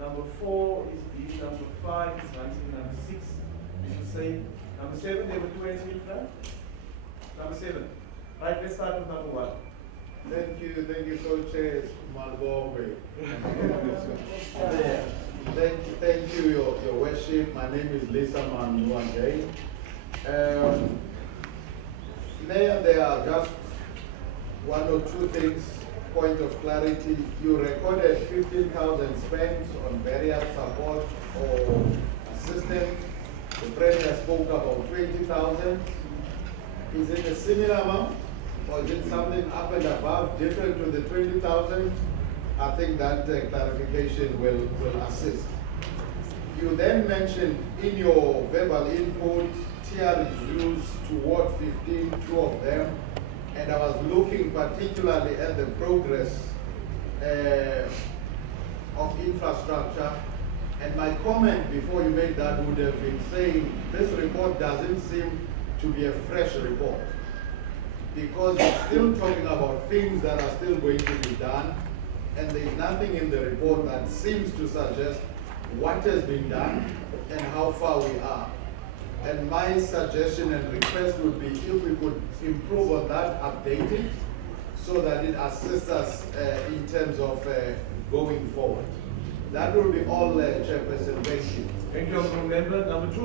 Number four is B. Number five is ranking. Number six is the same. Number seven, there were two hands in front. Number seven. Right, let's start with number one. Thank you, co-chair Malbongwe. Thank you, your worship. My name is Lisa Manuande. Mayor, there are just one or two things, point of clarity. You recorded 15,000 spent on various support or assistance. The Premier spoke about 20,000. Is it a similar amount? Or is it something up and above, different to the 20,000? I think that clarification will assist. You then mentioned in your verbal input, TRUs to Ward 15, two of them, and I was looking particularly at the progress of infrastructure, and my comment before you made that would have been saying this report doesn't seem to be a fresh report. because we're still talking about things that are still going to be done, and there is nothing in the report that seems to suggest what has been done and how far we are. And my suggestion and request would be if we could improve on that, update it, so that it assists us in terms of going forward. That will be all, Chairperson. Thank you. Thank you, Honourable Member. Number 2.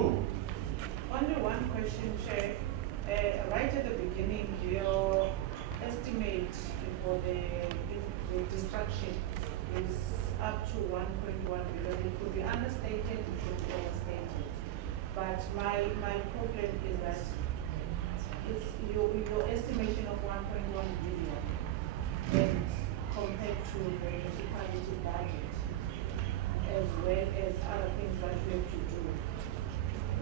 Only one question, Chair. Right at the beginning, your estimate for the destruction is up to 1.1 billion. It could be understated, it could be overstated. But my problem is that it's your estimation of 1.1 billion and compared to the municipality budget, as well as other things that we have to do.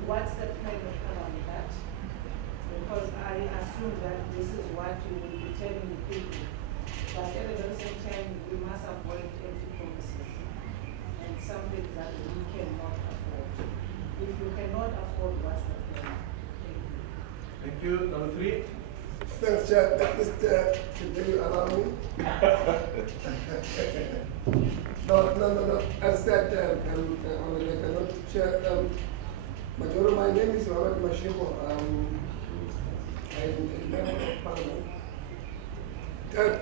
What's the plan of around that? Because I assume that this is what you will be telling the people. But at the very same time, we must avoid empty promises and some things that we cannot afford. If you cannot afford, what's the plan? Thank you. Number 3. Thanks, Chair. Can you allow me? No. As said, I cannot share. Majority, my name is Robert Mashiko. I'm a member of Parliament.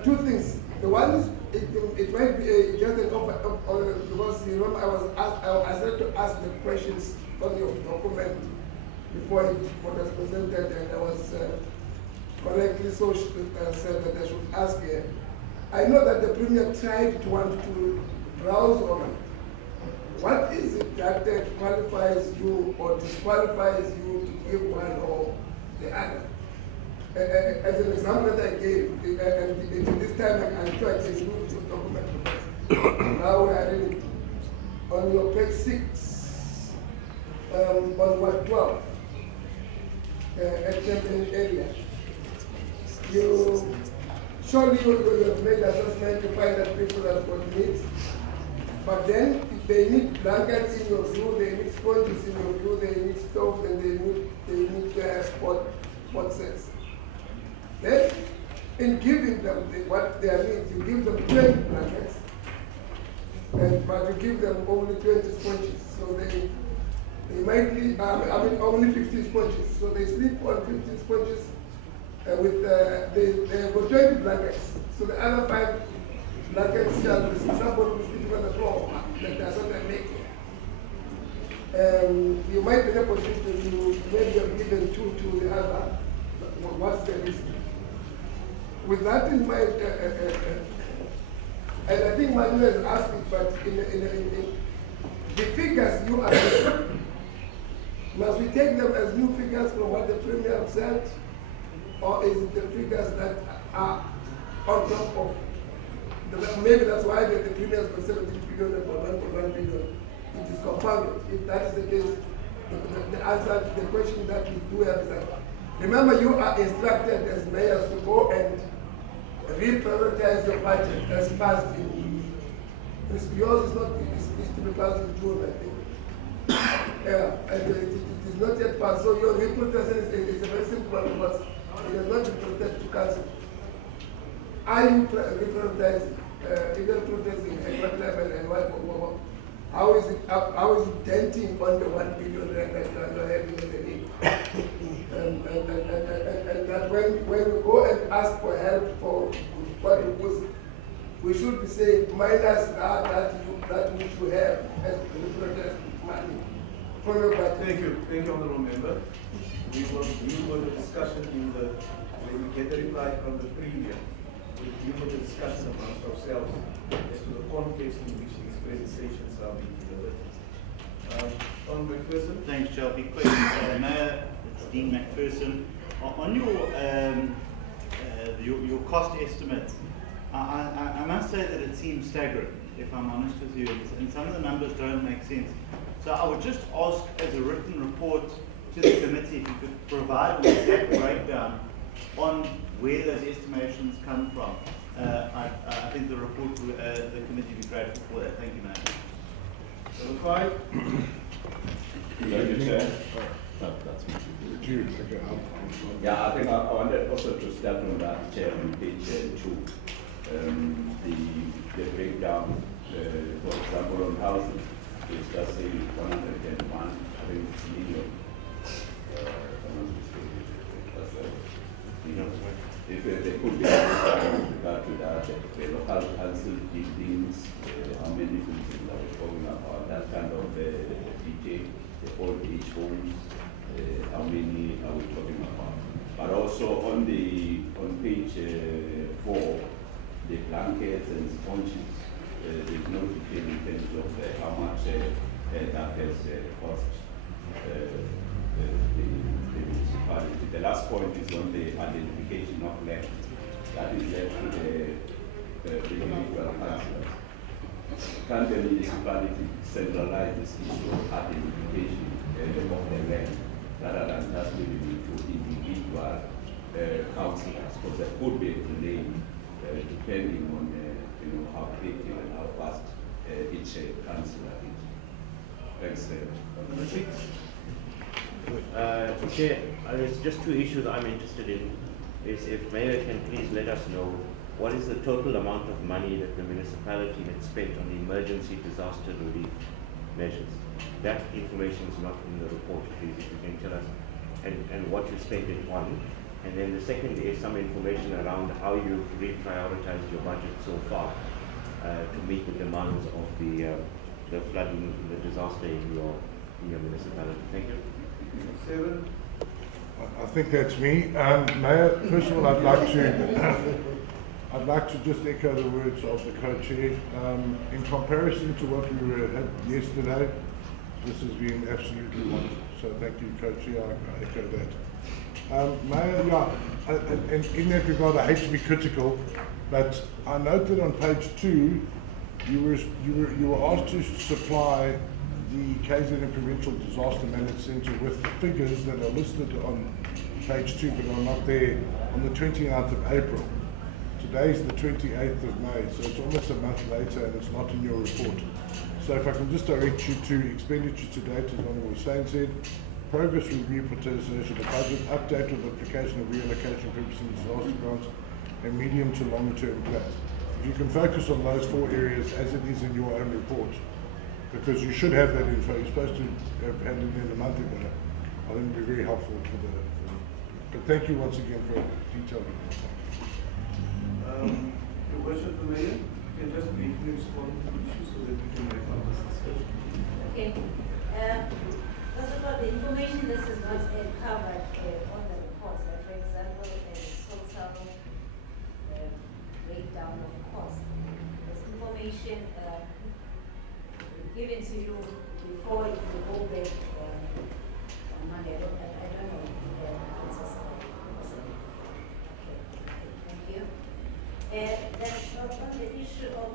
2 things. The one is, it might be just an because you remember I said to ask the questions on your document before it was presented, and I was correctly said that I should ask here. I know that the Premier tried to want to browse on what is it that qualifies you or disqualifies you to give one or the other. As an example that I gave, and this time I'm sure I can use your document. Now we are in on your page 6, on what 12, at the area. Surely you have made assessment to find that people have got needs, but then if they need blankets in your view, they need sponges in your view, they need stoves, and they need sport sets. Then, in giving them what their needs, you give them 20 blankets, but you give them only 20 sponges, so they might need, only 50 sponges, so they sleep on 50 sponges. They have got 20 blankets, so the other 5 blankets shall be somebody who's sleeping on the floor, like that's what they're making. You might be in a position to maybe have given 2 to the other. What's the reason? With that in mind, and I think Manu has asked it, but in the figures you are must we take them as new figures from what the Premier have said? Or is it the figures that are on top of? Maybe that's why the Premier has got 17 billion and 1.1 billion. It is compounded. If that is the case, the answer to the question that we do have is that, remember, you are instructed as mayors to go and reprioritize your budget as passed in. Yours is not, it's to be passed in June, I think. And it is not yet passed. So your reprioritization is a very simple one because it has not been presented to council. Are you reprioritizing, either reprioritizing at what level and what? How is it denting on the 1 billion rand that you are having as a need? And that when we go and ask for help for what it was, we should be saying minus that which you have as reprioritized money from your budget. Thank you, Honourable Member. We will the discussion when we get the reply from the Premier. We will discuss amongst ourselves as to the context in which these presentations are being delivered. On McPherson. Thanks, Chair. Big question, Mayor. It's Dean McPherson. On your cost estimates, I must say that it seems staggering, if I'm honest with you, and some of the numbers don't make sense. So I would just ask, as a written report to the committee, if you could provide an exact breakdown on where those estimations come from. I think the report, the committee would be grateful for that. Thank you, Mayor. Number 5. Thank you, Chair. That's me. you. Okay, Yeah, I think I wanted also to start on that, Chair, on page 2. The breakdown, for example, on housing, is just saying 101, I think it's million. If there could be a with regard to that, the local council buildings, how many buildings are we talking about, that kind of detail, the old age homes, how many are we talking about? But also on page 4, the blankets and sponges, there's no detail in terms of how much that has cost the municipality. The last point is on the identification of land. That is left to the individual councillors. Can the municipality centralize this issue of identification of the land rather than just leaving it to individual councillors? Because there could be a delay depending on how quick and how fast each councillor is. Thanks. Chair, there's just 2 issues I'm interested in. Is if Mayor can please let us know what is the total amount of money that the municipality had spent on emergency disaster relief measures. That information is not in the report, please, if you can tell us, and what you spent it on. And then the second is some information around how you've reprioritized your budget so far to meet the demands of the flooding, the disaster in your municipality. Thank you. 7. I think that's me. Mayor, first of all, I'd like to just echo the words of the co-chair. In comparison to what we had yesterday, this has been absolutely wonderful. So thank you, co-chair. I echo that. Mayor, yeah, and in that regard, I hate to be critical, but I note that on page 2, you were asked to supply the KZN Provincial Disaster Management Centre with figures that are listed on page 2 but are not there on the 29th of April. Today is the 28th of May, so it's almost a month later and it's not in your report. So if I can just direct you to expenditure to date, as Honourable Hussain said, progress review prioritization of budget, update of application of reallocation purposes and disaster grants, and medium to long-term plans. If you can focus on those 4 areas as it is in your own report, because you should have that info. You're supposed to have had it in a month ago. I think it would be very helpful for but thank you once again for a detailed report. Your question to Mayor, you can just briefly respond to the issue so that we can wrap up this discussion. Okay. First of all, the information this is not covered on the reports. Like for example, total breakdown of cost. This information given to you before you go back on Monday. I don't know if the answers are possible. Okay, thank you. Then on the issue of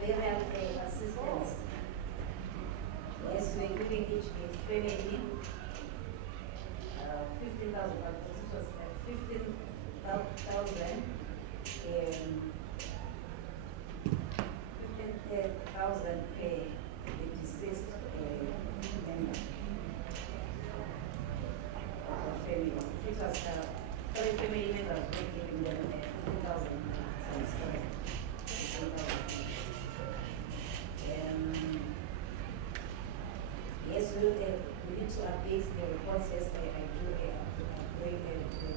burial assistance, yes, we're giving each family 15,000, but this was 15,000. 15,000 per deceased member of the family. It was 3 family members were giving them 15,000. Yes, we need to update the reports. Yes, I do agree with you.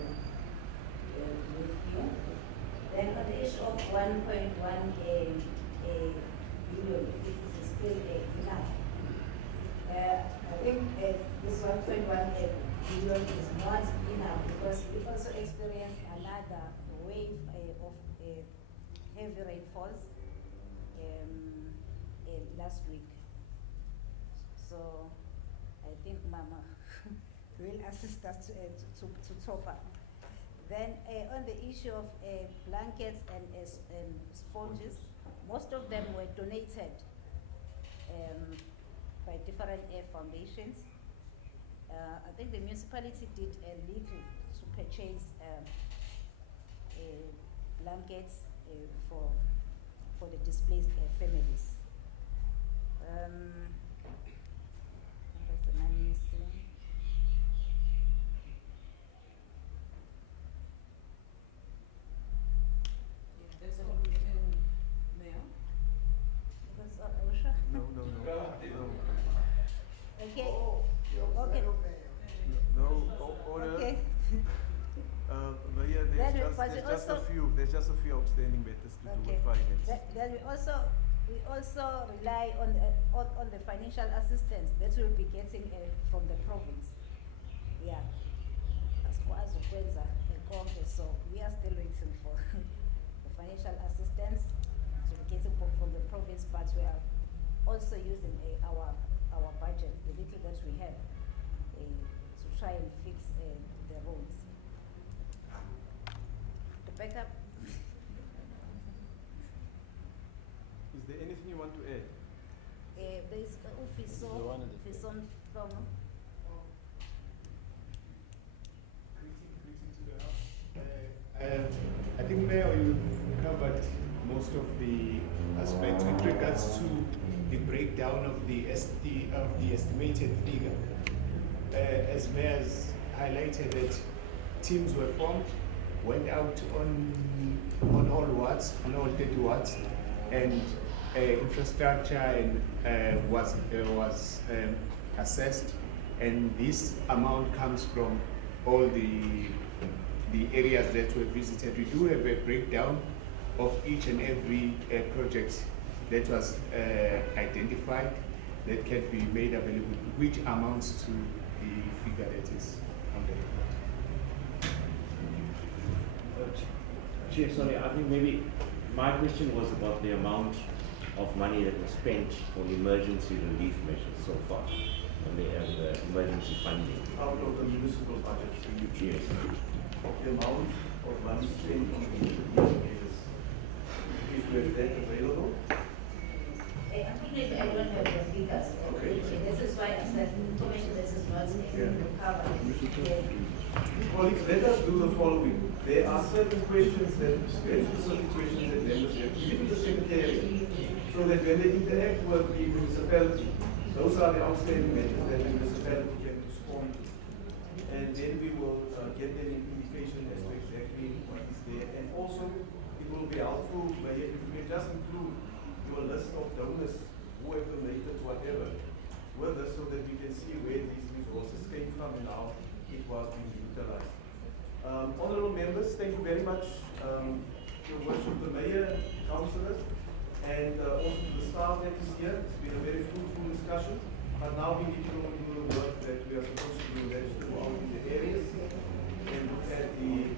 Then on the issue of 1.1 billion, if it is still enough. I think this 1.1 billion is not enough because we also experienced another wave of heavy rainfalls last week. So I think Mama will assist us to top up. Then on the issue of blankets and sponges, most of them were donated by different foundations. I think the municipality did a little to purchase blankets for the displaced families. That's the there's just a few outstanding matters to do Okay. with finance. Then we also rely on the financial assistance that we'll be getting from the province. Yeah. Asikwazi ukwenza konke, so we are still waiting for the financial assistance to be getting from the province, but we are also using our budget, the little that we have, to try and fix the roads. The backup. Is there anything you want to add? There is The one at the Ufison from. I think, Mayor, you covered most of the aspects with regards to the breakdown of the estimated figure. As Mayor's highlighted that teams were formed, went out on all wards, on all 30 wards, and infrastructure was assessed, and this amount comes from all the areas that were visited. We do have a breakdown of each and every project that was identified that can be made available, which amounts to the figure that is on the report. Chair, sorry, I think maybe my question was about the amount of money that was spent for emergency relief measures so far, and the emergency funding. Out of the municipal budget, Yes. the amount of money spent on the relief measures. Is that available? Unfortunately, I don't have the figures. Okay. This is why I said information this is not covered. Colleagues, let us do the following. There are certain questions that, very specific questions that members have to give to the Secretary, so that when they interact with the municipality, those are the outstanding matters that the municipality can respond to. And then we will get them an indication as to exactly what is there. And also, it will be helpful if you can just include your list of donors, whoever donated whatever, with us, so that we can see where these resources came from and how it was being utilized. Honorable members, thank you very much, Your Worship, the Mayor, Councillors, and also to the staff that is here. It's been a very fruitful discussion, but now we need to go and do the work that we are supposed to do, that is to go out in the areas and look at the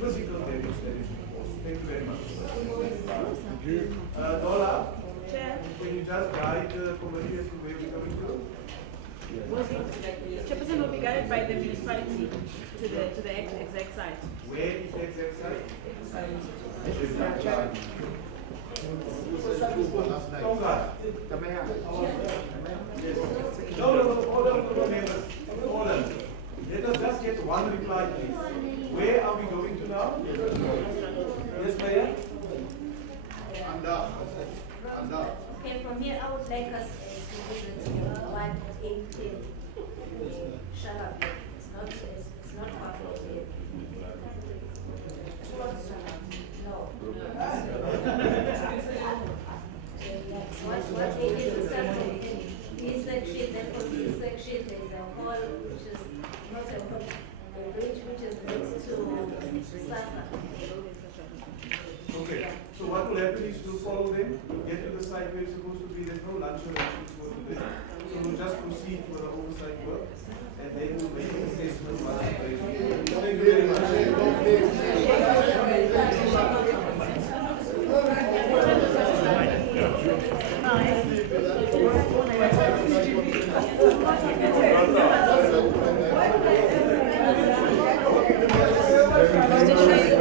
physical damage that is caused. Thank you very much. Thank you. Dola, Chair. can you just guide the committee as to where we're coming from? Chairperson will be guided by the municipality to the exact site. Where is the exact site? No, members. Hold on. Let us just get one reply, please. Where are we going to now? Yes, Mayor? Okay, from here I would like us to visit 118 Shalab. It's not far from here. No. What they did is something in section, then from this section there's a hall which is not a hall, a bridge which is next to Sasa. Okay, so what will happen is we'll follow them, get to the site where it's supposed to be, there's no lunch arrangements for today. So we'll just proceed with the oversight work, and then we'll make an assessment once the place is